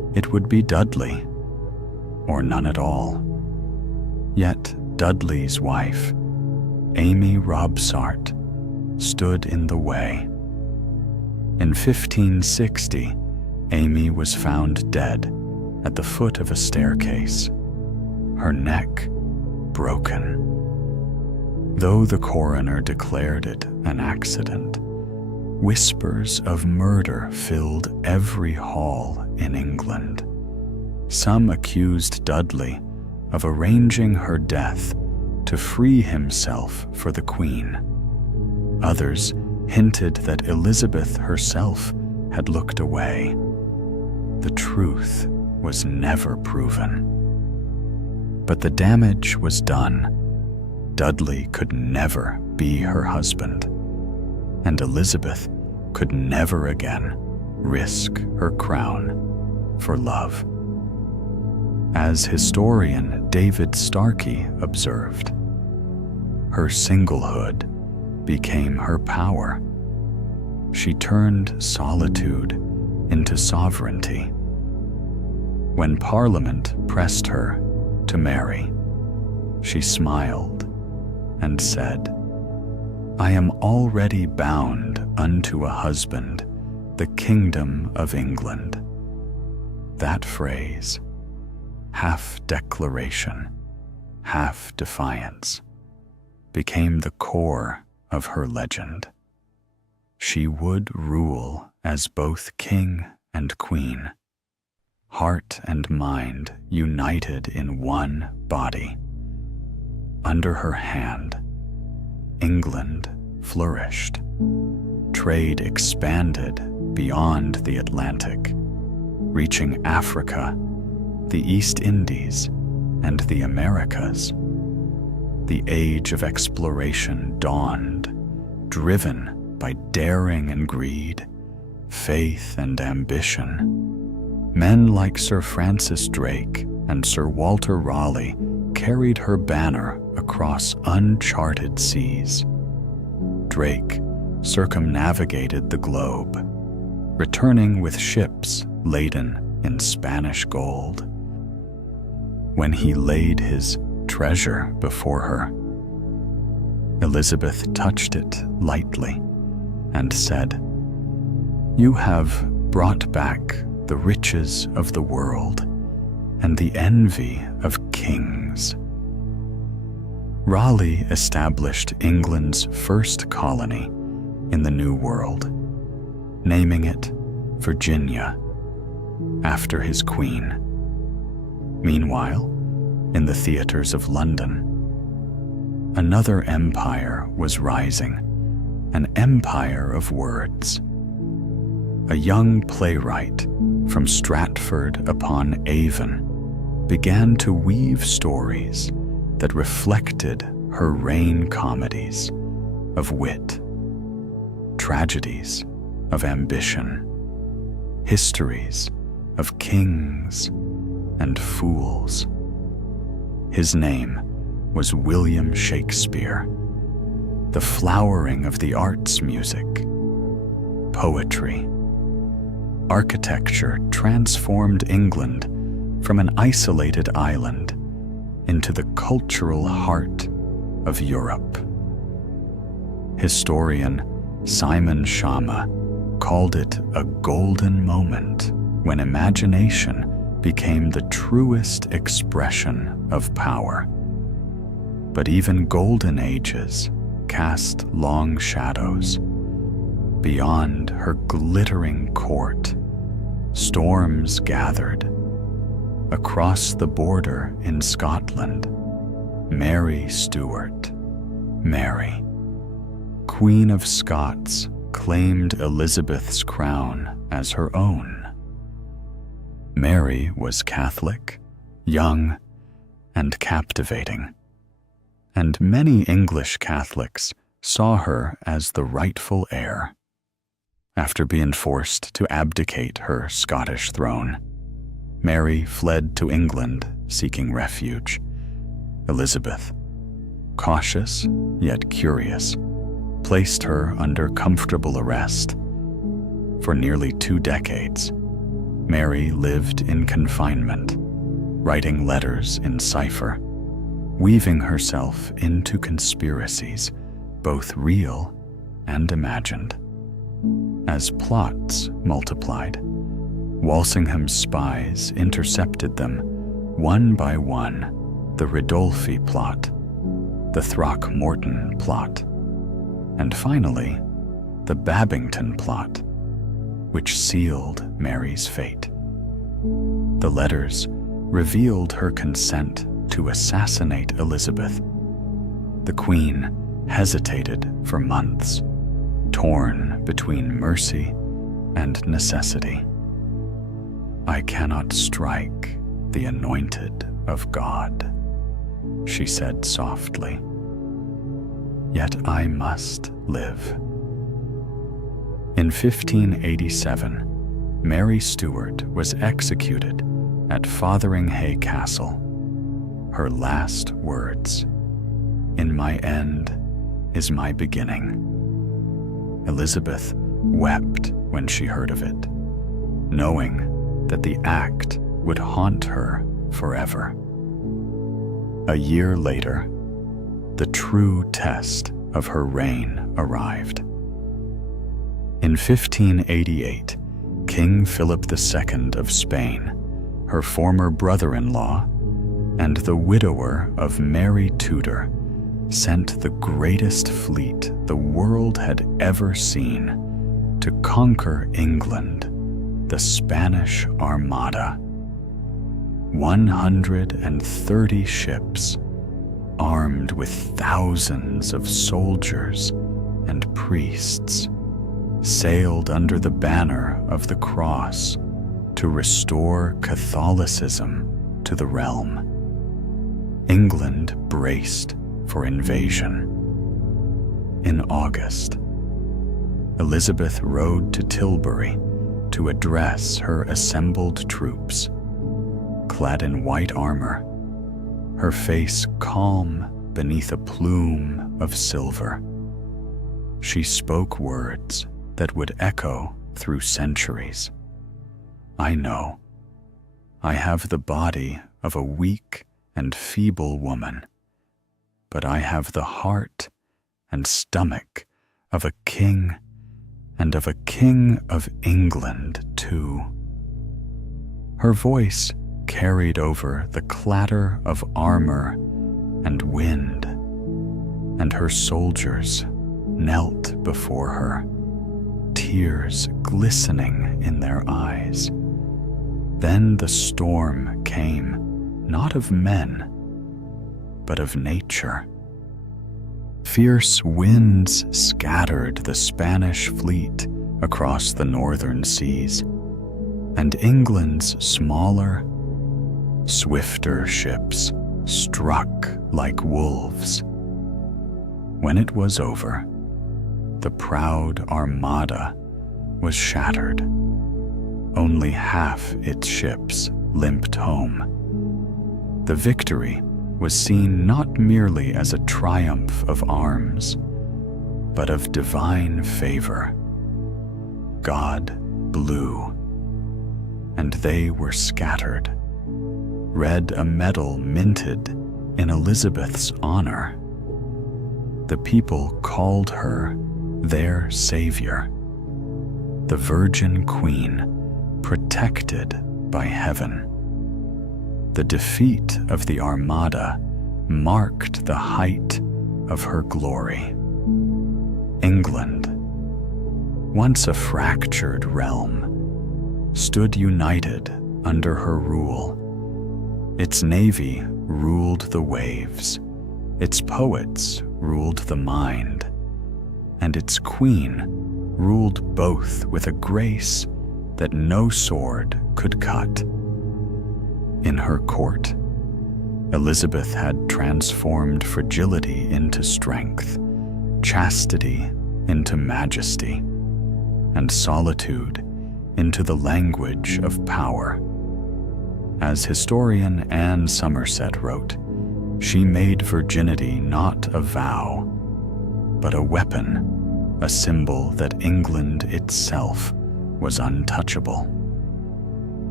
it would be Dudley, or none at all. Yet Dudley's wife, Amy Robsart, stood in the way. In 1560, Amy was found dead at the foot of a staircase, her neck broken. Though the coroner declared it an accident, whispers of murder filled every hall in England. Some accused Dudley of arranging her death to free himself for the Queen. Others hinted that Elizabeth herself had looked away. The truth was never proven. But the damage was done. Dudley could never be her husband, and Elizabeth could never again risk her crown for love. As historian David Starkey observed, her singlehood became her power. She turned solitude into sovereignty. When Parliament pressed her to marry, she smiled and said, "I am already bound unto a husband, the kingdom of England." That phrase, half declaration, half defiance, became the core of her legend. She would rule as both king and queen, heart and mind united in one body. Under her hand, England flourished. Trade expanded beyond the Atlantic, reaching Africa, the East Indies, and the Americas. The age of exploration dawned, driven by daring and greed, faith and ambition. Men like Sir Francis Drake and Sir Walter Raleigh carried her banner across uncharted seas. Drake circumnavigated the globe, returning with ships laden in Spanish gold. When he laid his treasure before her, Elizabeth touched it lightly and said, "You have brought back the riches of the world and the envy of kings." Raleigh established England's first colony in the New World, naming it Virginia, after his queen. Meanwhile, in the theaters of London, another empire was rising, an empire of words. A young playwright from Stratford-upon-Avon began to weave stories that reflected her reign comedies of wit, tragedies of ambition, histories of kings and fools. His name was William Shakespeare, the flowering of the arts music, poetry. Architecture transformed England from an isolated island into the cultural heart of Europe. Historian Simon Schama called it a golden moment when imagination became the truest expression of power. But even golden ages cast long shadows. Beyond her glittering court, storms gathered. Across the border in Scotland, Mary Stuart, Mary, Queen of Scots, claimed Elizabeth's crown as her own. Mary was Catholic, young, and captivating, and many English Catholics saw her as the rightful heir. After being forced to abdicate her Scottish throne, Mary fled to England seeking refuge. Elizabeth, cautious yet curious, placed her under comfortable arrest. For nearly 2 decades, Mary lived in confinement, writing letters in cipher, weaving herself into conspiracies, both real and imagined. As plots multiplied, Walsingham's spies intercepted them one by one: the Ridolfi plot, the Throckmorton plot, and finally, the Babington plot, which sealed Mary's fate. The letters revealed her consent to assassinate Elizabeth. The Queen hesitated for months, torn between mercy and necessity. "I cannot strike the anointed of God," she said softly. "Yet I must live." In 1587, Mary Stuart was executed at Fotheringhay Castle. Her last words, "In my end is my beginning." Elizabeth wept when she heard of it, knowing that the act would haunt her forever. A year later, the true test of her reign arrived. In 1588, King Philip II of Spain, her former brother-in-law, and the widower of Mary Tudor, sent the greatest fleet the world had ever seen to conquer England, the Spanish Armada. 130 ships, armed with thousands of soldiers and priests, sailed under the banner of the cross to restore Catholicism to the realm. England braced for invasion. In August, Elizabeth rode to Tilbury to address her assembled troops. Clad in white armor, her face calm beneath a plume of silver, she spoke words that would echo through centuries. "I know. I have the body of a weak and feeble woman, but I have the heart and stomach of a king, and of a king of England too." Her voice carried over the clatter of armor and wind, and her soldiers knelt before her, tears glistening in their eyes. Then the storm came, not of men, but of nature. Fierce winds scattered the Spanish fleet across the northern seas, and England's smaller, swifter ships struck like wolves. When it was over, the proud Armada was shattered. Only half its ships limped home. The victory was seen not merely as a triumph of arms, but of divine favor. God blew, and they were scattered, read a medal minted in Elizabeth's honor. The people called her their savior, the Virgin Queen, protected by heaven. The defeat of the Armada marked the height of her glory. England, once a fractured realm, stood united under her rule. Its navy ruled the waves, its poets ruled the mind, and its queen ruled both with a grace that no sword could cut. In her court, Elizabeth had transformed fragility into strength, chastity into majesty, and solitude into the language of power. As historian Anne Somerset wrote, she made virginity not a vow, but a weapon, a symbol that England itself was untouchable.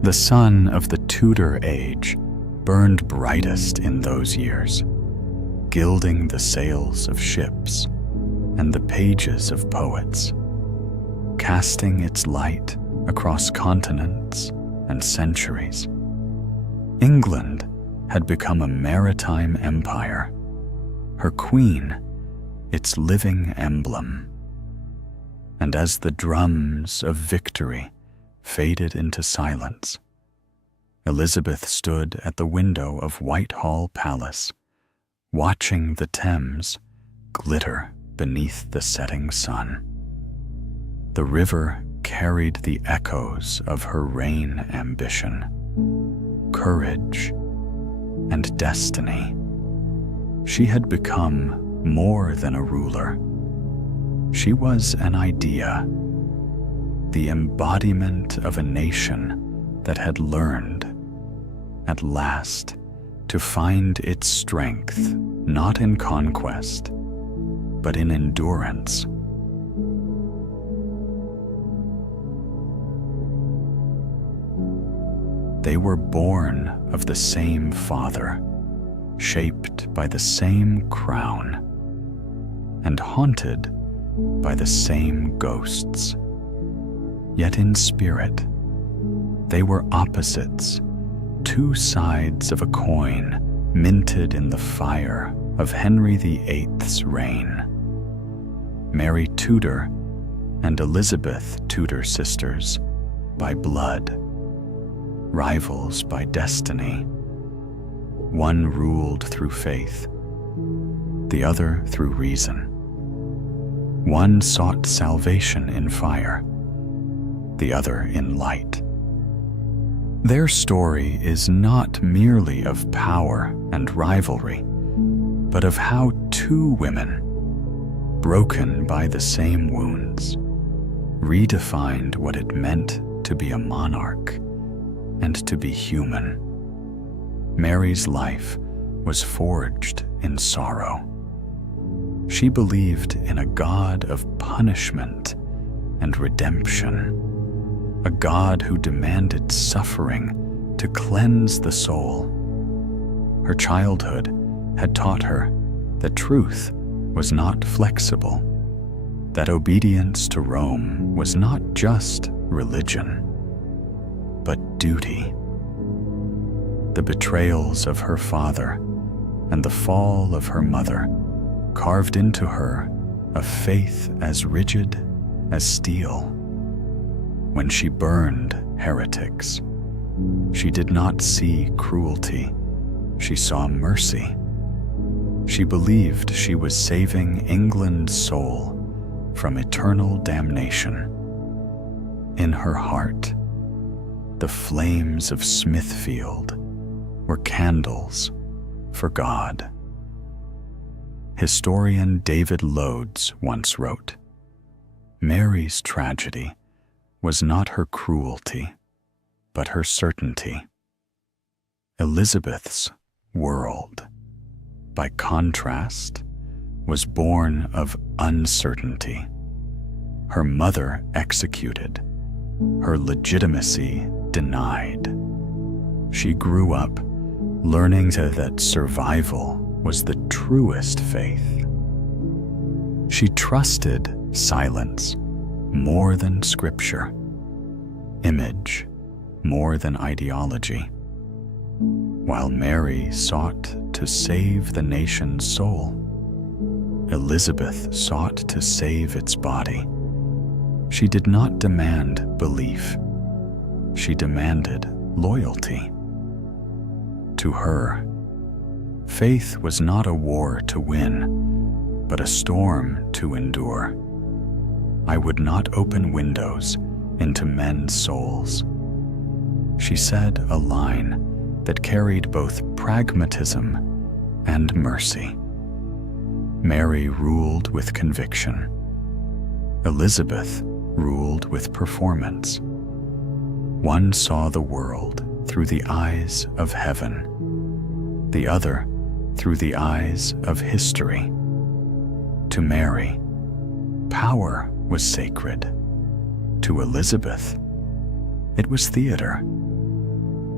The sun of the Tudor age burned brightest in those years, gilding the sails of ships and the pages of poets, casting its light across continents and centuries. England had become a maritime empire, her queen its living emblem. And as the drums of victory faded into silence, Elizabeth stood at the window of Whitehall Palace, watching the Thames glitter beneath the setting sun. The river carried the echoes of her reign ambition, courage, and destiny. She had become more than a ruler. She was an idea, the embodiment of a nation that had learned, at last, to find its strength not in conquest, but in endurance. They were born of the same father, shaped by the same crown, and haunted by the same ghosts. Yet in spirit, they were opposites, two sides of a coin minted in the fire of Henry VIII's reign. Mary Tudor and Elizabeth Tudor sisters by blood, rivals by destiny. One ruled through faith, the other through reason. One sought salvation in fire, the other in light. Their story is not merely of power and rivalry, but of how two women, broken by the same wounds, redefined what it meant to be a monarch and to be human. Mary's life was forged in sorrow. She believed in a God of punishment and redemption, a God who demanded suffering to cleanse the soul. Her childhood had taught her that truth was not flexible, that obedience to Rome was not just religion, but duty. The betrayals of her father and the fall of her mother carved into her a faith as rigid as steel. When she burned heretics, she did not see cruelty, she saw mercy. She believed she was saving England's soul from eternal damnation. In her heart, the flames of Smithfield were candles for God. Historian David Loades once wrote, "Mary's tragedy was not her cruelty, but her certainty." Elizabeth's world, by contrast, was born of uncertainty. Her mother executed, her legitimacy denied. She grew up learning that survival was the truest faith. She trusted silence more than scripture, image more than ideology. While Mary sought to save the nation's soul, Elizabeth sought to save its body. She did not demand belief. She demanded loyalty. To her, faith was not a war to win, but a storm to endure. "I would not open windows into men's souls." She said a line that carried both pragmatism and mercy. Mary ruled with conviction. Elizabeth ruled with performance. One saw the world through the eyes of heaven, the other through the eyes of history. To Mary, power was sacred. To Elizabeth, it was theater.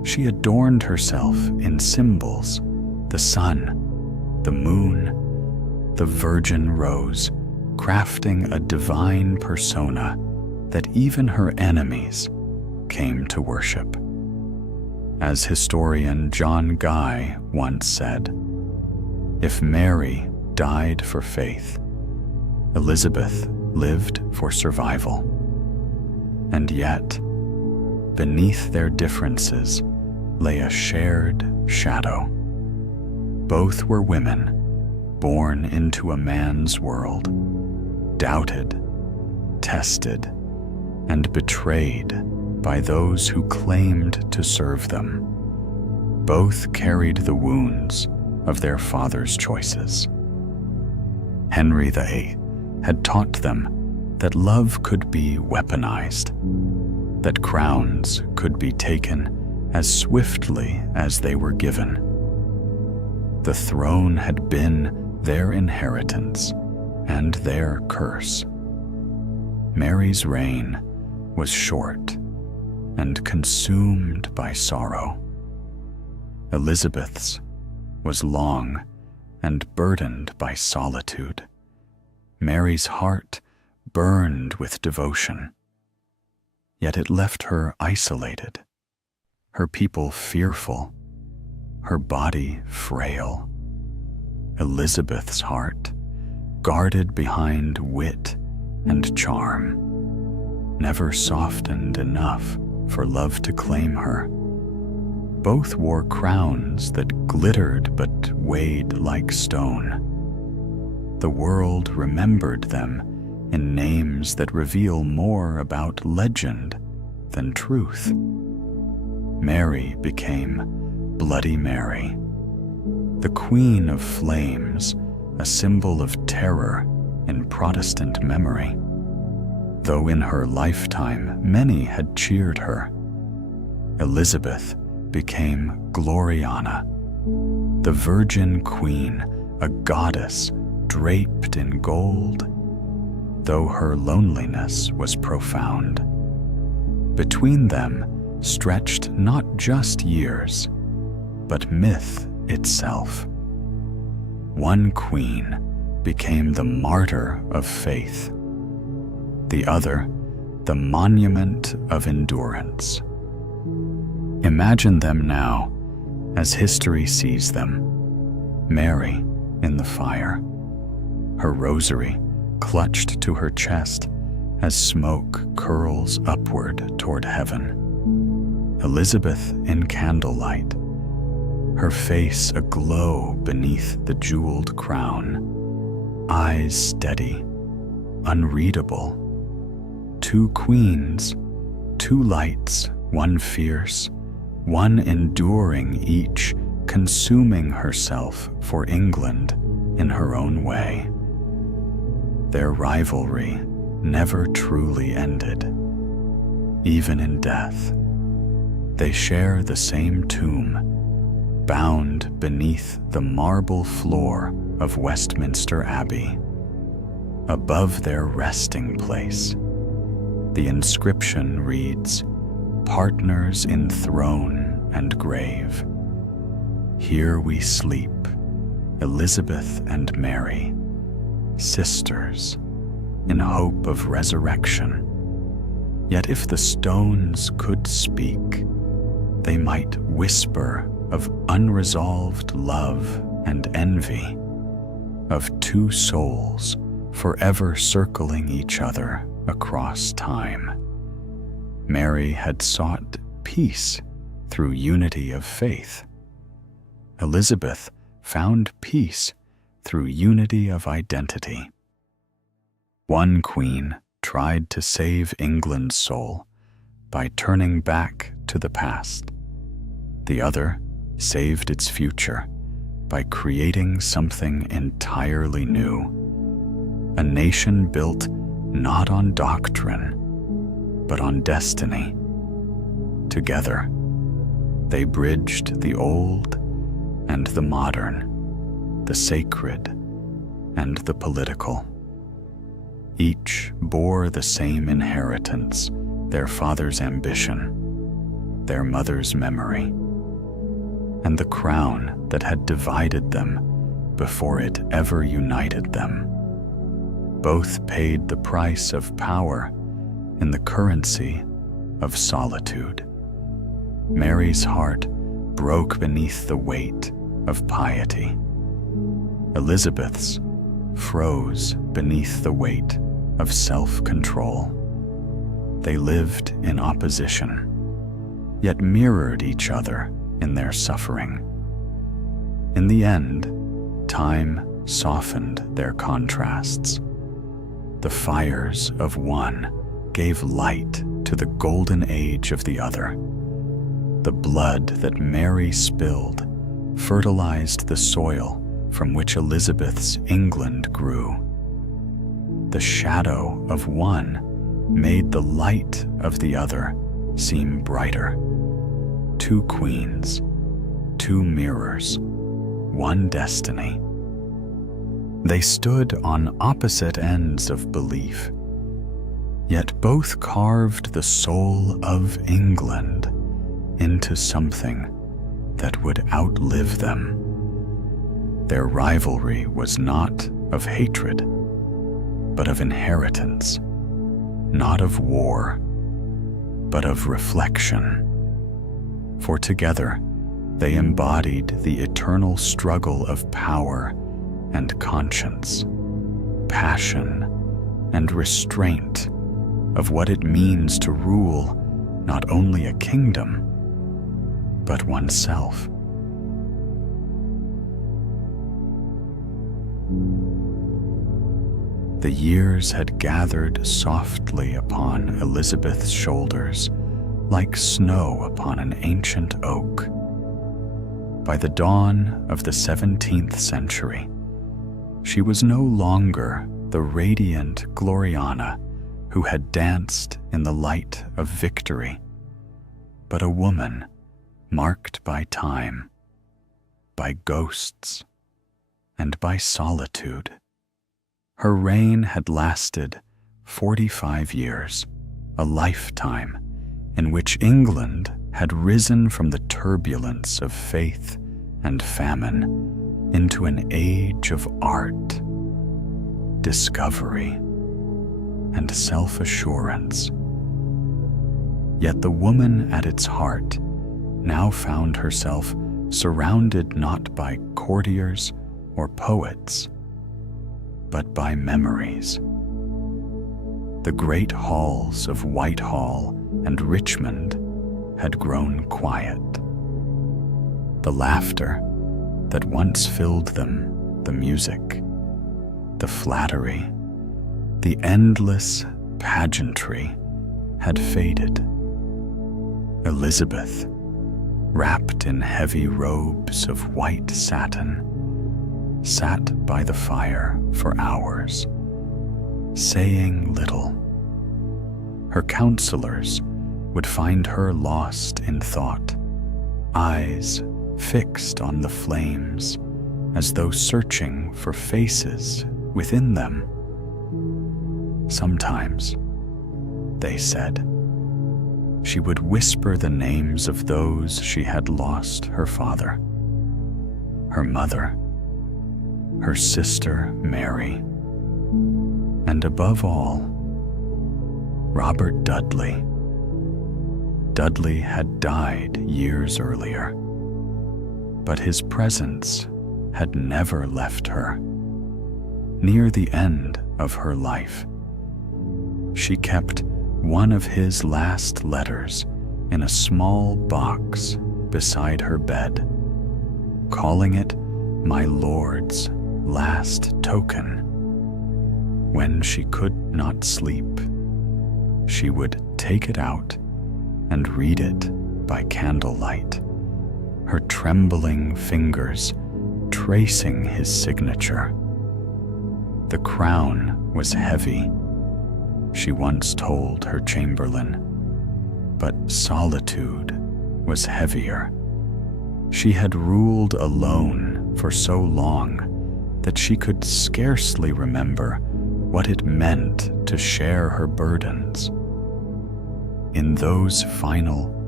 She adorned herself in symbols: the sun, the moon, the virgin rose, crafting a divine persona that even her enemies came to worship. As historian John Guy once said, "If Mary died for faith, Elizabeth lived for survival." And yet, beneath their differences lay a shared shadow. Both were women, born into a man's world, doubted, tested, and betrayed by those who claimed to serve them. Both carried the wounds of their father's choices. Henry VIII had taught them that love could be weaponized, that crowns could be taken as swiftly as they were given. The throne had been their inheritance and their curse. Mary's reign was short and consumed by sorrow. Elizabeth's was long and burdened by solitude. Mary's heart burned with devotion, yet it left her isolated, her people fearful, her body frail. Elizabeth's heart, guarded behind wit and charm, never softened enough for love to claim her. Both wore crowns that glittered but weighed like stone. The world remembered them in names that reveal more about legend than truth. Mary became Bloody Mary, the Queen of Flames, a symbol of terror in Protestant memory. Though in her lifetime many had cheered her, Elizabeth became Gloriana, the Virgin Queen, a goddess draped in gold, though her loneliness was profound. Between them stretched not just years, but myth itself. One queen became the martyr of faith, the other the monument of endurance. Imagine them now as history sees them. Mary in the fire, her rosary clutched to her chest as smoke curls upward toward heaven. Elizabeth in candlelight, her face aglow beneath the jeweled crown, eyes steady, unreadable. Two queens, two lights, one fierce, one enduring, each consuming herself for England in her own way. Their rivalry never truly ended. Even in death, they share the same tomb, bound beneath the marble floor of Westminster Abbey. Above their resting place, the inscription reads, "Partners in throne and grave. Here we sleep, Elizabeth and Mary, sisters, in hope of resurrection. Yet if the stones could speak, they might whisper of unresolved love and envy, of two souls forever circling each other across time. Mary had sought peace through unity of faith. Elizabeth found peace through unity of identity. One queen tried to save England's soul by turning back to the past. The other saved its future by creating something entirely new. A nation built not on doctrine, but on destiny. Together, they bridged the old and the modern, the sacred and the political. Each bore the same inheritance, their father's ambition. their mother's memory, and the crown that had divided them before it ever united them. Both paid the price of power in the currency of solitude. Mary's heart broke beneath the weight of piety. Elizabeth's froze beneath the weight of self-control. They lived in opposition, yet mirrored each other in their suffering. In the end, time softened their contrasts. The fires of one gave light to the golden age of the other. The blood that Mary spilled fertilized the soil from which Elizabeth's England grew. The shadow of one made the light of the other seem brighter. Two queens, two mirrors, one destiny. They stood on opposite ends of belief, yet both carved the soul of England into something that would outlive them. Their rivalry was not of hatred, but of inheritance, not of war, but of reflection. For together they embodied the eternal struggle of power and conscience, passion and restraint of what it means to rule not only a kingdom, but oneself. The years had gathered softly upon Elizabeth's shoulders, like snow upon an ancient oak. By the dawn of the 17th century, she was no longer the radiant Gloriana who had danced in the light of victory, but a woman marked by time, by ghosts, and by solitude. Her reign had lasted 45 years, a lifetime in which England had risen from the turbulence of faith and famine into an age of art, discovery, and self-assurance. Yet the woman at its heart now found herself surrounded not by courtiers or poets, but by memories. The great halls of Whitehall and Richmond had grown quiet. The laughter that once filled them, the music, the flattery, the endless pageantry had faded. Elizabeth, wrapped in heavy robes of white satin, sat by the fire for hours, saying little. Her counselors would find her lost in thought, eyes fixed on the flames, as though searching for faces within them. Sometimes, they said, she would whisper the names of those she had lost: her father, her mother, her sister Mary, and above all, Robert Dudley. Dudley had died years earlier, but his presence had never left her. Near the end of her life, she kept one of his last letters in a small box beside her bed, calling it my lord's last token. When she could not sleep, she would take it out and read it by candlelight, her trembling fingers tracing his signature. The crown was heavy, she once told her chamberlain, but solitude was heavier. She had ruled alone for so long that she could scarcely remember what it meant to share her burdens. In those final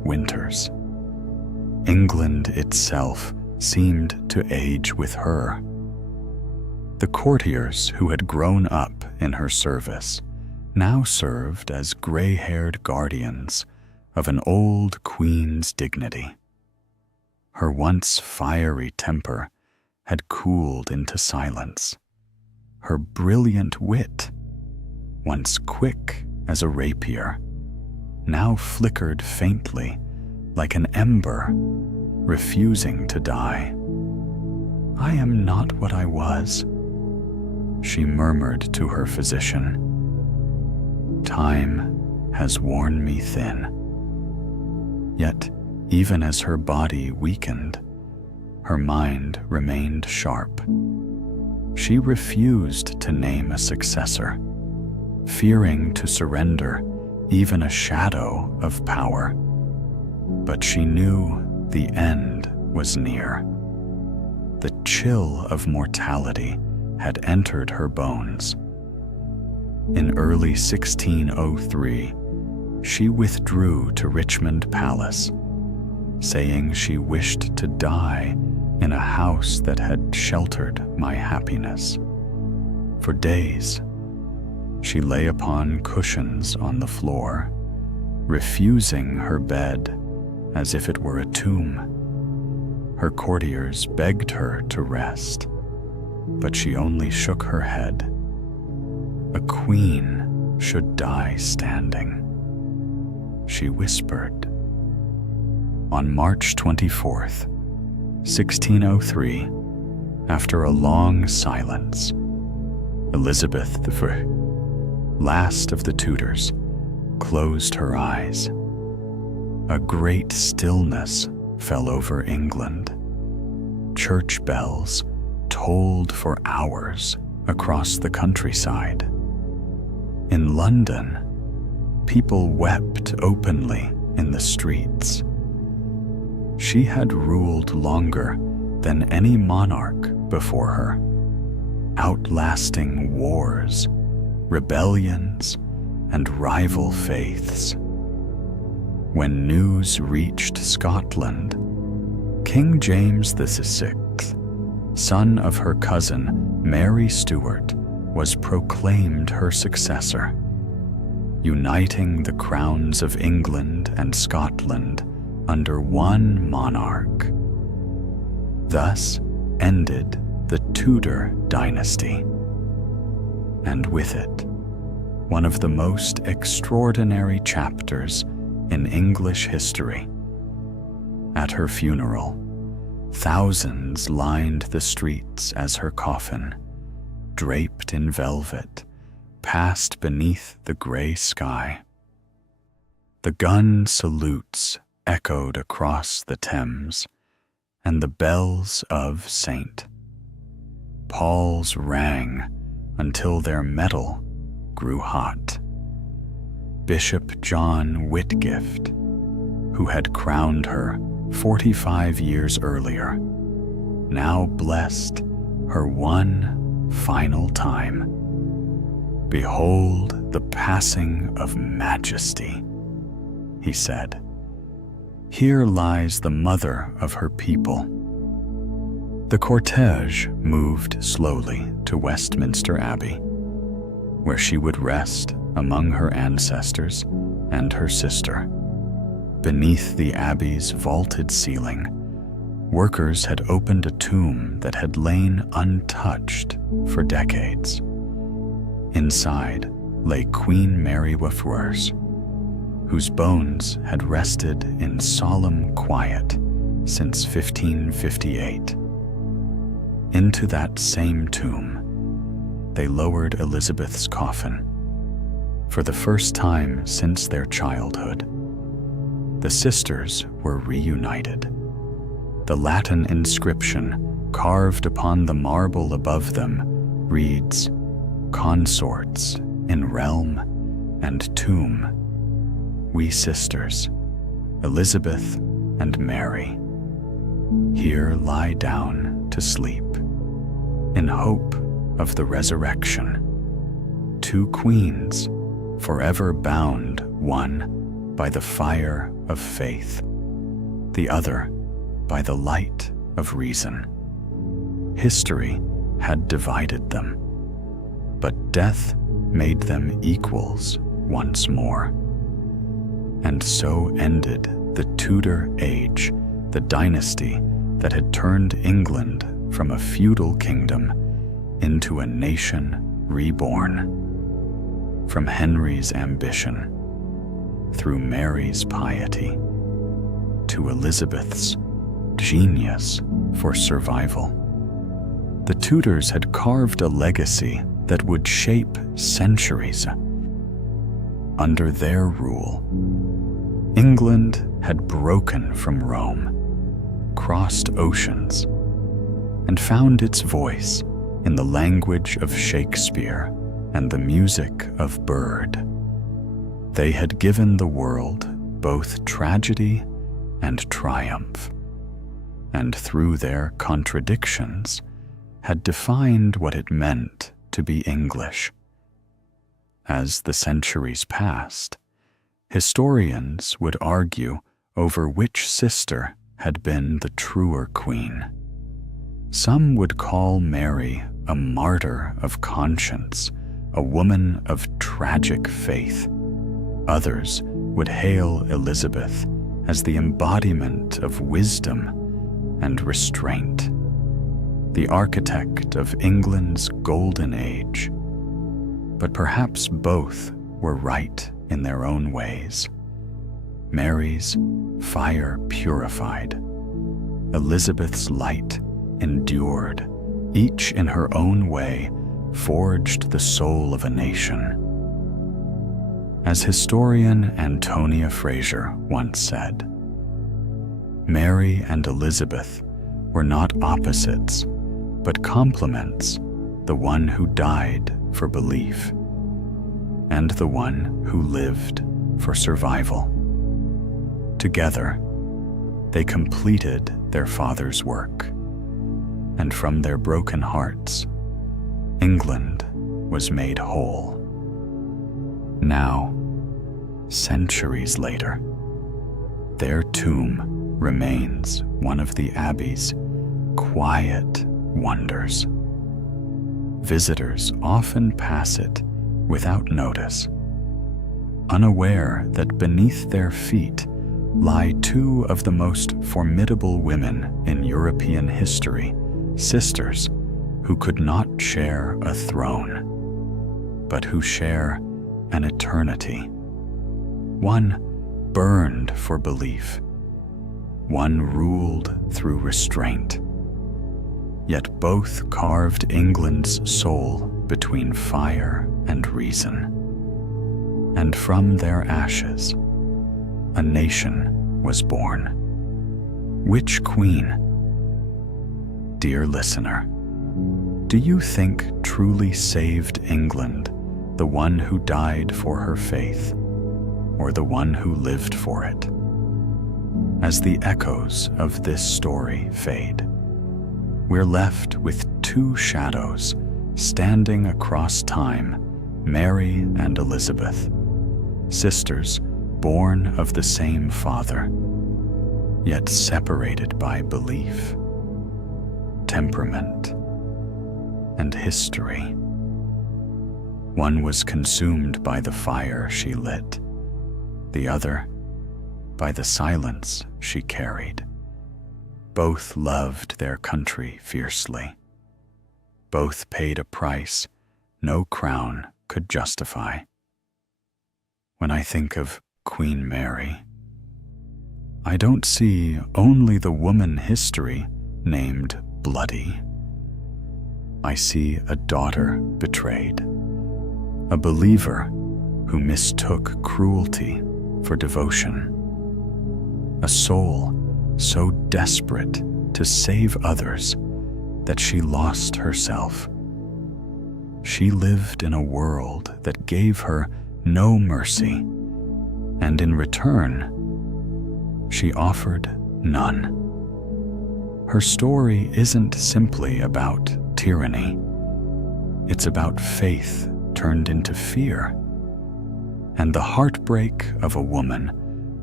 winters. England itself seemed to age with her. The courtiers who had grown up in her service now served as gray-haired guardians of an old queen's dignity. Her once fiery temper had cooled into silence. Her brilliant wit, once quick as a rapier, now flickered faintly like an ember refusing to die. "I am not what I was," she murmured to her physician. "Time has worn me thin." Yet, even as her body weakened, her mind remained sharp. She refused to name a successor, fearing to surrender even a shadow of power. But she knew the end was near. The chill of mortality had entered her bones. In early 1603, she withdrew to Richmond Palace, saying she wished to die in a house that had sheltered my happiness. For days, she lay upon cushions on the floor, refusing her bed as if it were a tomb. Her courtiers begged her to rest, but she only shook her head. "A queen should die standing," she whispered. On March 24th, 1603, after a long silence, Elizabeth I, last of the Tudors, closed her eyes. A great stillness fell over England. Church bells tolled for hours across the countryside. In London, people wept openly in the streets. She had ruled longer than any monarch before her, outlasting wars, rebellions, and rival faiths. When news reached Scotland, King James VI, son of her cousin Mary Stuart, was proclaimed her successor, uniting the crowns of England and Scotland under one monarch. Thus ended the Tudor dynasty, and with it, one of the most extraordinary chapters in English history. At her funeral, thousands lined the streets as her coffin, draped in velvet, passed beneath the gray sky. The gun salutes echoed across the Thames, and the bells of St. Paul's rang until their metal grew hot. Bishop John Whitgift, who had crowned her 45 years earlier, now blessed her one final time. "Behold the passing of majesty," he said. "Here lies the mother of her people." The cortege moved slowly to Westminster Abbey, where she would rest among her ancestors and her sister. Beneath the abbey's vaulted ceiling, workers had opened a tomb that had lain untouched for decades. Inside lay Queen Mary Wafwers, whose bones had rested in solemn quiet since 1558. Into that same tomb, they lowered Elizabeth's coffin. For the first time since their childhood, the sisters were reunited. The Latin inscription carved upon the marble above them reads, "Consorts in realm and tomb, we sisters, Elizabeth and Mary, here lie down to sleep, in hope of the resurrection. Two queens, forever bound one by the fire of faith, the other by the light of reason. History had divided them, but death made them equals once more. And so ended the Tudor age, the dynasty that had turned England from a feudal kingdom into a nation reborn. From Henry's ambition, through Mary's piety, to Elizabeth's genius for survival. The Tudors had carved a legacy that would shape centuries. Under their rule, England had broken from Rome, crossed oceans, and found its voice in the language of Shakespeare and the music of Byrd. They had given the world both tragedy and triumph, and through their contradictions had defined what it meant to be English. As the centuries passed, historians would argue over which sister had been the truer queen. Some would call Mary a martyr of conscience, a woman of tragic faith. Others would hail Elizabeth as the embodiment of wisdom and restraint, the architect of England's golden age. But perhaps both were right in their own ways. Mary's fire purified, Elizabeth's light endured, each in her own way forged the soul of a nation. As historian Antonia Fraser once said, Mary and Elizabeth were not opposites, but complements, the one who died for belief, and the one who lived for survival. Together, they completed their father's work, and from their broken hearts, England was made whole. Now, centuries later, their tomb remains one of the Abbey's quiet wonders. Visitors often pass it without notice, unaware that beneath their feet lie two of the most formidable women in European history, sisters who could not share a throne, but who share an eternity. One burned for belief, one ruled through restraint, yet both carved England's soul between fire and reason. And from their ashes, a nation was born. Which queen? Dear listener, do you think truly saved England the one who died for her faith, or the one who lived for it? As the echoes of this story fade, we're left with two shadows standing across time, Mary and Elizabeth, sisters born of the same father, yet separated by belief, temperament, and history. One was consumed by the fire she lit, the other by the silence she carried. Both loved their country fiercely. Both paid a price no crown could justify. When I think of Queen Mary, I don't see only the woman history named bloody. I see a daughter betrayed, a believer who mistook cruelty for devotion, a soul so desperate to save others that she lost herself. She lived in a world that gave her no mercy, and in return, she offered none. Her story isn't simply about tyranny. It's about faith turned into fear, and the heartbreak of a woman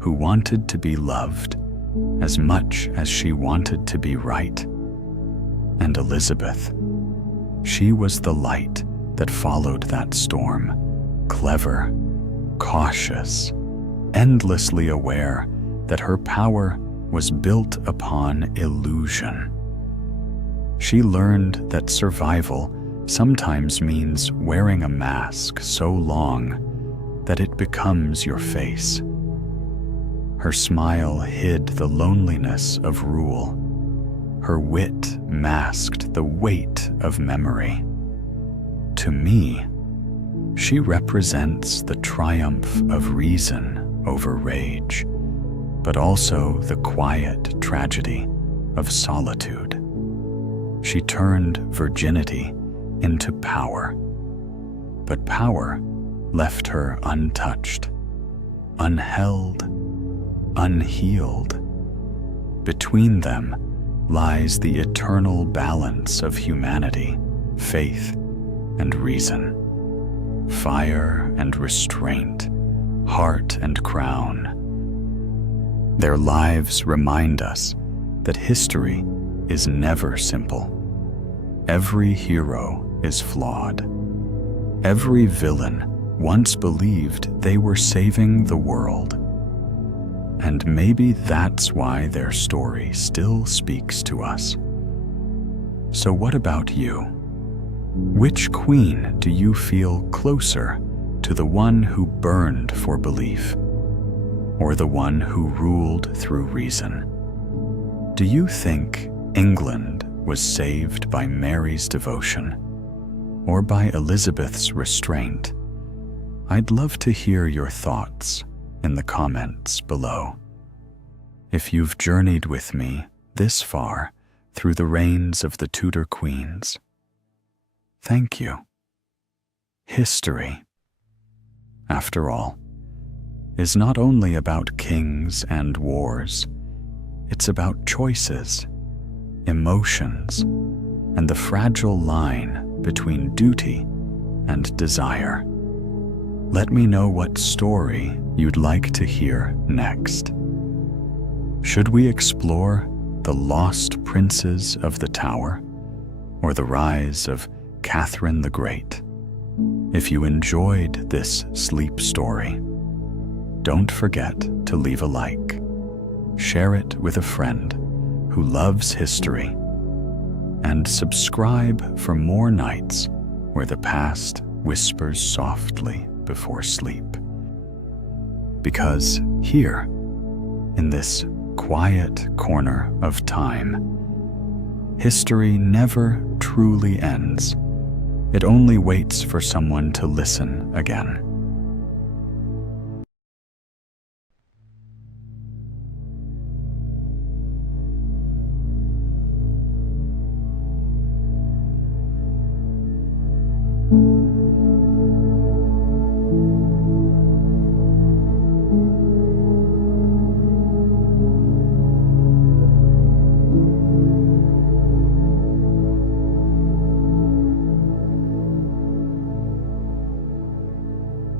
who wanted to be loved as much as she wanted to be right. And Elizabeth, she was the light that followed that storm, clever, cautious, endlessly aware that her power was built upon illusion. She learned that survival sometimes means wearing a mask so long that it becomes your face. Her smile hid the loneliness of rule. Her wit masked the weight of memory. To me, she represents the triumph of reason over rage, but also the quiet tragedy of solitude. She turned virginity into power, but power left her untouched, unheld, unhealed. Between them lies the eternal balance of humanity, faith and reason, fire and restraint, heart and crown. Their lives remind us that history is never simple. Every hero is flawed. Every villain once believed they were saving the world. And maybe that's why their story still speaks to us. So what about you? Which queen do you feel closer to, the one who burned for belief, or the one who ruled through reason? Do you think England was saved by Mary's devotion, or by Elizabeth's restraint? I'd love to hear your thoughts in the comments below. If you've journeyed with me this far through the reigns of the Tudor Queens, thank you. History, after all, is not only about kings and wars. It's about choices, emotions, and the fragile line between duty and desire. Let me know what story you'd like to hear next. Should we explore the lost princes of the Tower, or the rise of Catherine the Great? If you enjoyed this sleep story, don't forget to leave a like. Share it with a friend who loves history, and subscribe for more nights where the past whispers softly before sleep. Because here, in this quiet corner of time, history never truly ends. It only waits for someone to listen again.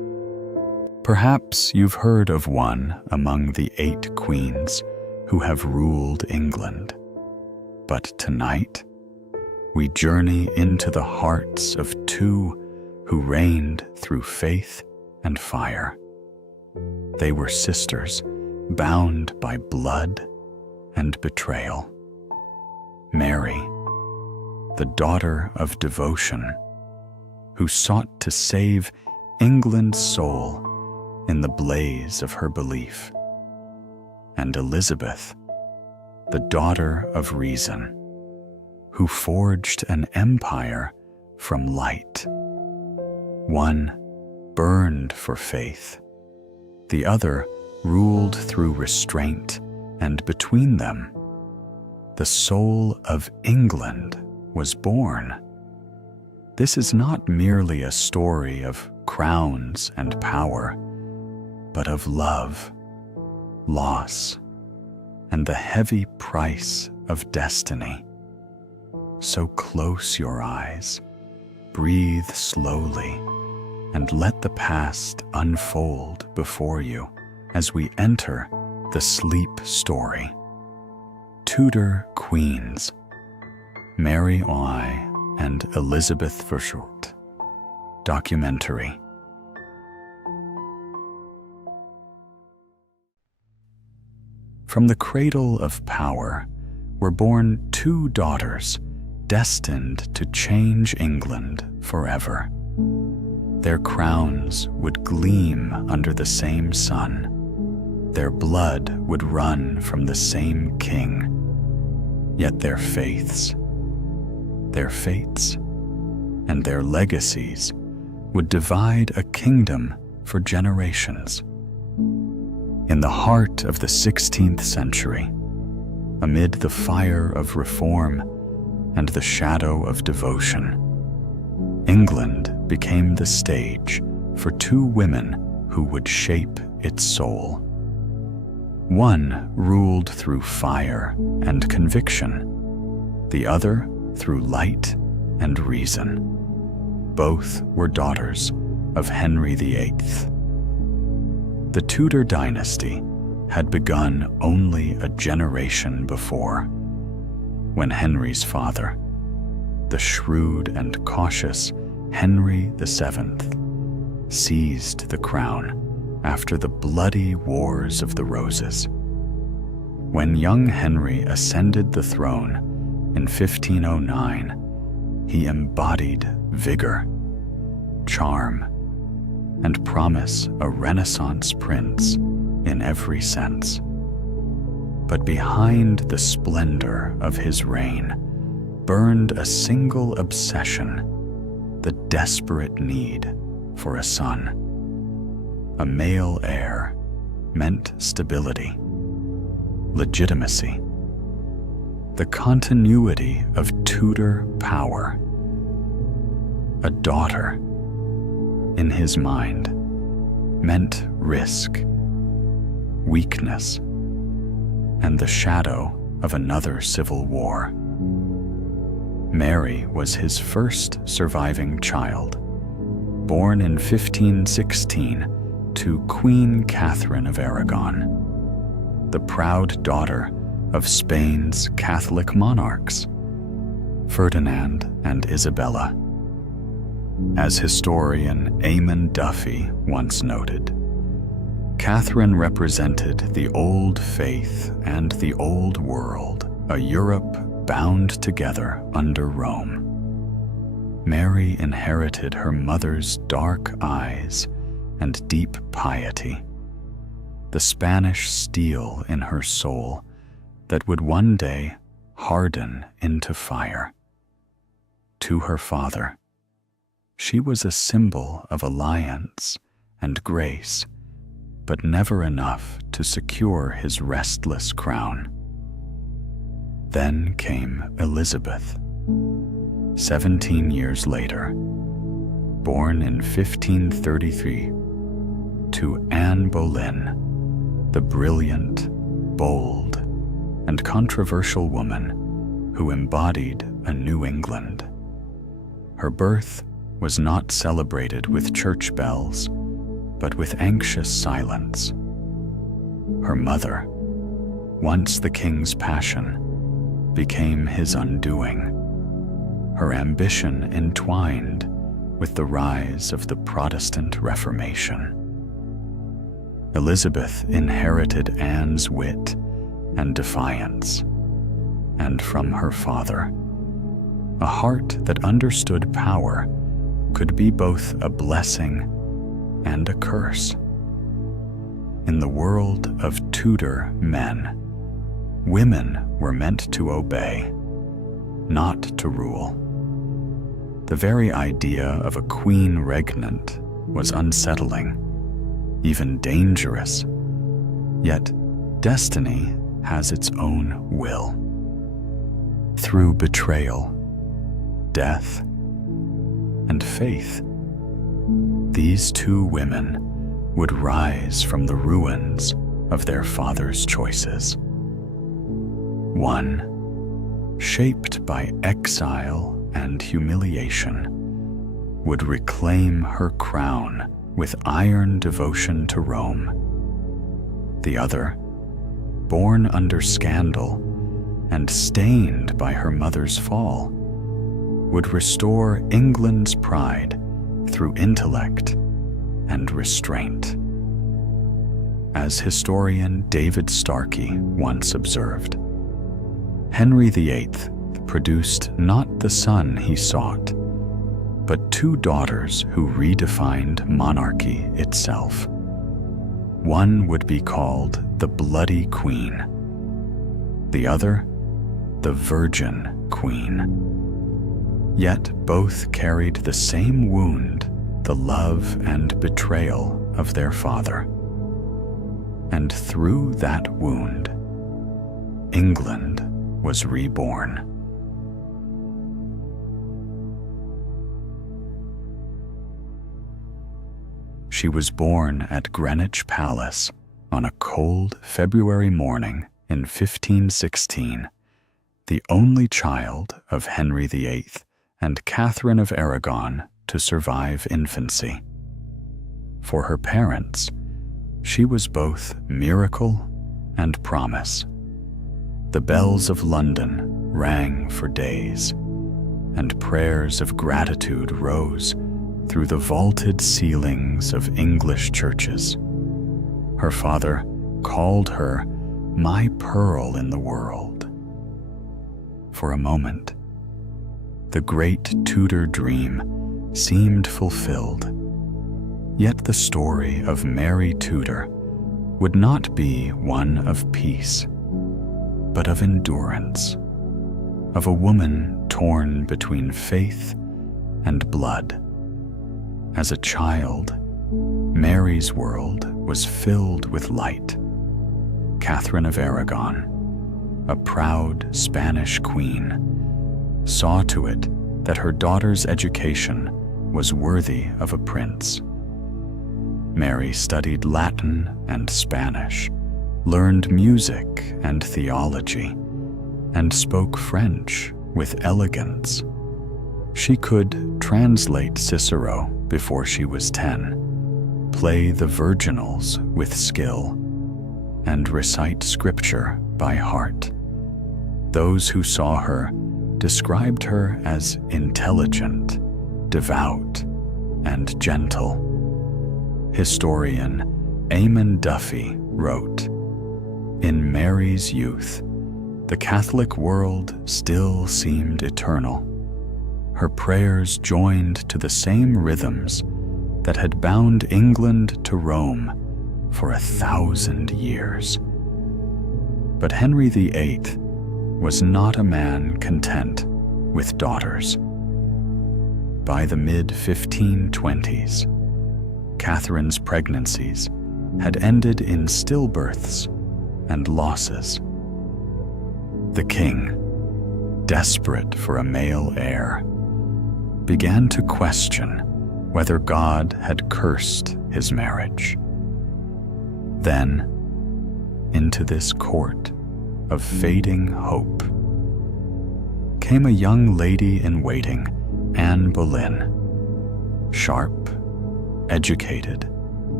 Perhaps you've heard of one among the 8 queens who have ruled England. But tonight, we journey into the hearts of 2 who reigned through faith and fire. They were sisters, bound by blood and betrayal. Mary, the daughter of devotion, who sought to save England's soul in the blaze of her belief. And Elizabeth, the daughter of reason, who forged an empire from light. One burned for faith, the other ruled through restraint, and between them, the soul of England was born. This is not merely a story of crowns and power, but of love, loss, and the heavy price of destiny. So close your eyes, breathe slowly, and let the past unfold before you as we enter the sleep story. Tudor Queens, Mary I and Elizabeth Verschoort. Documentary. From the cradle of power were born 2 daughters destined to change England forever. Their crowns would gleam under the same sun. Their blood would run from the same king. Yet their faiths, their fates, and their legacies would divide a kingdom for generations. In the heart of the 16th century, amid the fire of reform and the shadow of devotion, England became the stage for 2 women who would shape its soul. One ruled through fire and conviction, the other through light and reason. Both were daughters of Henry VIII. The Tudor dynasty had begun only a generation before, when Henry's father, the shrewd and cautious Henry VII, seized the crown after the bloody Wars of the Roses. When young Henry ascended the throne in 1509, he embodied vigor, charm, and promise a Renaissance prince in every sense. But behind the splendor of his reign burned a single obsession, the desperate need for a son. A male heir meant stability, legitimacy, the continuity of Tudor power. A daughter, in his mind, meant risk, weakness, and the shadow of another civil war. Mary was his first surviving child, born in 1516 to Queen Catherine of Aragon, the proud daughter of Spain's Catholic monarchs, Ferdinand and Isabella. As historian Eamon Duffy once noted, Catherine represented the old faith and the old world, a Europe bound together under Rome. Mary inherited her mother's dark eyes and deep piety, the Spanish steel in her soul that would one day harden into fire. To her father, she was a symbol of alliance and grace, but never enough to secure his restless crown. Then came Elizabeth, 17 years later, born in 1533 to Anne Boleyn, the brilliant, bold, and controversial woman who embodied a New England. Her birth was not celebrated with church bells, but with anxious silence. Her mother, once the king's passion, became his undoing, her ambition entwined with the rise of the Protestant Reformation. Elizabeth inherited Anne's wit and defiance, and from her father, a heart that understood power could be both a blessing and a curse. In the world of Tudor men, women were meant to obey, not to rule. The very idea of a queen regnant was unsettling, even dangerous. Yet destiny has its own will. Through betrayal, death, and faith, these two women would rise from the ruins of their father's choices. One, shaped by exile and humiliation, would reclaim her crown with iron devotion to Rome. The other, born under scandal and stained by her mother's fall, would restore England's pride through intellect and restraint. As historian David Starkey once observed, Henry VIII produced not the son he sought, but two daughters who redefined monarchy itself. One would be called the Bloody Queen, the other the Virgin Queen. Yet both carried the same wound, the love and betrayal of their father. And through that wound, England was reborn. She was born at Greenwich Palace on a cold February morning in 1516, the only child of Henry VIII and Catherine of Aragon to survive infancy. For her parents, she was both miracle and promise. The bells of London rang for days, and prayers of gratitude rose through the vaulted ceilings of English churches. Her father called her "my pearl in the world." For a moment, the great Tudor dream seemed fulfilled. Yet the story of Mary Tudor would not be one of peace, but of endurance, of a woman torn between faith and blood. As a child, Mary's world was filled with light. Catherine of Aragon, a proud Spanish queen, saw to it that her daughter's education was worthy of a prince. Mary studied Latin and Spanish, learned music and theology, and spoke French with elegance. She could translate Cicero before she was 10, play the virginals with skill, and recite scripture by heart. Those who saw her described her as intelligent, devout, and gentle. Historian Eamon Duffy wrote, "In Mary's youth, the Catholic world still seemed eternal. Her prayers joined to the same rhythms that had bound England to Rome for 1,000 years." But Henry VIII was not a man content with daughters. By the mid-1520s, Catherine's pregnancies had ended in stillbirths and losses. The king, desperate for a male heir, began to question whether God had cursed his marriage. Then, into this court of fading hope, came a young lady-in-waiting, Anne Boleyn, sharp, educated,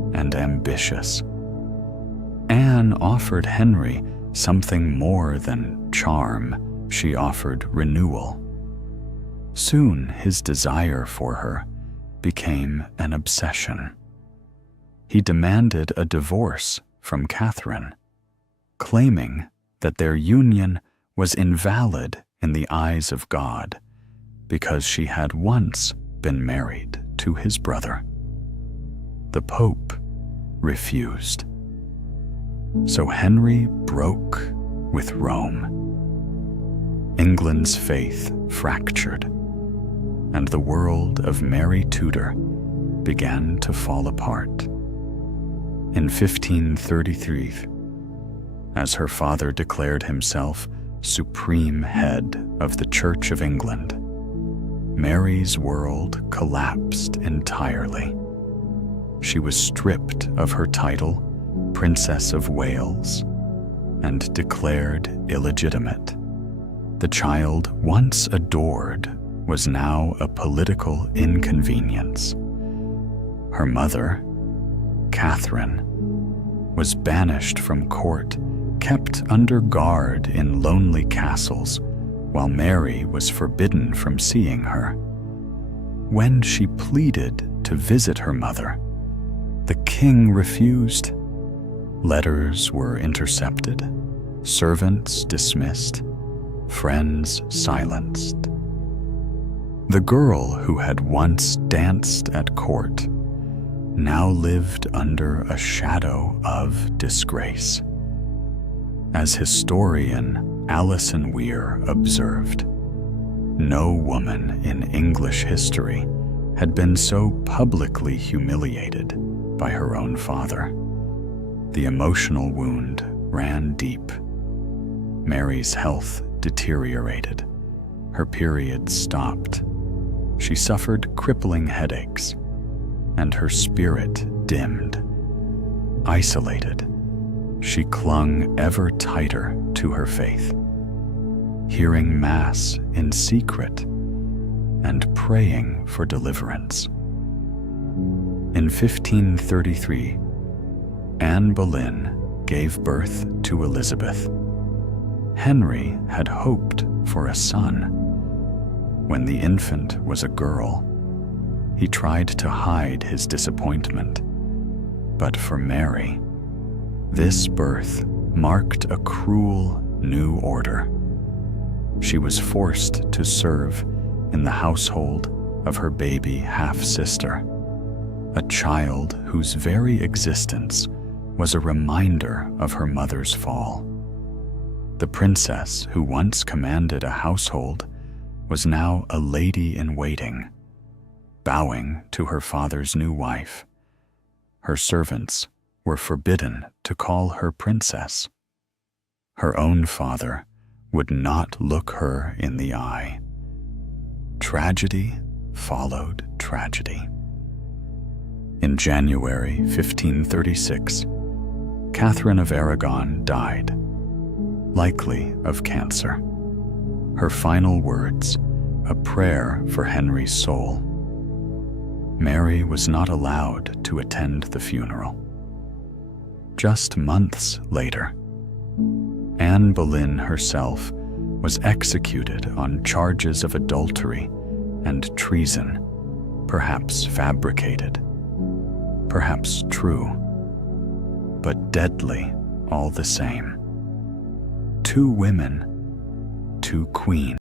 and ambitious. Anne offered Henry something more than charm. She offered renewal. Soon his desire for her became an obsession. He demanded a divorce from Catherine, claiming that their union was invalid in the eyes of God because she had once been married to his brother. The Pope refused. So Henry broke with Rome. England's faith fractured, and the world of Mary Tudor began to fall apart. In 1533, as her father declared himself supreme head of the Church of England, Mary's world collapsed entirely. She was stripped of her title, Princess of Wales, and declared illegitimate. The child once adored was now a political inconvenience. Her mother, Catherine, was banished from court, kept under guard in lonely castles, while Mary was forbidden from seeing her. When she pleaded to visit her mother, the king refused. Letters were intercepted, servants dismissed, friends silenced. The girl who had once danced at court now lived under a shadow of disgrace. As historian Alison Weir observed, no woman in English history had been so publicly humiliated by her own father. The emotional wound ran deep. Mary's health deteriorated. Her period stopped. She suffered crippling headaches, and her spirit dimmed. Isolated, she clung ever tighter to her faith, hearing Mass in secret and praying for deliverance. In 1533, Anne Boleyn gave birth to Elizabeth. Henry had hoped for a son. When the infant was a girl, he tried to hide his disappointment. But for Mary, this birth marked a cruel new order. She was forced to serve in the household of her baby half-sister, a child whose very existence was a reminder of her mother's fall. The princess who once commanded a household was now a lady-in-waiting, bowing to her father's new wife. Her servants were forbidden to call her princess. Her own father would not look her in the eye. Tragedy followed tragedy. In January 1536, Catherine of Aragon died, likely of cancer. Her final words, a prayer for Henry's soul. Mary was not allowed to attend the funeral. Just months later, Anne Boleyn herself was executed on charges of adultery and treason, perhaps fabricated, perhaps true, but deadly all the same. Two women, two queens.